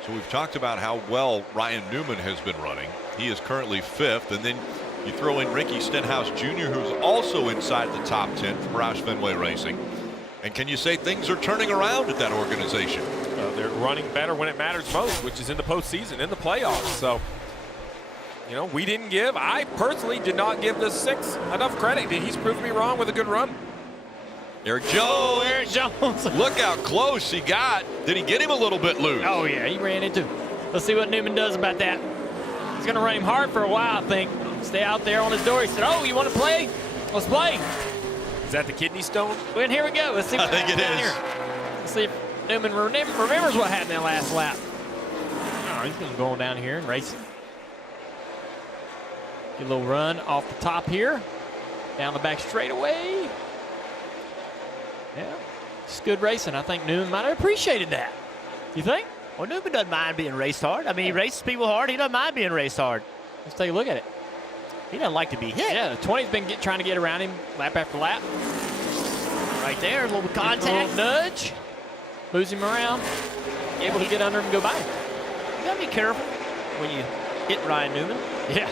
So we've talked about how well Ryan Newman has been running. He is currently 5th, and then you throw in Ricky Stenhouse Jr., who's also inside the top 10 from Roush Fenway Racing. And can you say things are turning around at that organization? They're running better when it matters most, which is in the postseason, in the playoffs. So, you know, I personally did not give the 6 enough credit. He's proved me wrong with a good run. Eric Jones. Eric Jones. Look how close he got. Did he get him a little bit loose? Oh, yeah, he ran into him. Let's see what Newman does about that. He's going to run him hard for a while, I think. Stay out there on his door. He said, oh, you want to play? Let's play. Is that the kidney stone? Well, here we go. Let's see what I think it is. here. Let's see if Newman remembers what happened that last lap. Oh, he's going to go on down here and race. Get a little run off the top here. Down the back straightaway. Yeah, it's good racing. I think Newman might have appreciated that. You think? Well, Newman doesn't mind being raced hard. I mean, he races people hard. He doesn't mind being raced hard. Let's take a look at it. He doesn't like to be hit. Yeah, the 20's been trying to get around him lap after lap. Right there, a little contact. A little nudge. Moves him around. Able to get under him and go by him. You got to be careful when you hit Ryan Newman. Yeah.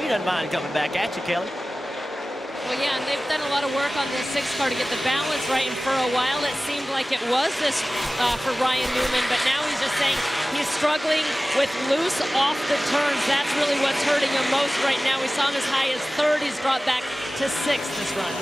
He doesn't mind coming back at you, Kelly. Well, yeah, and they've done a lot of work on this 6 car to get the balance right, and for a while it seemed like it was this for Ryan Newman, but now he's just saying he's struggling with loose off the turns. That's really what's hurting him most right now. We saw him as high as 3rd. He's dropped back to 6th this run.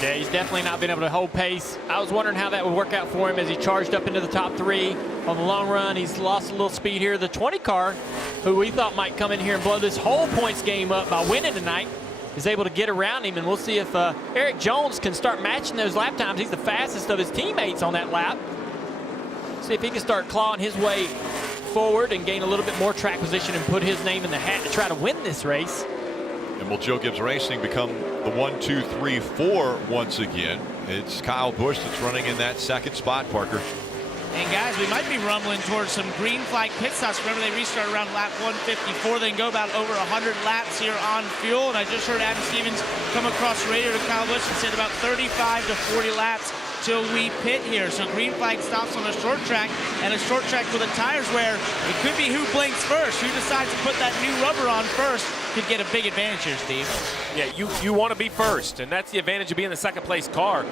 Yeah, he's definitely not been able to hold pace. I was wondering how that would work out for him as he charged up into the top 3 on the long run. He's lost a little speed here. The 20 car, who we thought might come in here and blow this whole points game up by winning tonight, is able to get around him, and we'll see if Eric Jones can start matching those lap times. He's the fastest of his teammates on that lap. See if he can start clawing his way forward and gain a little bit more track position and put his name in the hat to try to win this race. And will Joe Gibbs Racing become the 1, 2, 3, 4 once again? It's Kyle Busch that's running in that 2nd spot, Parker. And guys, we might be rumbling towards some green flag pit stops. Remember, they restart around lap 154. They can go about over 100 laps here on fuel. And I just heard Adam Stevens come across the radio to Kyle Busch and said about 35 to 40 laps till we pit here. So green flag stops on a short track, and a short track with the tires where it could be who blinks first. Who decides to put that new rubber on first could get a big advantage here, Steve. Yeah, you want to be first, and that's the advantage of being the 2nd place car.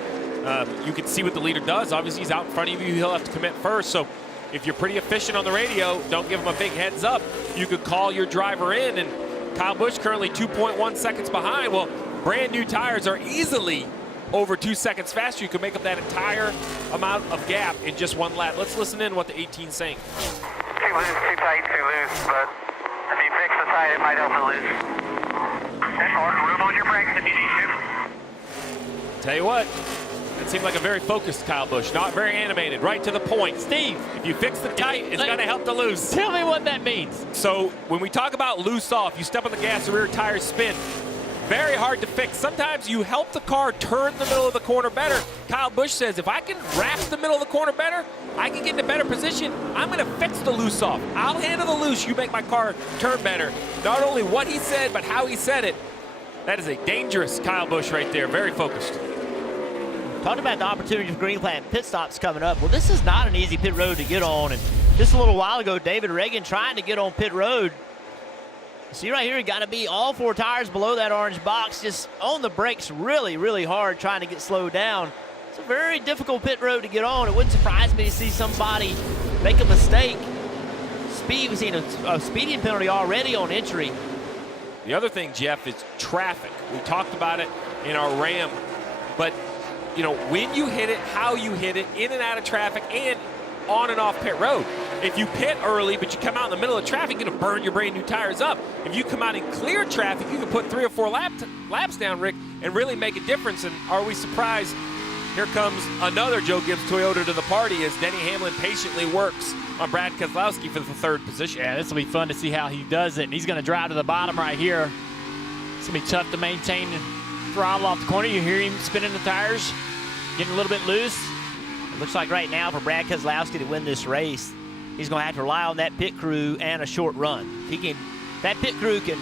You can see what the leader does. Obviously, he's out in front of you. He'll have to commit first. So if you're pretty efficient on the radio, don't give him a big heads up. You could call your driver in, and Kyle Busch currently 2.1 seconds behind. Well, brand new tires are easily over 2 seconds faster. You can make up that entire amount of gap in just 1 lap. Let's listen in what the 18's saying. Too loose, too tight, too loose, but if you fix the tire, it might help it loose. And more room on your brakes if you need to. Tell you what, it seemed like a very focused Kyle Busch, not very animated, right to the point. Steve, if you fix the tight, it's going to help the loose. Tell me what that means. So when we talk about loose off, you step on the gas, the rear tires spin. very hard to fix. Sometimes you help the car turn the middle of the corner better. Kyle Busch says, if I can wrap the middle of the corner better, I can get in a better position. I'm going to fix the loose off. I'll handle the loose. You make my car turn better. Not only what he said, but how he said it. That is a dangerous Kyle Busch right there. Very focused. Talking about the opportunity for green flag pit stops coming up. Well, this is not an easy pit road to get on. And just a little while ago, David Reagan trying to get on pit road. See right here, you got to be all 4 tires below that orange box, just on the brakes really, really hard, trying to get slowed down. It's a very difficult pit road to get on. It wouldn't surprise me to see somebody make a mistake. We've seen a speeding penalty already on entry. The other thing, Jeff, is traffic. We talked about it in our Ram, but you know, when you hit it, how you hit it, in and out of traffic, and on and off pit road. If you pit early, but you come out in the middle of traffic, you're going to burn your brand new tires up. If you come out in clear traffic, you can put 3 or 4 laps down, Rick, and really make a difference. And are we surprised? Here comes another Joe Gibbs Toyota to the party as Denny Hamlin patiently works on Brad Keselowski for the 3rd position. Yeah, this will be fun to see how he does it. And he's going to drive to the bottom right here. It's going to be tough to maintain the throttle off the corner. You hear him spinning the tires, getting a little bit loose. It looks like right now for Brad Keselowski to win this race, he's going to have to rely on that pit crew and a short run. That pit crew can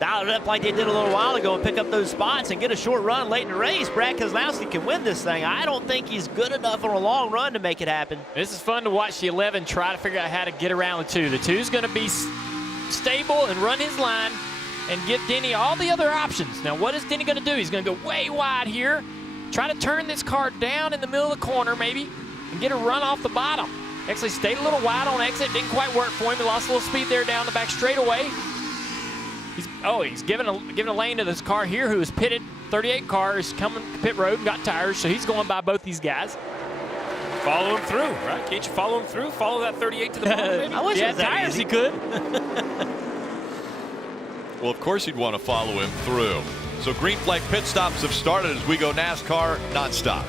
dial it up like they did a little while ago and pick up those spots and get a short run late in the race. Brad Keselowski can win this thing. I don't think he's good enough on a long run to make it happen. This is fun to watch the 11 try to figure out how to get around the 2. The 2's going to be stable and run his line and give Denny all the other options. Now, what is Denny going to do? He's going to go way wide here, try to turn this car down in the middle of the corner maybe, and get a run off the bottom. Actually stayed a little wide on exit, didn't quite work for him. He lost a little speed there down the back straightaway. He's giving a lane to this car here who is pitted. 38 car is coming pit road and got tires, so he's going by both these guys. Follow him through, right? Can't you follow him through? Follow that 38 to the bottom, maybe? I wish he had tires, he could. Well, of course he'd want to follow him through. So green flag pit stops have started as we go NASCAR nonstop.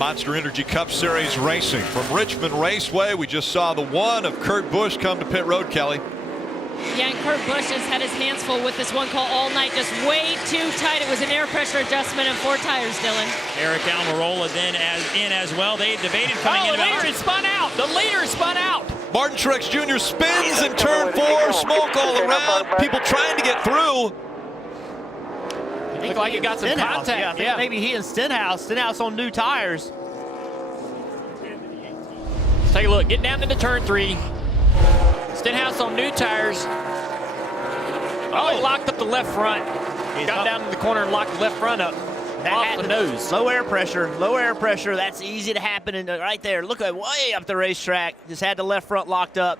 Monster Energy Cup Series racing. From Richmond Raceway, we just saw the one of Kurt Busch come to pit road, Kelly. Yeah, and Kurt Busch has had his hands full with this one call all night, just way too tight. It was an air pressure adjustment and 4 tires, Dylan. Eric Almirola then in as well. They debated coming in. The leader is spun out. The leader is spun out. Martin Truex Jr. spins in turn 4, smoke all around, people trying to get through. Looked like it got some contact. Yeah, maybe he and Stenhouse on new tires. Let's take a look. Get down into turn 3. Stenhouse on new tires. Oh, he locked up the left front. Got down in the corner and locked the left front up. Off the nose. Low air pressure. That's easy to happen right there. Look at way up the racetrack. Just had the left front locked up.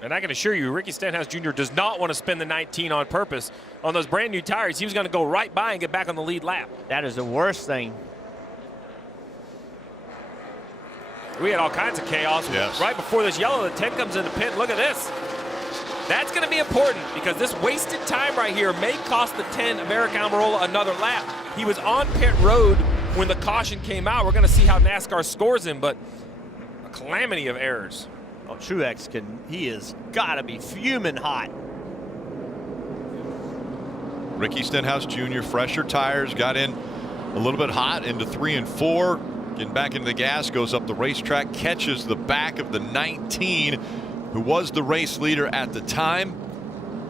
And I can assure you, Ricky Stenhouse Jr. does not want to spin the 19 on purpose. On those brand new tires, he was going to go right by and get back on the lead lap. That is the worst thing. We had all kinds of chaos. Yes. Right before this yellow, the 10 comes in the pit. Look at this. That's going to be important because this wasted time right here may cost the 10 of Eric Almirola another lap. He was on pit road when the caution came out. We're going to see how NASCAR scores him, but a calamity of errors. Oh, Truex he has got to be fuming hot. Ricky Stenhouse Jr., fresher tires, got in a little bit hot into 3 and 4. Getting back into the gas, goes up the racetrack, catches the back of the 19, who was the race leader at the time.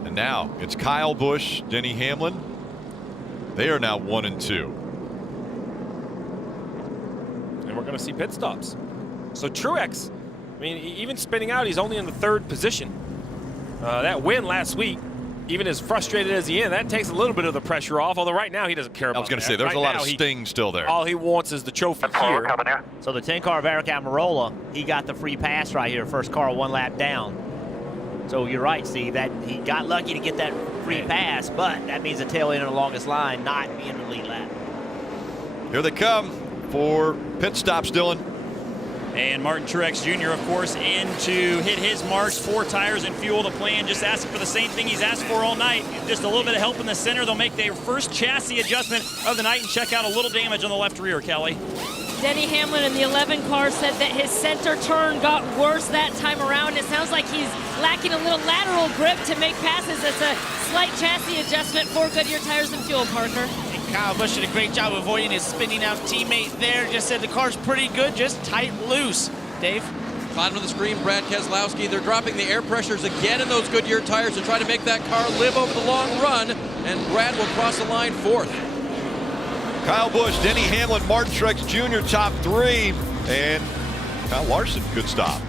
And now it's Kyle Busch, Denny Hamlin. They are now 1 and 2. And we're going to see pit stops. So Truex, I mean, even spinning out, he's only in the 3rd position. That win last week, even as frustrated as he is, that takes a little bit of the pressure off, although right now he doesn't care about that. I was going to say, there's a lot of sting still there. All he wants is the trophy here. So the 10 car of Eric Almirola, he got the free pass right here, first car 1 lap down. So you're right, Steve, that he got lucky to get that free pass, but that means the tail end of the longest line not being the lead lap. Here they come for pit stops, Dylan. And Martin Truex Jr., of course, in to hit his marks. 4 tires and fuel the plan. Just asking for the same thing he's asked for all night. Just a little bit of help in the center. They'll make their first chassis adjustment of the night and check out a little damage on the left rear, Kelly. Denny Hamlin in the 11 car said that his center turn got worse that time around. It sounds like he's lacking a little lateral grip to make passes. It's a slight chassis adjustment for Goodyear tires and fuel, Parker. Kyle Busch did a great job avoiding his spinning out teammate there. Just said the car's pretty good, just tight loose. Dave? Bottom of the screen, Brad Keselowski. They're dropping the air pressures again in those Goodyear tires to try to make that car live over the long run, and Brad will cross the line 4th. Kyle Busch, Denny Hamlin, Martin Truex Jr. top 3, and Kyle Larson, good stop.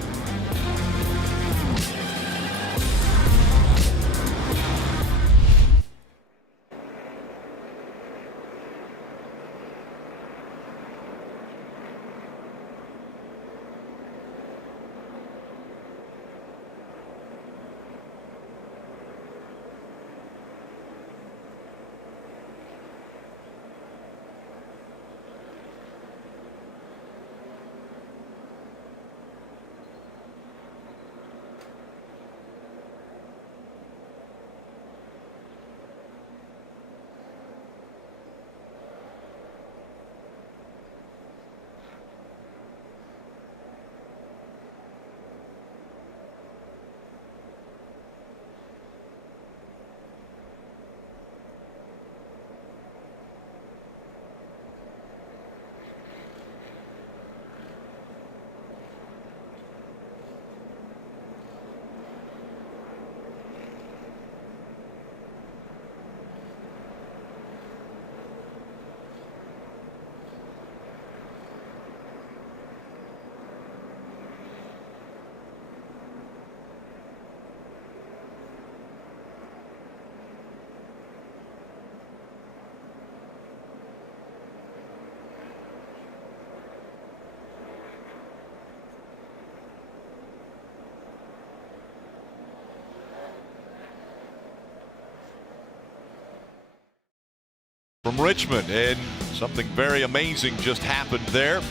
From Richmond, and something very amazing just happened there,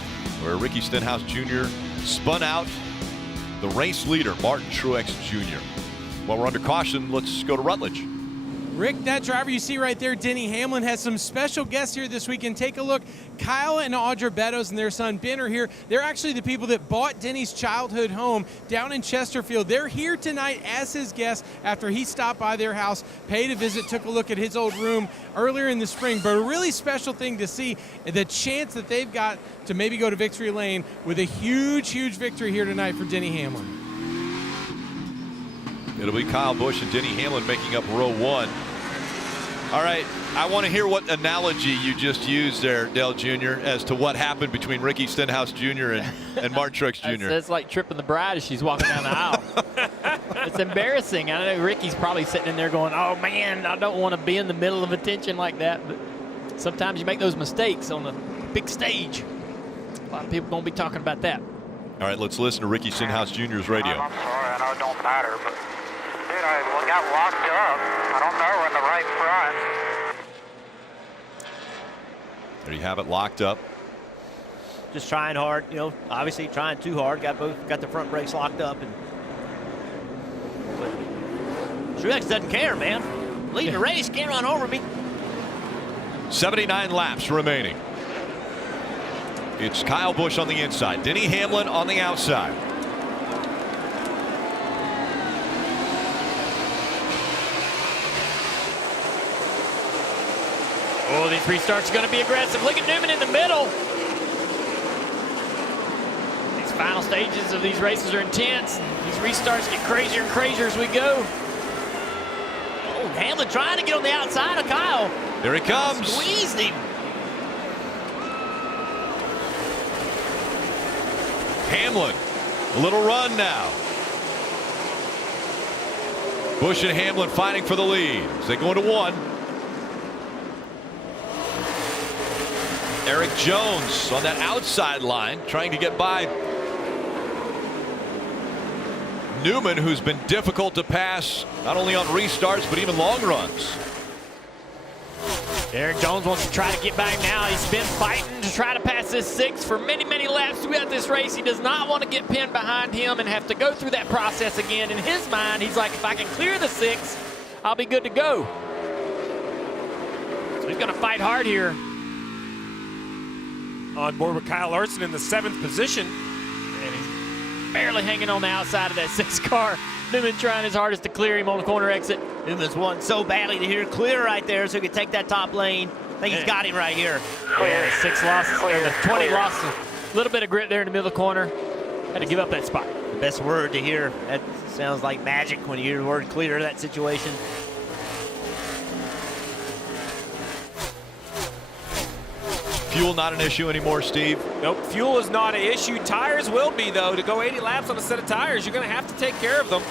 where Ricky Stenhouse Jr. spun out the race leader, Martin Truex Jr. While we're under caution, let's go to Rutledge. Rick, that driver you see right there, Denny Hamlin, has some special guests here this weekend. Take a look. Kyle and Audra Beddoes and their son Ben are here. They're actually the people that bought Denny's childhood home down in Chesterfield. They're here tonight as his guests after he stopped by their house, paid a visit, took a look at his old room earlier in the spring. But a really special thing to see, the chance that they've got to maybe go to victory lane with a huge, huge victory here tonight for Denny Hamlin. It'll be Kyle Busch and Denny Hamlin making up row one. All right, I want to hear what analogy you just used there, Dale Jr., as to what happened between Ricky Stenhouse Jr. and Martin Truex Jr. It's like tripping the bride as she's walking down the aisle. It's embarrassing. I know Ricky's probably sitting in there going, oh, man, I don't want to be in the middle of attention like that. But sometimes you make those mistakes on the big stage. A lot of people going to be talking about that. All right, let's listen to Ricky Stenhouse Jr.'s radio. I'm sorry, I know it don't matter, but dude, I got locked up. I don't know, in the right front. There you have it, locked up. Just trying hard, you know, obviously trying too hard. Got the front brakes locked up, and Truex doesn't care, man. Leading the race, can't run over me. 79 laps remaining. It's Kyle Busch on the inside, Denny Hamlin on the outside. Oh, these restarts are going to be aggressive. Look at Newman in the middle. These final stages of these races are intense. These restarts get crazier and crazier as we go. Oh, Hamlin trying to get on the outside of Kyle. There he comes. Squeezed him. Hamlin, a little run now. Busch and Hamlin fighting for the lead as they go into one. Eric Jones on that outside line trying to get by Newman, who's been difficult to pass not only on restarts but even long runs. Eric Jones wants to try to get back now. He's been fighting to try to pass this six for many, many laps throughout this race. He does not want to get pinned behind him and have to go through that process again. In his mind, he's like, if I can clear the six, I'll be good to go. So he's going to fight hard here. On board with Kyle Larson in the 7th position. And he's barely hanging on the outside of that 6 car. Newman trying his hardest to clear him on the corner exit. Newman's wanting so badly to hear clear right there so he can take that top lane. I think he's got him right here. Yeah, 6 losses, or the 20 losses. A little bit of grip there in the middle of the corner. Had to give up that spot. The best word to hear. That sounds like magic when you hear the word clear in that situation. Fuel not an issue anymore, Steve? Nope, fuel is not an issue. Tires will be, though. To go 80 laps on a set of tires, you're going to have to take care of them.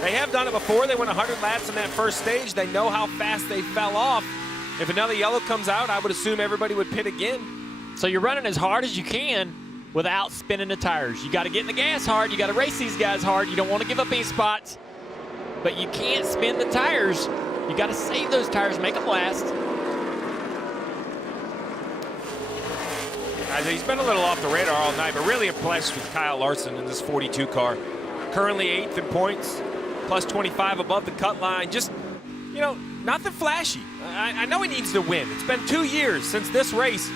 They have done it before. They went 100 laps in that first stage. They know how fast they fell off. If another yellow comes out, I would assume everybody would pit again. So you're running as hard as you can without spinning the tires. You got to get in the gas hard. You got to race these guys hard. You don't want to give up any spots, but you can't spin the tires. You got to save those tires, make them last. He's been a little off the radar all night, but really impressed with Kyle Larson in this 42 car. Currently 8th in points, plus 25 above the cut line. Just, you know, nothing flashy. I know he needs to win. It's been 2 years since this race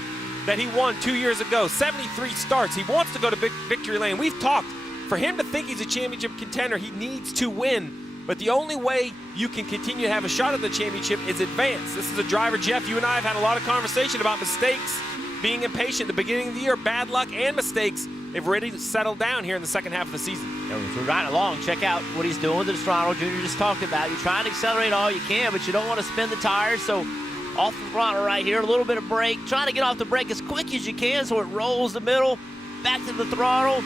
that he won 2 years ago. 73 starts. He wants to go to victory lane. We've talked. For him to think he's a championship contender, he needs to win. But the only way you can continue to have a shot at the championship is advance. This is a driver, Jeff, you and I have had a lot of conversation about mistakes, being impatient at the beginning of the year, bad luck and mistakes. They've already settled down here in the second half of the season. We're right along. Check out what he's doing with the throttle. Junior just talked about. You're trying to accelerate all you can, but you don't want to spin the tires. So off the throttle right here, a little bit of brake. Trying to get off the brake as quick as you can so it rolls the middle. Back to the throttle.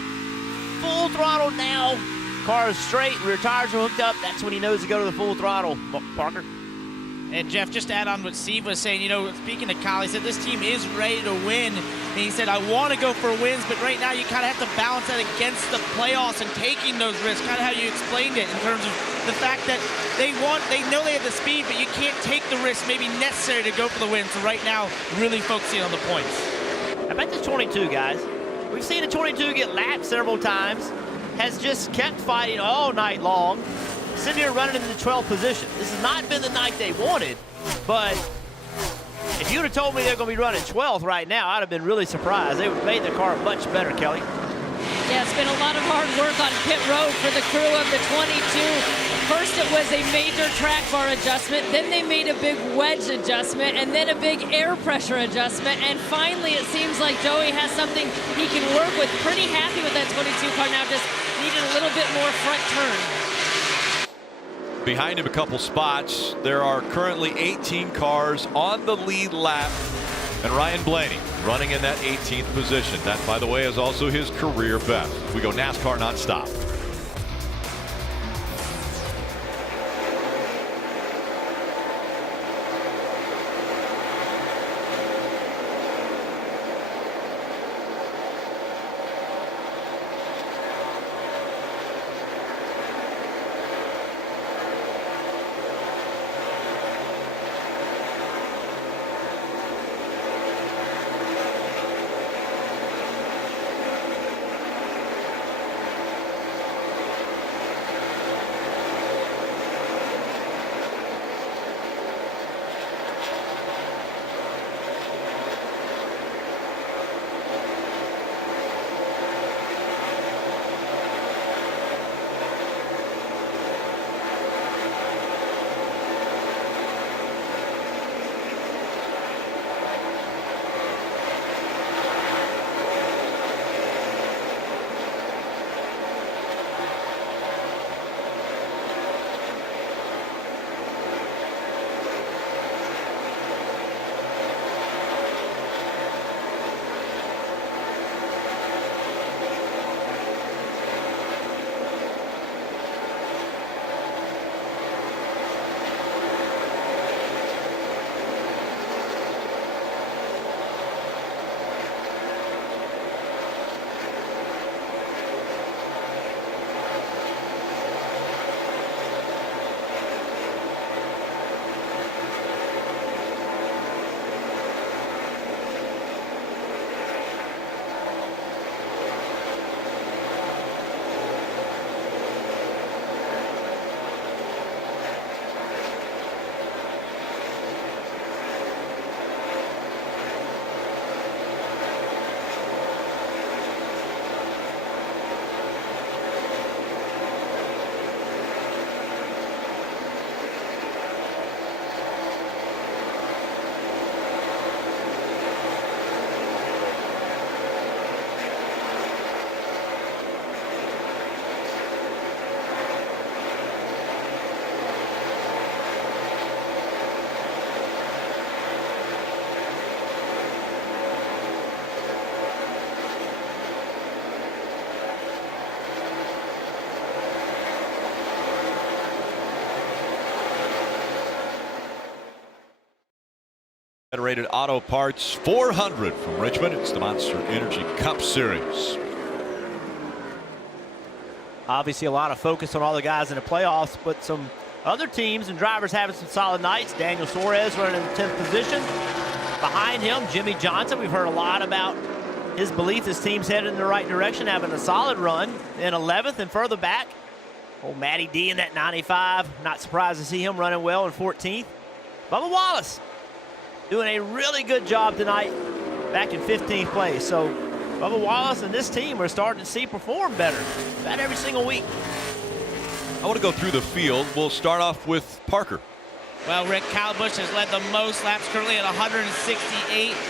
Full throttle now. Car is straight. Rear tires are hooked up. That's when he knows to go to the full throttle. Parker. And Jeff, just to add on what Steve was saying, you know, speaking to Kyle, he said this team is ready to win. And he said, I want to go for wins, but right now you kind of have to balance that against the playoffs and taking those risks, kind of how you explained it in terms of the fact that they know they have the speed, but you can't take the risks maybe necessary to go for the win. So right now, really focusing on the points. I bet this 22, guys. We've seen a 22 get lapped several times, has just kept fighting all night long. sitting here running in the 12th position. This has not been the night they wanted, but if you would have told me they're going to be running 12th right now, I'd have been really surprised. They would have made the car much better, Kelly. Yeah, it's been a lot of hard work on pit road for the crew of the 22. First it was a major track bar adjustment, then they made a big wedge adjustment, and then a big air pressure adjustment, and finally it seems like Joey has something he can work with. Pretty happy with that 22 car now, just needed a little bit more front turn. Behind him a couple spots. There are currently 18 cars on the lead lap, and Ryan Blaney running in that 18th position. That, by the way, is also his career best. We go NASCAR nonstop. Federated Auto Parts 400 from Richmond. It's the Monster Energy Cup Series. Obviously a lot of focus on all the guys in the playoffs, but some other teams and drivers having some solid nights. Daniel Suarez running in the 10th position. Behind him, Jimmy Johnson. We've heard a lot about his belief his team's headed in the right direction, having a solid run in 11th, and further back, old Matty D in that 95. Not surprised to see him running well in 14th. Bubba Wallace doing a really good job tonight, back in 15th place. So Bubba Wallace and this team are starting to see perform better about every single week. I want to go through the field. We'll start off with Parker. Well, Rick, Kyle Busch has led the most laps, currently at 168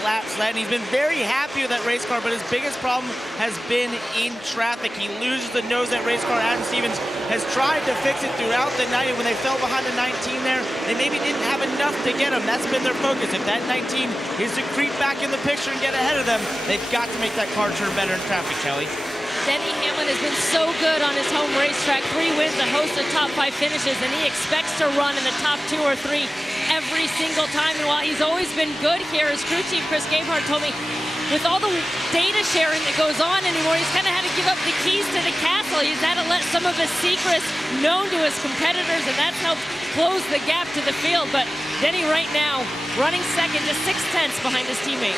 laps led. And he's been very happy with that race car, but his biggest problem has been in traffic. He loses the nose that race car. Adam Stevens has tried to fix it throughout the night. When they fell behind the 19 there, they maybe didn't have enough to get him. That's been their focus. If that 19 is to creep back in the picture and get ahead of them, they've got to make that car turn better in traffic, Kelly. Denny Hamlin has been so good on his home racetrack. 3 wins, a host of top 5 finishes, and he expects to run in the top 2 or 3 every single time. And while he's always been good here, his crew chief Chris Gabehart told me with all the data sharing that goes on anymore, he's kind of had to give up the keys to the castle. He's had to let some of his secrets known to his competitors, and that's helped close the gap to the field. But Denny right now running second, just 0.6 behind his teammate.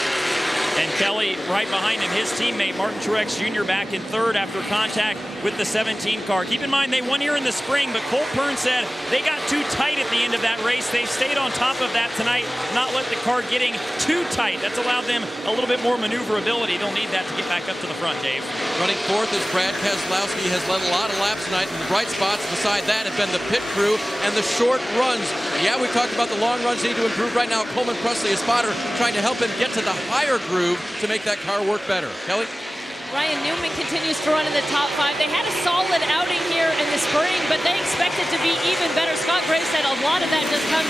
And Kelly right behind him, his teammate Martin Truex Jr. back in third after contact with the 17 car. Keep in mind they won here in the spring, but Cole Pern said they got too tight at the end of that race. They've stayed on top of that tonight, not let the car getting too tight. That's allowed them a little bit more maneuverability. They'll need that to get back up to the front, Dave. Running fourth is Brad Keselowski, has led a lot of laps tonight, and the bright spots beside that have been the pit crew and the short runs. Yeah, we talked about the long runs need to improve right now. Coleman Presley, a spotter, trying to help him get to the higher groove to make that car work better. Kelly? Ryan Newman continues to run in the top 5. They had a solid outing here in the spring, but they expect it to be even better. Scott Gray said a lot of that just comes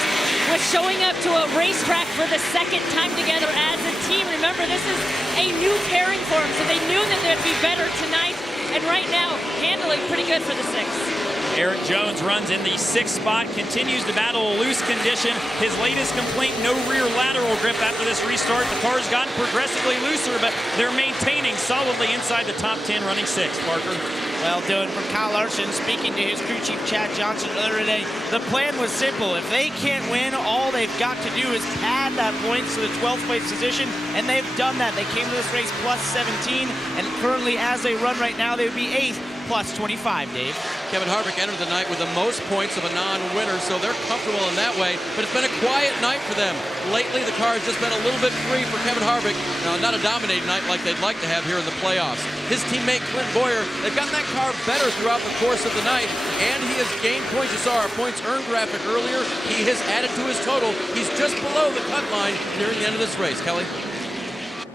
with showing up to a racetrack for the second time together as a team. Remember, this is a new pairing for them, so they knew that they'd be better tonight, and right now, handling pretty good for the 6th. Eric Jones runs in the 6th spot, continues to battle a loose condition. His latest complaint, no rear lateral grip after this restart. The car's gotten progressively looser, but they're maintaining solidly inside the top 10, running 6th. Parker? Well, Dylan, from Kyle Larson speaking to his crew chief Chad Johnson earlier today, the plan was simple. If they can't win, all they've got to do is pad that points to the 12th place position, and they've done that. They came to this race plus 17, and currently as they run right now, they would be 8th plus 25, Dave. Kevin Harvick entered the night with the most points of a non-winner, so they're comfortable in that way. But it's been a quiet night for them. Lately, the car has just been a little bit free for Kevin Harvick. Now, not a dominating night like they'd like to have here in the playoffs. His teammate, Clint Boyer, they've gotten that car better throughout the course of the night, and he has gained points. You saw our points earned graphic earlier. He has added to his total. He's just below the cut line nearing the end of this race. Kelly?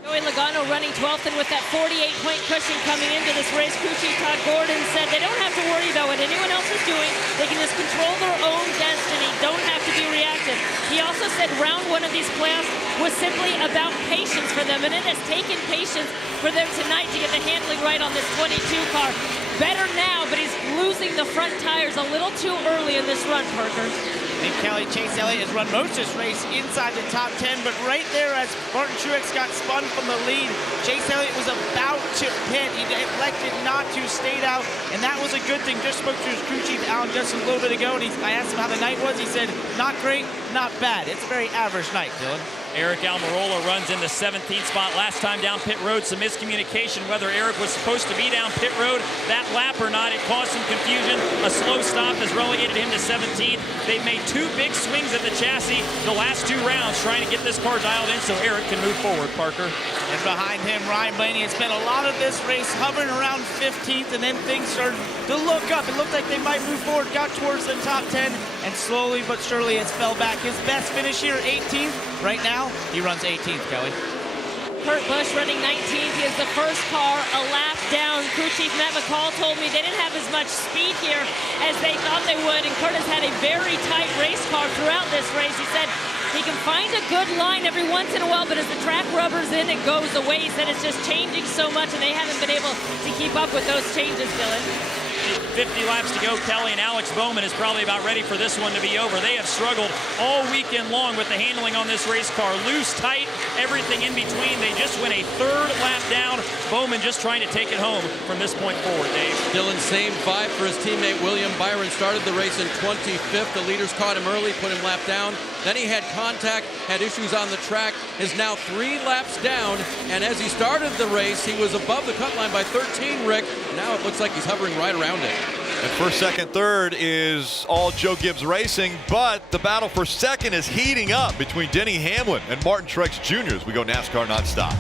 Joey Logano running 12th, and with that 48-point cushion coming into this race, crew chief Todd Gordon said they don't have to worry about what anyone else is doing. They can just control their own destiny, don't have to be reactive. He also said round 1 of these playoffs was simply about patience for them, and it has taken patience for them tonight to get the handling right on this 22 car. Better now, but he's losing the front tires a little too early in this run, Parker. And Kelly, Chase Elliott has run most of this race inside the top 10, but right there as Martin Truex got spun from the lead, Chase Elliott was about to pit. He elected not to, stayed out, and that was a good thing. Just spoke to his crew chief, Alan Justin, a little bit ago, and I asked him how the night was. He said, not great, not bad. It's a very average night, Dylan. Eric Almirola runs in the 17th spot. Last time down pit road, some miscommunication whether Eric was supposed to be down pit road that lap or not. It caused some confusion. A slow stop has relegated him to 17th. They've made 2 big swings at the chassis the last 2 rounds trying to get this car dialed in so Eric can move forward, Parker. And behind him, Ryan Blaney has spent a lot of this race hovering around 15th, and then things started to look up. It looked like they might move forward, got towards the top 10, and slowly but surely it's fell back. His best finish here, 18th. Right now, he runs 18th, Kelly. Kurt Busch running 19th. He is the first car a lap down. Crew chief Matt McCall told me they didn't have as much speed here as they thought they would, and Kurt has had a very tight race car throughout this race. He said he can find a good line every once in a while, but as the track rubbers in, it goes away. He said it's just changing so much, and they haven't been able to keep up with those changes, Dylan. 50 laps to go. Kelly and Alex Bowman is probably about ready for this one to be over. They have struggled all weekend long with the handling on this race car. Loose, tight, everything in between. They just went a 3rd lap down. Bowman just trying to take it home from this point forward, Dave. Dylan, same 5 for his teammate William Byron. Started the race in 25th. The leaders caught him early, put him lap down. Then he had contact, had issues on the track, is now 3 laps down, and as he started the race, he was above the cut line by 13, Rick. Now it looks like he's hovering right around it. And first, second, third is all Joe Gibbs Racing, but the battle for second is heating up between Denny Hamlin and Martin Truex Jr. as we go NASCAR nonstop.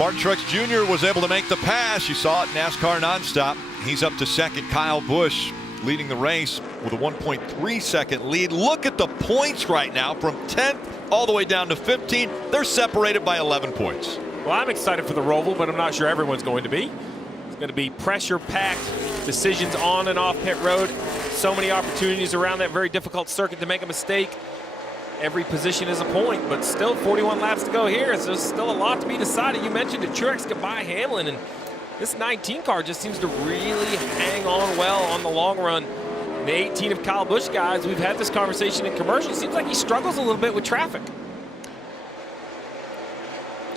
Martin Truex Jr. was able to make the pass. You saw it in NASCAR nonstop. He's up to second. Kyle Busch leading the race with a 1.3 second lead. Look at the points right now from 10th all the way down to 15th. They're separated by 11 points. Well, I'm excited for the Roval, but I'm not sure everyone's going to be. It's going to be pressure-packed decisions on and off pit road. So many opportunities around that very difficult circuit to make a mistake. Every position is a point, but still 41 laps to go here. So there's still a lot to be decided. You mentioned that Truex could buy Hamlin, and this 19 car just seems to really hang on well on the long run. The 18 of Kyle Busch guys, we've had this conversation in commercial. Seems like he struggles a little bit with traffic.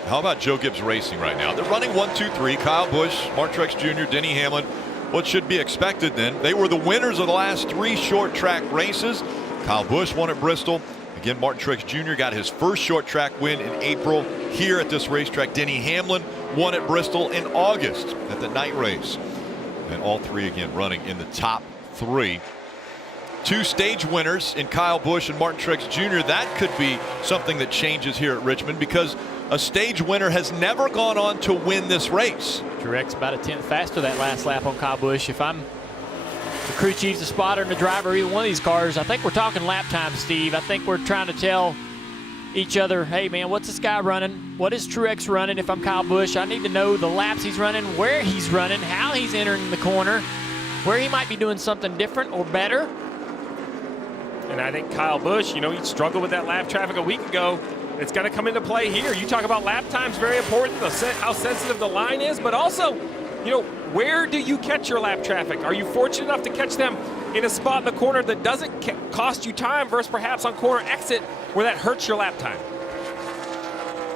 How about Joe Gibbs Racing right now? They're running 1, 2, 3. Kyle Busch, Martin Truex Jr., Denny Hamlin. What should be expected then? They were the winners of the last 3 short track races. Kyle Busch won at Bristol. Again, Martin Truex Jr. got his first short track win in April here at this racetrack. Denny Hamlin won at Bristol in August at the night race. And all 3 again running in the top 3. 2 stage winners in Kyle Busch and Martin Truex Jr. That could be something that changes here at Richmond, because a stage winner has never gone on to win this race. Truex about a 10th faster that last lap on Kyle Busch. If I'm the crew chief, the spotter, and the driver, either one of these cars, I think we're talking lap time, Steve. I think we're trying to tell each other, hey, man, what's this guy running? What is Truex running if I'm Kyle Busch? I need to know the laps he's running, where he's running, how he's entering the corner, where he might be doing something different or better. And I think Kyle Busch, you know, he struggled with that lap traffic a week ago. It's going to come into play here. You talk about lap times, very important, how sensitive the line is, but also, you know, where do you catch your lap traffic? Are you fortunate enough to catch them in a spot in the corner that doesn't cost you time versus perhaps on corner exit where that hurts your lap time?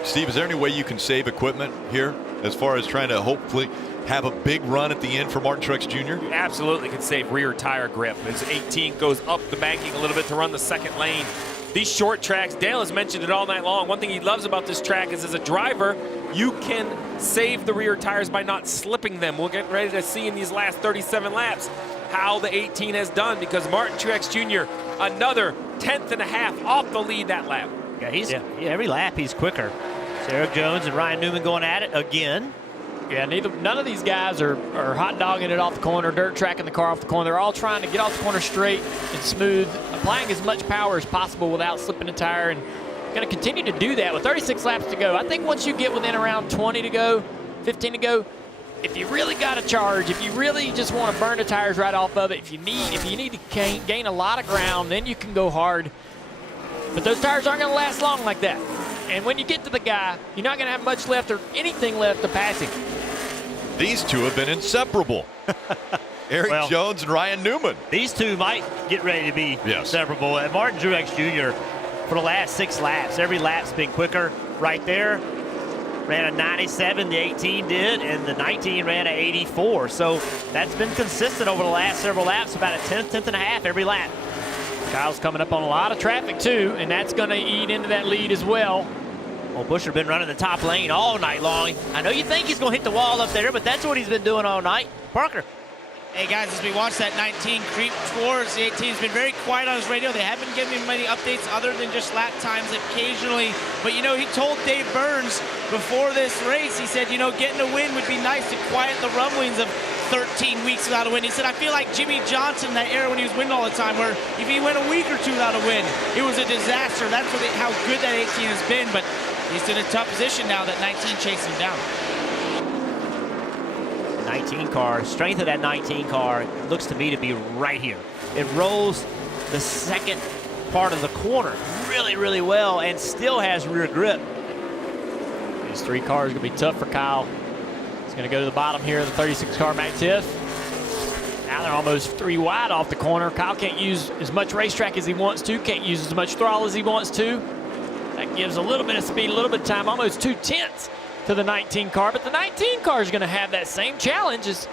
Steve, is there any way you can save equipment here as far as trying to hopefully have a big run at the end for Martin Truex Jr.? You absolutely can save rear tire grip as 18 goes up the banking a little bit to run the second lane. These short tracks, Dale has mentioned it all night long. One thing he loves about this track is, as a driver, you can save the rear tires by not slipping them. We'll get ready to see in these last 37 laps how the 18 has done, because Martin Truex Jr. another 10th and a half off the lead that lap. Yeah, every lap he's quicker. So Eric Jones and Ryan Newman going at it again. Yeah, none of these guys are hot dogging it off the corner, dirt tracking the car off the corner. They're all trying to get off the corner straight and smooth, applying as much power as possible without slipping a tire, and going to continue to do that with 36 laps to go. I think once you get within around 20 to go, 15 to go, if you really got to charge, if you really just want to burn the tires right off of it, if you need to gain a lot of ground, then you can go hard. But those tires aren't going to last long like that. And when you get to the guy, you're not going to have much left or anything left to pass him. These two have been inseparable. Eric Jones and Ryan Newman. These two might get ready to be inseparable. And Martin Truex Jr., for the last 6 laps, every lap's been quicker right there. Ran a 97, the 18 did, and the 19 ran a 84. So that's been consistent over the last several laps, about a 10th and a half every lap. Kyle's coming up on a lot of traffic too, and that's going to eat into that lead as well. Well, Buescher been running the top lane all night long. I know you think he's going to hit the wall up there, but that's what he's been doing all night. Parker. Hey guys, as we watch that 19 creep towards the 18, he's been very quiet on his radio. They haven't given him many updates other than just lap times occasionally. But you know, he told Dave Burns before this race, he said, you know, getting a win would be nice to quiet the rumblings of 13 weeks without a win. He said, I feel like Jimmy Johnson in that era when he was winning all the time, where if he went a week or two without a win, it was a disaster. That's how good that 18 has been. But he's in a tough position now that 19 chasing him down. 19 car, strength of that 19 car looks to me to be right here. It rolls the second part of the corner really, really well and still has rear grip. These 3 cars are going to be tough for Kyle. He's going to go to the bottom here of the 36 car Mac Tiff. Now they're almost 3 wide off the corner. Kyle can't use as much racetrack as he wants to, can't use as much throttle as he wants to. That gives a little bit of speed, a little bit of time, almost 2/10 to the 19 car, but the 19 car is going to have that same challenge as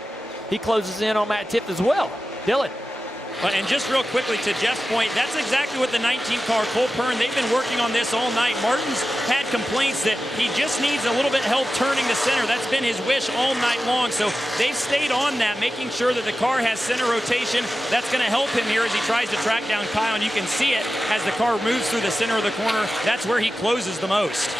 he closes in on Matt Tiff as well. Dylan. And just real quickly to Jeff's point, that's exactly what the 19 car, Cole Pern, they've been working on this all night. Martin's had complaints that he just needs a little bit of help turning the center. That's been his wish all night long. So they've stayed on that, making sure that the car has center rotation. That's going to help him here as he tries to track down Kyle. And you can see it as the car moves through the center of the corner. That's where he closes the most.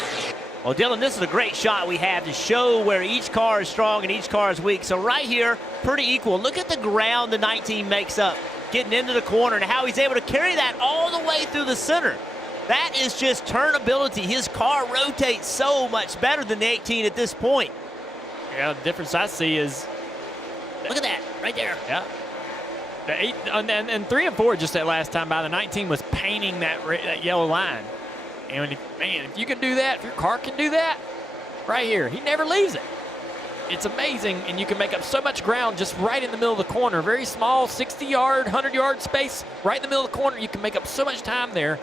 Well, Dylan, this is a great shot we have to show where each car is strong and each car is weak. So right here, pretty equal. Look at the ground the 19 makes up, getting into the corner, and how he's able to carry that all the way through the center. That is just turnability. His car rotates so much better than the 18 at this point. Yeah, the difference I see is, look at that right there. Yeah. The 8 and 3 and 4 just that last time by, the 19 was painting that yellow line. And if you can do that, if your car can do that, right here, he never leaves it. It's amazing, and you can make up so much ground just right in the middle of the corner. Very small, 60-yard, 100-yard space, right in the middle of the corner. You can make up so much time there.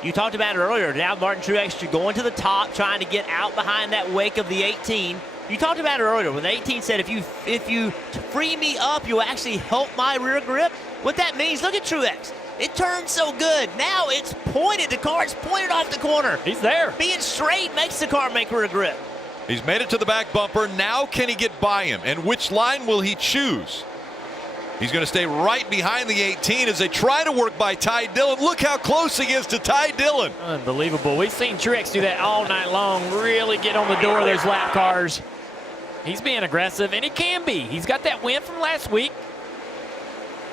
You talked about it earlier. Now Martin Truex Jr. going to the top, trying to get out behind that wake of the 18. You talked about it earlier when the 18 said, if you free me up, you'll actually help my rear grip. What that means, look at Truex. It turns so good. Now it's pointed. The car's pointed off the corner. He's there. Being straight makes the car make rear grip. He's made it to the back bumper. Now can he get by him? And which line will he choose? He's going to stay right behind the 18 as they try to work by Ty Dillon. Look how close he is to Ty Dillon. Unbelievable. We've seen Truex do that all night long, really get on the door of those lap cars. He's being aggressive, and he can be. He's got that win from last week.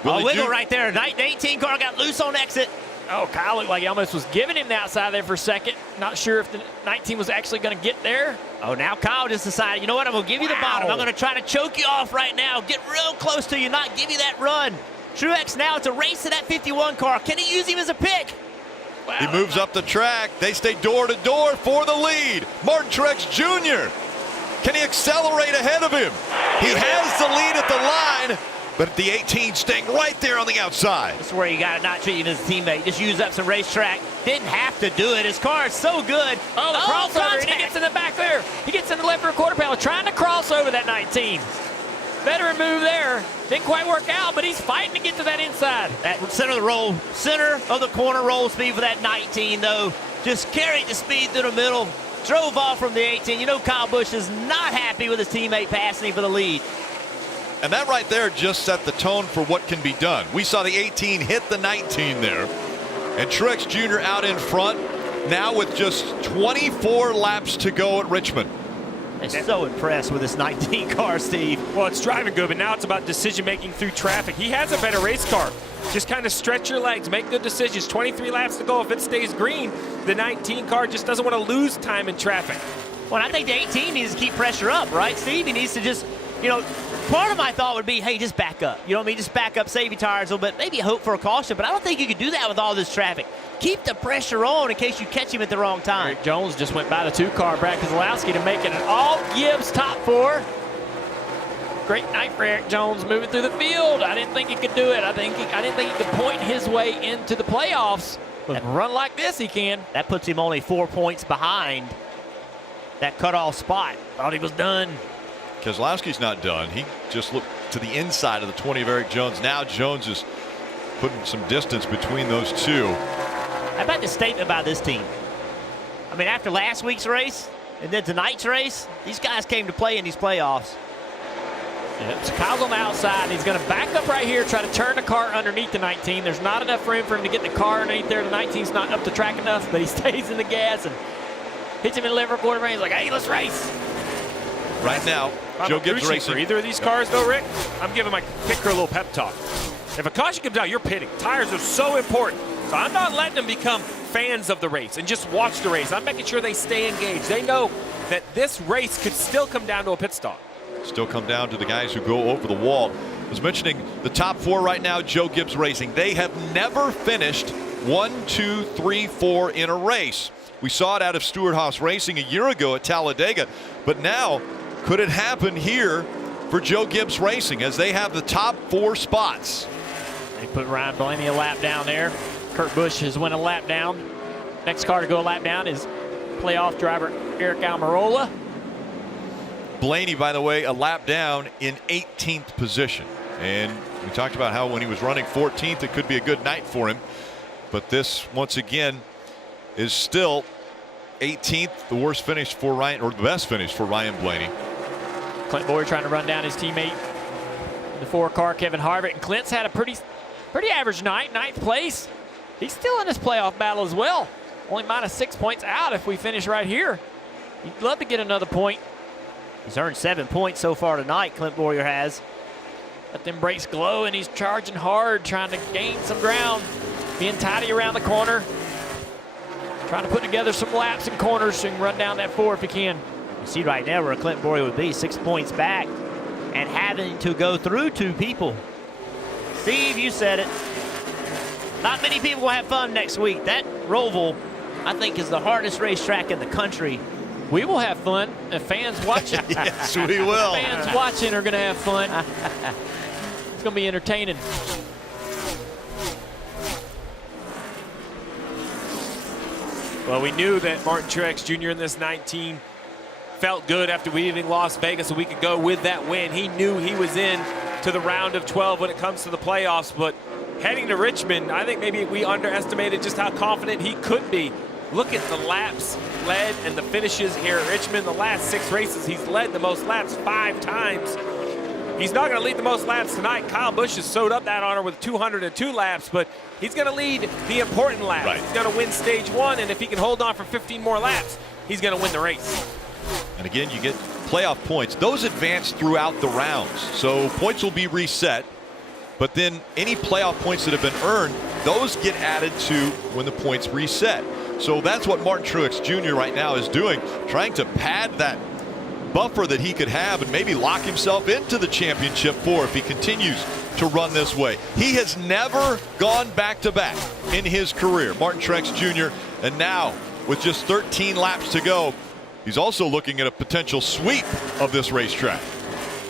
Oh, wiggle right there. The 18 car got loose on exit. Oh, Kyle looked like he almost was giving him the outside there for a second. Not sure if the 19 was actually going to get there. Oh, now Kyle just decided, you know what, I'm going to give you the bottom. I'm going to try to choke you off right now. Get real close to you, not give you that run. Truex now, it's a race to that 51 car. Can he use him as a pick? Wow. He moves up the track. They stay door to door for the lead. Martin Truex Jr. Can he accelerate ahead of him? He has the lead at the line. But the 18 staying right there on the outside. This is where you got to not treat him as a teammate. Just use up some racetrack. Didn't have to do it. His car is so good. Oh, the crossover, and he gets in the back there. He gets in the left rear quarter panel, trying to cross over that 19. Veteran move there. Didn't quite work out, but he's fighting to get to that inside. That center of the corner roll speed for that 19, though. Just carried the speed through the middle. Drove off from the 18. You know Kyle Busch is not happy with his teammate passing him for the lead. And that right there just set the tone for what can be done. We saw the 18 hit the 19 there. And Truex Jr. out in front now with just 24 laps to go at Richmond. I'm so impressed with this 19 car, Steve. Well, it's driving good, but now it's about decision making through traffic. He has a better race car. Just kind of stretch your legs, make good decisions. 23 laps to go. If it stays green, the 19 car just doesn't want to lose time in traffic. Well, I think the 18 needs to keep pressure up, right, Steve? He needs to just, you know, part of my thought would be, hey, just back up. You know what I mean? Just back up, save your tires a little bit, maybe hope for a caution, but I don't think you can do that with all this traffic. Keep the pressure on in case you catch him at the wrong time. Eric Jones just went by the 2-car, Brad Keselowski, to make it an all-Gibbs top 4. Great night for Eric Jones moving through the field. I didn't think he could do it. I didn't think he could point his way into the playoffs. But run like this, he can. That puts him only 4 points behind that cutoff spot. Thought he was done. Keselowski's not done. He just looked to the inside of the 20 of Eric Jones. Now Jones is putting some distance between those two. How about the statement about this team? I mean, after last week's race and then tonight's race, these guys came to play in these playoffs. Yeah, so Kyle's on the outside. He's going to back up right here, try to turn the car underneath the 19. There's not enough room for him to get the car underneath there. The 19's not up the track enough, but he stays in the gas and hits him in the left rear quarter panel. He's like, hey, let's race. Right now, Joe Gibbs racing. For either of these cars, though, Rick, I'm giving my picker a little pep talk. If a caution comes out, you're pitting. Tires are so important. So I'm not letting them become fans of the race and just watch the race. I'm making sure they stay engaged. They know that this race could still come down to a pit stop. Still come down to the guys who go over the wall. I was mentioning the top 4 right now, Joe Gibbs Racing. They have never finished 1, 2, 3, 4 in a race. We saw it out of Stewart-Haas Racing a year ago at Talladega, but now could it happen here for Joe Gibbs Racing as they have the top 4 spots? They put Ryan Blaney a lap down there. Kurt Busch has went a lap down. Next car to go a lap down is playoff driver Eric Almirola. Blaney, by the way, a lap down in 18th position. And we talked about how when he was running 14th, it could be a good night for him. But this, once again, is still 18th, the worst finish for Ryan, or the best finish for Ryan Blaney. Clint Boyer trying to run down his teammate in the 4-car, Kevin Harvick. And Clint's had a pretty average night, 9th place. He's still in this playoff battle as well. Only -6 points out if we finish right here. You'd love to get another point. He's earned 7 points so far tonight, Clint Bowyer has. Let them brakes glow, and he's charging hard, trying to gain some ground. Being tidy around the corner. Trying to put together some laps and corners so he can run down that 4 if he can. You see right now where Clint Bowyer would be, 6 points back, and having to go through 2 people. Steve, you said it. Not many people will have fun next week. That Roval, I think, is the hardest racetrack in the country. We will have fun. The fans watching. Yes, we will. The fans watching are going to have fun. It's going to be entertaining. Well, we knew that Martin Truex Jr. in this 19 felt good after leaving Las Vegas a week ago with that win. He knew he was in to the round of 12 when it comes to the playoffs, but heading to Richmond, I think maybe we underestimated just how confident he could be. Look at the laps led and the finishes here at Richmond. The last 6 races, he's led the most laps 5 times. He's not going to lead the most laps tonight. Kyle Busch has sewed up that honor with 202 laps, but he's going to lead the important laps. Right. He's going to win stage 1, and if he can hold on for 15 more laps, he's going to win the race. And again, you get playoff points. Those advance throughout the rounds, so points will be reset. But then any playoff points that have been earned, those get added to when the points reset. So that's what Martin Truex Jr. right now is doing, trying to pad that buffer that he could have and maybe lock himself into the championship 4 if he continues to run this way. He has never gone back-to-back in his career, Martin Truex Jr. And now, with just 13 laps to go, he's also looking at a potential sweep of this racetrack.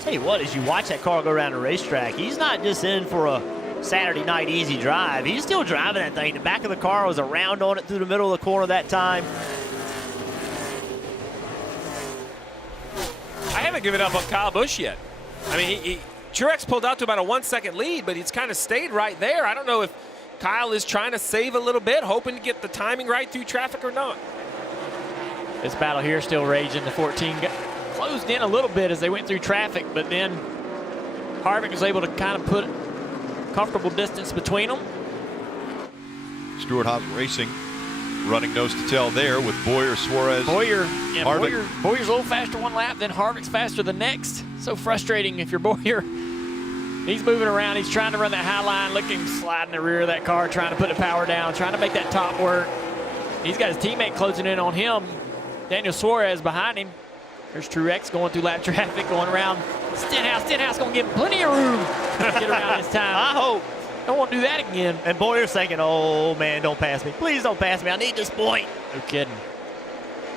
Tell you what, as you watch that car go around the racetrack, he's not just in for a Saturday night easy drive. He's still driving that thing. The back of the car was around on it through the middle of the corner that time. I haven't given up on Kyle Busch yet. I mean, Truex pulled out to about a 1-second lead, but he's kind of stayed right there. I don't know if Kyle is trying to save a little bit, hoping to get the timing right through traffic or not. This battle here still raging. The 14 got closed in a little bit as they went through traffic, but then Harvick was able to kind of put comfortable distance between them. Stewart-Haas Racing running nose to tail there with Bowyer, Suarez, Bowyer's a little faster one lap, then Harvick's faster the next. So frustrating if you're Bowyer. He's moving around. He's trying to run that high line. Look at him slide in the rear of that car, trying to put the power down, trying to make that top work. He's got his teammate closing in on him. Daniel Suarez behind him. There's Truex going through lap traffic, going around. Stenhouse going to give him plenty of room to get around this time. I hope. Don't want to do that again. And Bowyer's thinking, oh, man, don't pass me. Please don't pass me. I need this point. No kidding.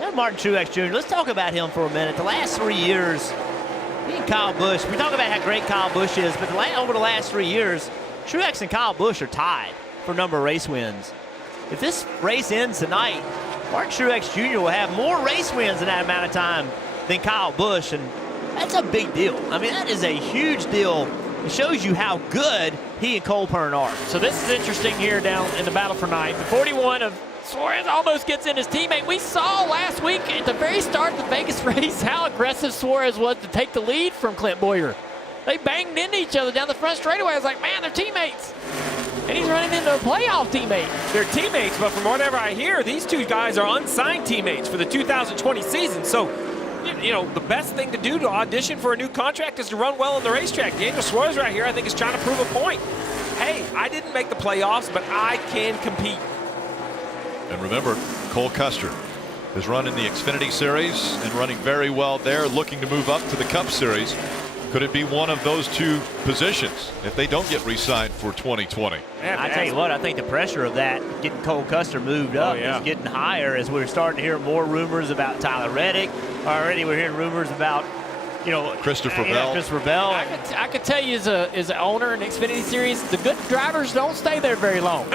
Now Martin Truex Jr., let's talk about him for a minute. The last 3 years, he and Kyle Busch, we talk about how great Kyle Busch is, but over the last 3 years, Truex and Kyle Busch are tied for number of race wins. If this race ends tonight, Martin Truex Jr. will have more race wins in that amount of time than Kyle Busch, and that's a big deal. I mean, that is a huge deal. It shows you how good he and Cole Pearn are. So this is interesting here down in the battle for ninth. The 41 of Suarez almost gets in his teammate. We saw last week at the very start of the Vegas race how aggressive Suarez was to take the lead from Clint Bowyer. They banged into each other down the front straightaway. I was like, man, they're teammates. And he's running into a playoff teammate. They're teammates, but from whatever I hear, these two guys are unsigned teammates for the 2020 season. So, you know, the best thing to do to audition for a new contract is to run well on the racetrack. Daniel Suarez right here, I think, is trying to prove a point. Hey, I didn't make the playoffs, but I can compete. And remember, Cole Custer is running the Xfinity Series and running very well there, looking to move up to the Cup Series. Could it be one of those two positions if they don't get re-signed for 2020? I tell you what, I think the pressure of that, getting Cole Custer moved up, is getting higher as we're starting to hear more rumors about Tyler Reddick. Already we're hearing rumors about, you know, Christopher Bell. I could tell you as an owner in the Xfinity Series, the good drivers don't stay there very long.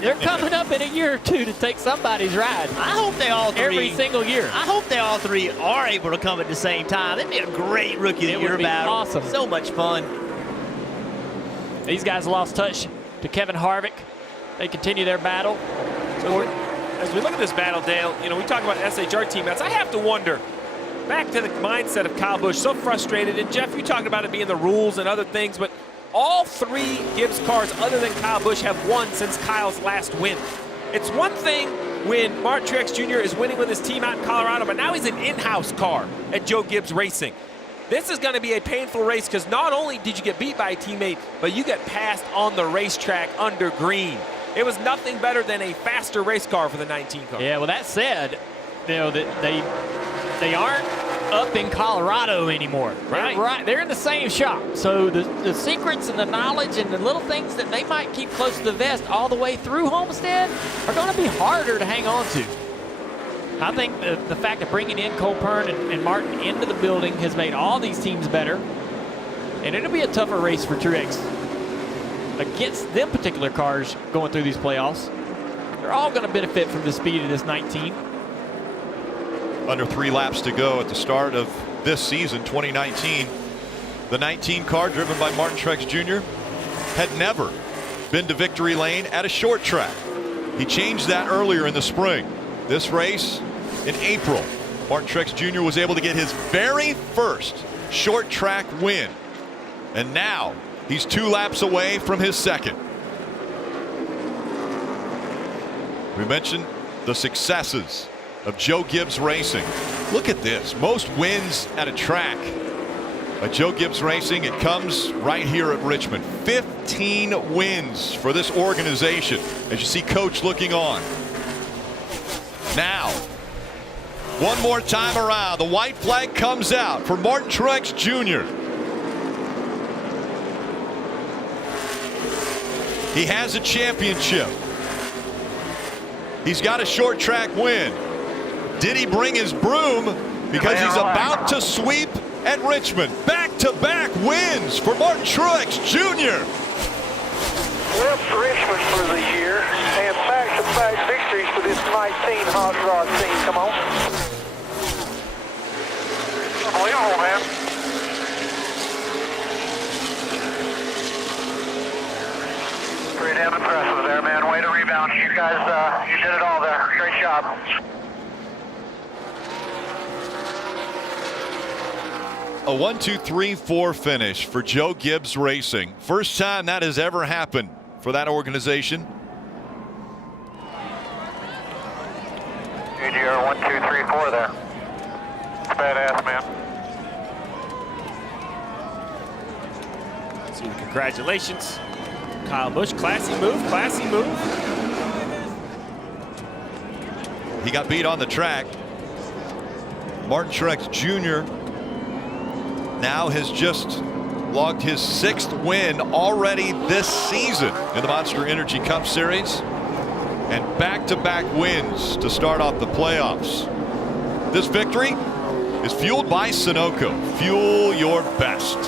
They're coming up in a year or two to take somebody's ride. I hope they all three. Every single year. I hope they all three are able to come at the same time. It'd be a great Rookie of the Year battle. Awesome. So much fun. These guys lost touch to Kevin Harvick. They continue their battle. So as we look at this battle, Dale, you know, we talk about SHR teammates. I have to wonder, back to the mindset of Kyle Busch, so frustrated. And Jeff, you talked about it being the rules and other things, but all three Gibbs cars other than Kyle Busch have won since Kyle's last win. It's one thing when Martin Truex Jr. is winning with his team out in Colorado, but now he's an in-house car at Joe Gibbs Racing. This is going to be a painful race because not only did you get beat by a teammate, but you get passed on the racetrack under green. It was nothing better than a faster race car for the 19 car. Yeah, well, that said, you know, that they aren't up in Colorado anymore. Right. They're in the same shop. So the secrets and the knowledge and the little things that they might keep close to the vest all the way through Homestead are going to be harder to hang on to. I think the fact of bringing in Cole Pern and Martin into the building has made all these teams better. And it'll be a tougher race for Truex against them particular cars going through these playoffs. They're all going to benefit from the speed of this 19. Under 3 laps to go at the start of this season, 2019. The 19 car, driven by Martin Truex Jr., had never been to victory lane at a short track. He changed that earlier in the spring. This race in April, Martin Truex Jr. was able to get his very first short track win. And now he's 2 laps away from his second. We mentioned the successes of Joe Gibbs Racing. Look at this. Most wins at a track by Joe Gibbs Racing. It comes right here at Richmond. 15 wins for this organization, as you see Coach looking on. Now, one more time around, the white flag comes out for Martin Truex Jr. He has a championship. He's got a short track win. Did he bring his broom? Because he's about to sweep at Richmond. Back-to-back wins for Martin Truex Jr. Left Richmond for the year, and back-to-back victories for this 19 hot rod team. Come on. Unbelievable, man. Pretty damn impressive there, man. Way to rebound. You guys, you did it all there. Great job. A 1-2-3-4 finish for Joe Gibbs Racing. First time that has ever happened for that organization. AGR 1, 2, 3, 4 there. It's badass, man. So congratulations, Kyle Busch. Classy move, classy move. He got beat on the track. Martin Truex Jr. now has just logged his 6th win already this season in the Monster Energy Cup Series, and back-to-back wins to start off the playoffs. This victory is fueled by Sunoco. Fuel your best.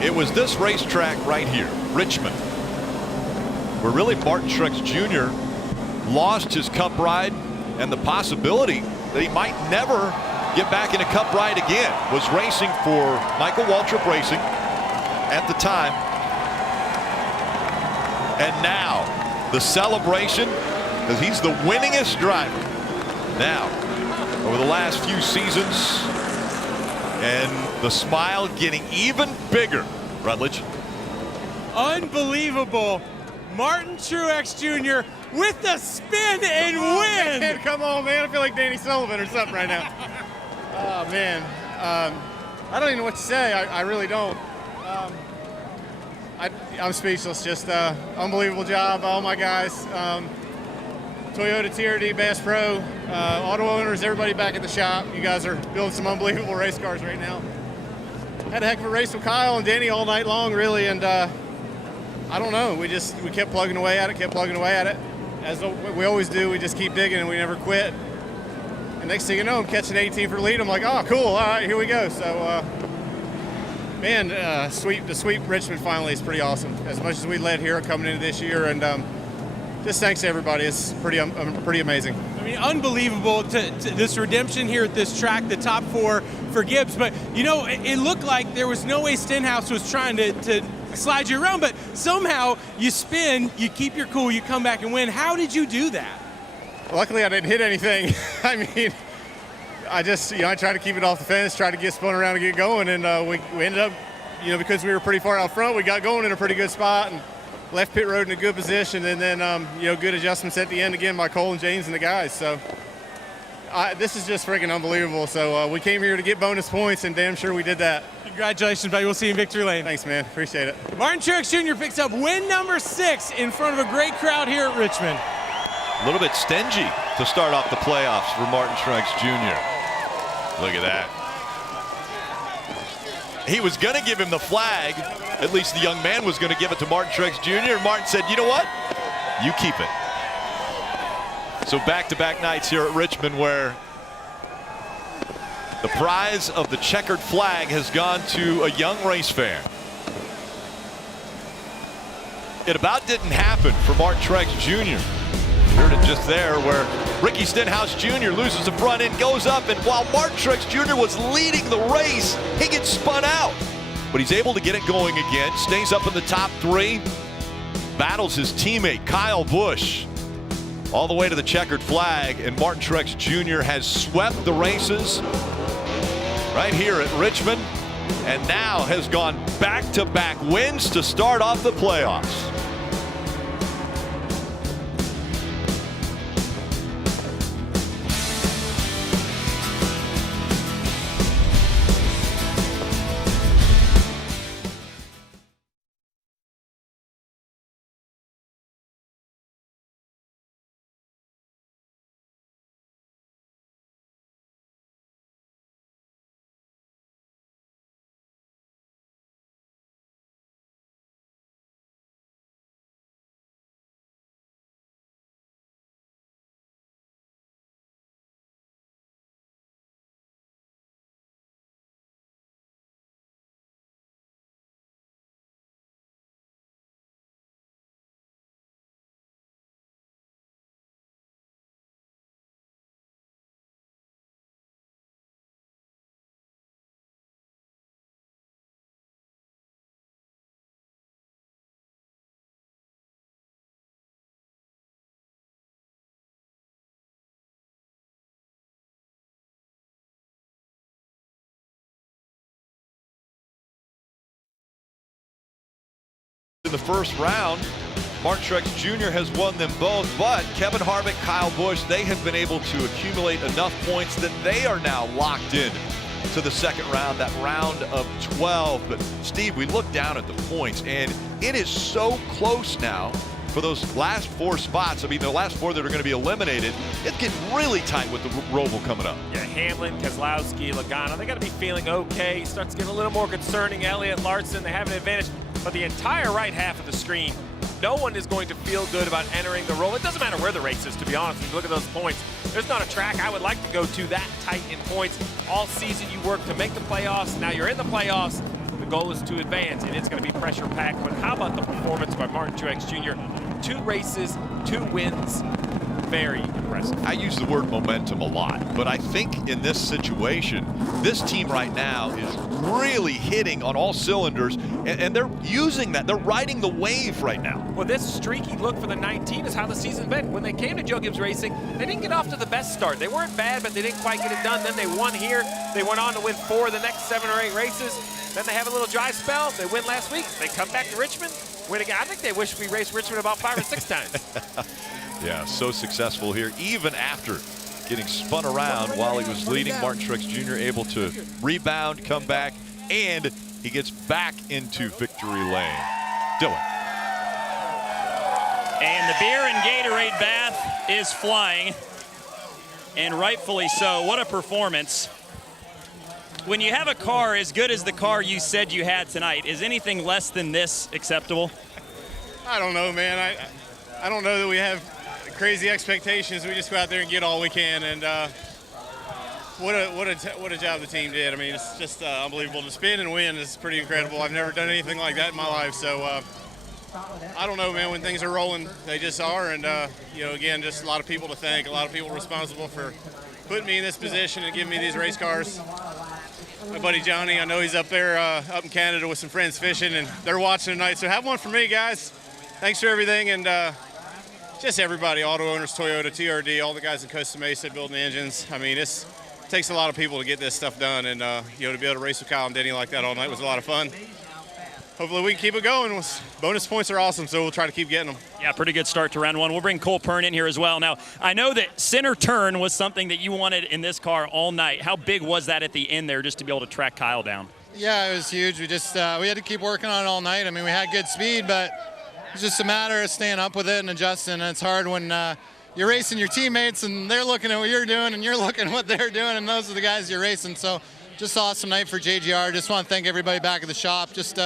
It was this racetrack right here, Richmond, where really Martin Truex Jr. lost his Cup ride, and the possibility that he might never get back in a Cup ride again. Was racing for Michael Waltrip Racing at the time. And now the celebration, because he's the winningest driver now over the last few seasons, and the smile getting even bigger. Rutledge. Unbelievable. Martin Truex Jr. with the spin and win. Man, come on, man. I feel like Danny Sullivan or something right now. Oh, man. I don't even know what to say. I really don't. I'm speechless. Just unbelievable job, all my guys. Toyota TRD, Bass Pro, auto owners, everybody back at the shop. You guys are building some unbelievable race cars right now. Had a heck of a race with Kyle and Denny all night long, really, and I don't know. We kept plugging away at it, as we always do. We just keep digging and we never quit. And next thing you know, I'm catching 18 for the lead. I'm like, oh, cool. All right, here we go. So, man, to sweep Richmond finally is pretty awesome. As much as we led here coming into this year, and just thanks to everybody. It's pretty amazing. I mean, unbelievable to this redemption here at this track, the top 4 for Gibbs. But, you know, it looked like there was no way Stenhouse was trying to slide you around, but somehow you spin, you keep your cool, you come back and win. How did you do that? Luckily, I didn't hit anything. I mean, I just, I tried to keep it off the fence, tried to get spun around and get going, and we ended up, because we were pretty far out front, we got going in a pretty good spot and left pit road in a good position, and then, good adjustments at the end again by Cole and James and the guys. So this is just freaking unbelievable. So we came here to get bonus points, and damn sure we did that. Congratulations, buddy. We'll see you in victory lane. Thanks, man. Appreciate it. Martin Truex Jr. picks up win number 6 in front of a great crowd here at Richmond. A little bit stingy to start off the playoffs for Martin Truex Jr. Look at that. He was going to give him the flag. At least the young man was going to give it to Martin Truex Jr. And Martin said, you know what? You keep it. So back-to-back nights here at Richmond where the prize of the checkered flag has gone to a young race fan. It about didn't happen for Martin Truex Jr. Heard it just there where Ricky Stenhouse Jr. loses the front end, goes up, and while Martin Truex Jr. was leading the race, he gets spun out. But he's able to get it going again, stays up in the top 3, battles his teammate Kyle Busch all the way to the checkered flag, and Martin Truex Jr. has swept the races right here at Richmond and now has gone back-to-back wins to start off the playoffs. In the first round, Martin Truex Jr. has won them both, but Kevin Harvick, Kyle Busch, they have been able to accumulate enough points that they are now locked in to the second round, that round of 12. But Steve, we look down at the points, and it is so close now for those last 4 spots. I mean, the last 4 that are going to be eliminated, it's getting really tight with the Roval coming up. Yeah, Hamlin, Keselowski, Logano, they got to be feeling okay. Starts getting a little more concerning. Elliott, Larson, they have an advantage. But the entire right half of the screen, no one is going to feel good about entering the roll. It doesn't matter where the race is, to be honest. When you look at those points, there's not a track I would like to go to that tight in points. All season you work to make the playoffs. Now you're in the playoffs. The goal is to advance, and it's going to be pressure-packed. But how about the performance by Martin Truex Jr.? 2 races, 2 wins. Very impressive. I use the word momentum a lot, but I think in this situation, this team right now is really hitting on all cylinders, and they're using that. They're riding the wave right now. Well, this streaky look for the 19 is how the season's been. When they came to Joe Gibbs Racing, they didn't get off to the best start. They weren't bad, but they didn't quite get it done. Then they won here. They went on to win 4 of the next 7 or 8 races. Then they have a little dry spell. They win last week. They come back to Richmond, win again. I think they wish we raced Richmond about 5 or 6 times. Yeah, so successful here, even after getting spun around while he was leading. Martin Truex Jr. able to rebound, come back, and he gets back into victory lane. Dylan. And the beer and Gatorade bath is flying, and rightfully so. What a performance. When you have a car as good as the car you said you had tonight, is anything less than this acceptable? I don't know, man. I don't know that we have crazy expectations. We just go out there and get all we can, and what a job the team did. I mean, it's just unbelievable. To spin and win is pretty incredible. I've never done anything like that in my life, so I don't know, man. When things are rolling, they just are. And, again, just a lot of people to thank, a lot of people responsible for putting me in this position and giving me these race cars. My buddy Johnny, I know he's up there up in Canada with some friends fishing, and they're watching tonight. So have one for me, guys. Thanks for everything. And just everybody, auto owners, Toyota, TRD, all the guys in Costa Mesa building the engines. I mean, it takes a lot of people to get this stuff done. And, to be able to race with Kyle and Denny like that all night was a lot of fun. Hopefully we can keep it going. Bonus points are awesome, so we'll try to keep getting them. Yeah, pretty good start to round one. We'll bring Cole Pern in here as well. Now, I know that center turn was something that you wanted in this car all night. How big was that at the end there just to be able to track Kyle down? Yeah, it was huge. We just we had to keep working on it all night. I mean, we had good speed, but it's just a matter of staying up with it and adjusting. And it's hard when you're racing your teammates and they're looking at what you're doing and you're looking at what they're doing, and those are the guys you're racing. So just awesome night for JGR. Just want to thank everybody back at the shop. Just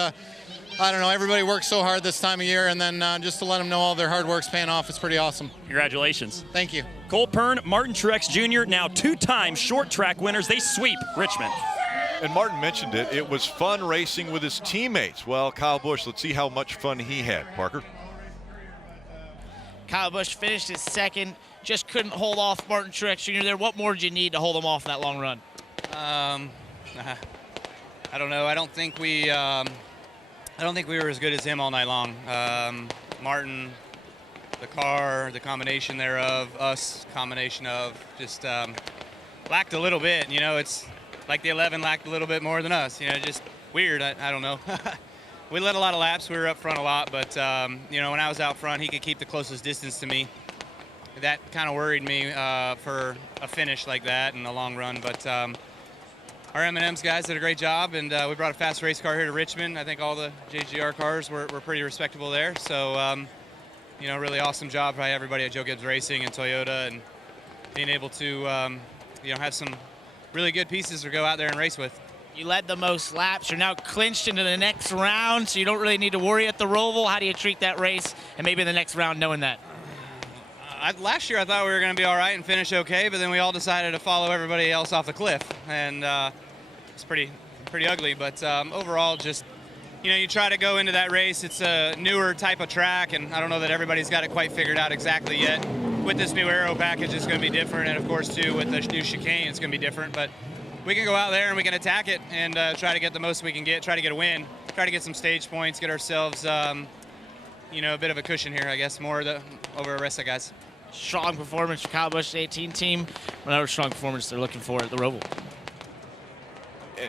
I don't know, everybody works so hard this time of year, and then just to let them know all their hard work's paying off, it's pretty awesome. Congratulations. Thank you. Cole Pern, Martin Truex Jr., now two-time short track winners. They sweep Richmond. And Martin mentioned it. It was fun racing with his teammates. Well, Kyle Busch, let's see how much fun he had. Parker? Kyle Busch finished his second, just couldn't hold off Martin Truex Jr. there. What more did you need to hold him off that long run? I don't know. I don't think we were as good as him all night long. Martin, the car, the combination thereof, us, combination of, just lacked a little bit. It's like the 11 lacked a little bit more than us. Just weird. I don't know. We led a lot of laps. We were up front a lot, but when I was out front, he could keep the closest distance to me. That kind of worried me for a finish like that in the long run, but. Our M&M's guys did a great job, and we brought a fast race car here to Richmond. I think all the JGR cars were pretty respectable there. So, really awesome job by everybody at Joe Gibbs Racing and Toyota, and being able to, have some really good pieces to go out there and race with. You led the most laps. You're now clinched into the next round, so you don't really need to worry at the Roval. How do you treat that race and maybe the next round knowing that? Last year I thought we were going to be all right and finish okay, but then we all decided to follow everybody else off the cliff, and it's pretty ugly. But overall, just you try to go into that race. It's a newer type of track, and I don't know that everybody's got it quite figured out exactly yet. With this new aero package, it's going to be different, and of course too with the new chicane, it's going to be different. But we can go out there and we can attack it and try to get the most we can get, try to get a win, try to get some stage points, get ourselves a bit of a cushion here, I guess, over the rest of the guys. Strong performance for Kyle Busch's 18 team. Another strong performance they're looking for at the Roval.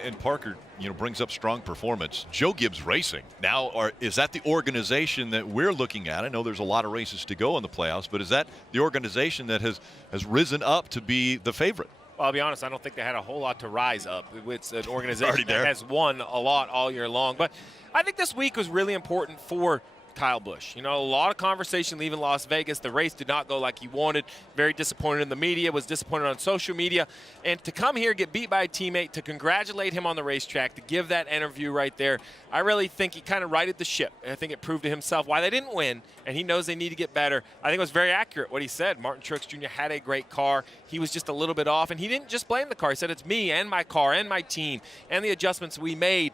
And Parker, brings up strong performance. Joe Gibbs Racing. Now, is that the organization that we're looking at? I know there's a lot of races to go in the playoffs, but is that the organization that has risen up to be the favorite? Well, I'll be honest, I don't think they had a whole lot to rise up. It's an organization that has won a lot all year long. But I think this week was really important for Kyle Busch. A lot of conversation leaving Las Vegas. The race did not go like he wanted. Very disappointed in the media, was disappointed on social media. And to come here, get beat by a teammate, to congratulate him on the racetrack, to give that interview right there, I really think he kind of righted the ship. And I think it proved to himself why they didn't win, and he knows they need to get better. I think it was very accurate what he said. Martin Truex Jr. had a great car. He was just a little bit off, and he didn't just blame the car. He said, it's me and my car and my team and the adjustments we made.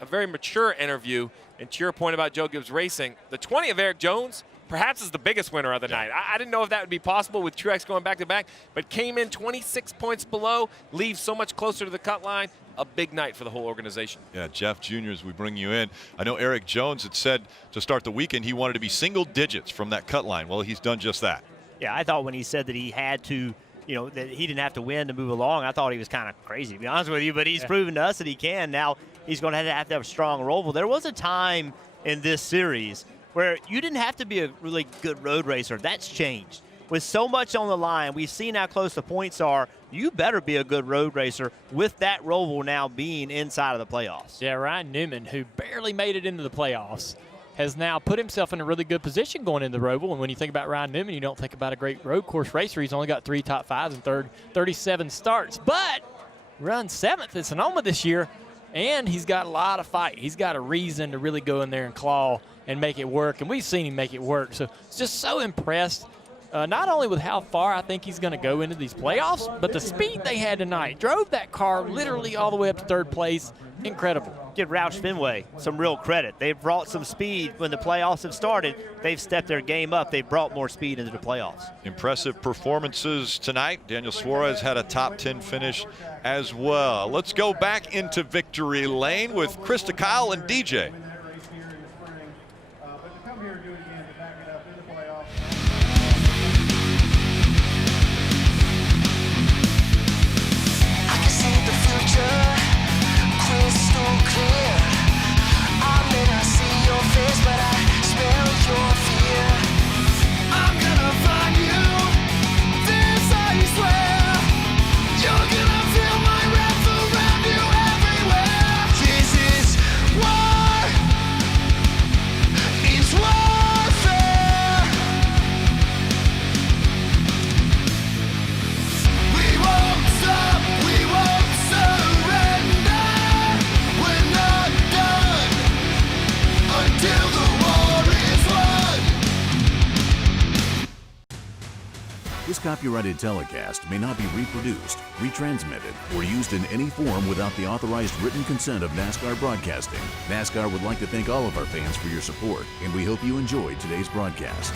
A very mature interview. And to your point about Joe Gibbs Racing, the 20 of Eric Jones perhaps is the biggest winner of the night. I didn't know if that would be possible with Truex going back-to-back, but came in 26 points below, leaves so much closer to the cut line. A big night for the whole organization. Yeah, Jeff Jr., as we bring you in, I know Eric Jones had said to start the weekend he wanted to be single digits from that cut line. Well, he's done just that. Yeah, I thought when he said that he had to, that he didn't have to win to move along, I thought he was kind of crazy, to be honest with you, but he's proven to us that he can. Now he's going to have a strong Roval. There was a time in this series where you didn't have to be a really good road racer. That's changed. With so much on the line, we've seen how close the points are. You better be a good road racer with that Roval now being inside of the playoffs. Yeah, Ryan Newman, who barely made it into the playoffs, has now put himself in a really good position going into the Roval. And when you think about Ryan Newman, you don't think about a great road course racer. He's only got 3 top 5s and 37 starts. But runs 7th at Sonoma this year, and he's got a lot of fight. He's got a reason to really go in there and claw and make it work. And we've seen him make it work. So it's just so impressed not only with how far I think he's going to go into these playoffs, but the speed they had tonight. Drove that car literally all the way up to third place. Incredible. Give Roush Fenway some real credit. They've brought some speed when the playoffs have started. They've stepped their game up. They've brought more speed into the playoffs. Impressive performances tonight. Daniel Suarez had a top 10 finish as well. Let's go back into victory lane with Krista, Kyle, and DJ. Crystal clear. I may not see your face, but I smell your fear. I'm gonna find you, this I swear. You're gonna feel my wrath around you everywhere. This is war, it's warfare. We won't stop, we won't surrender. We're not done until the war is won. This copyrighted telecast may not be reproduced, retransmitted, or used in any form without the authorized written consent of NASCAR Broadcasting. NASCAR would like to thank all of our fans for your support, and we hope you enjoyed today's broadcast.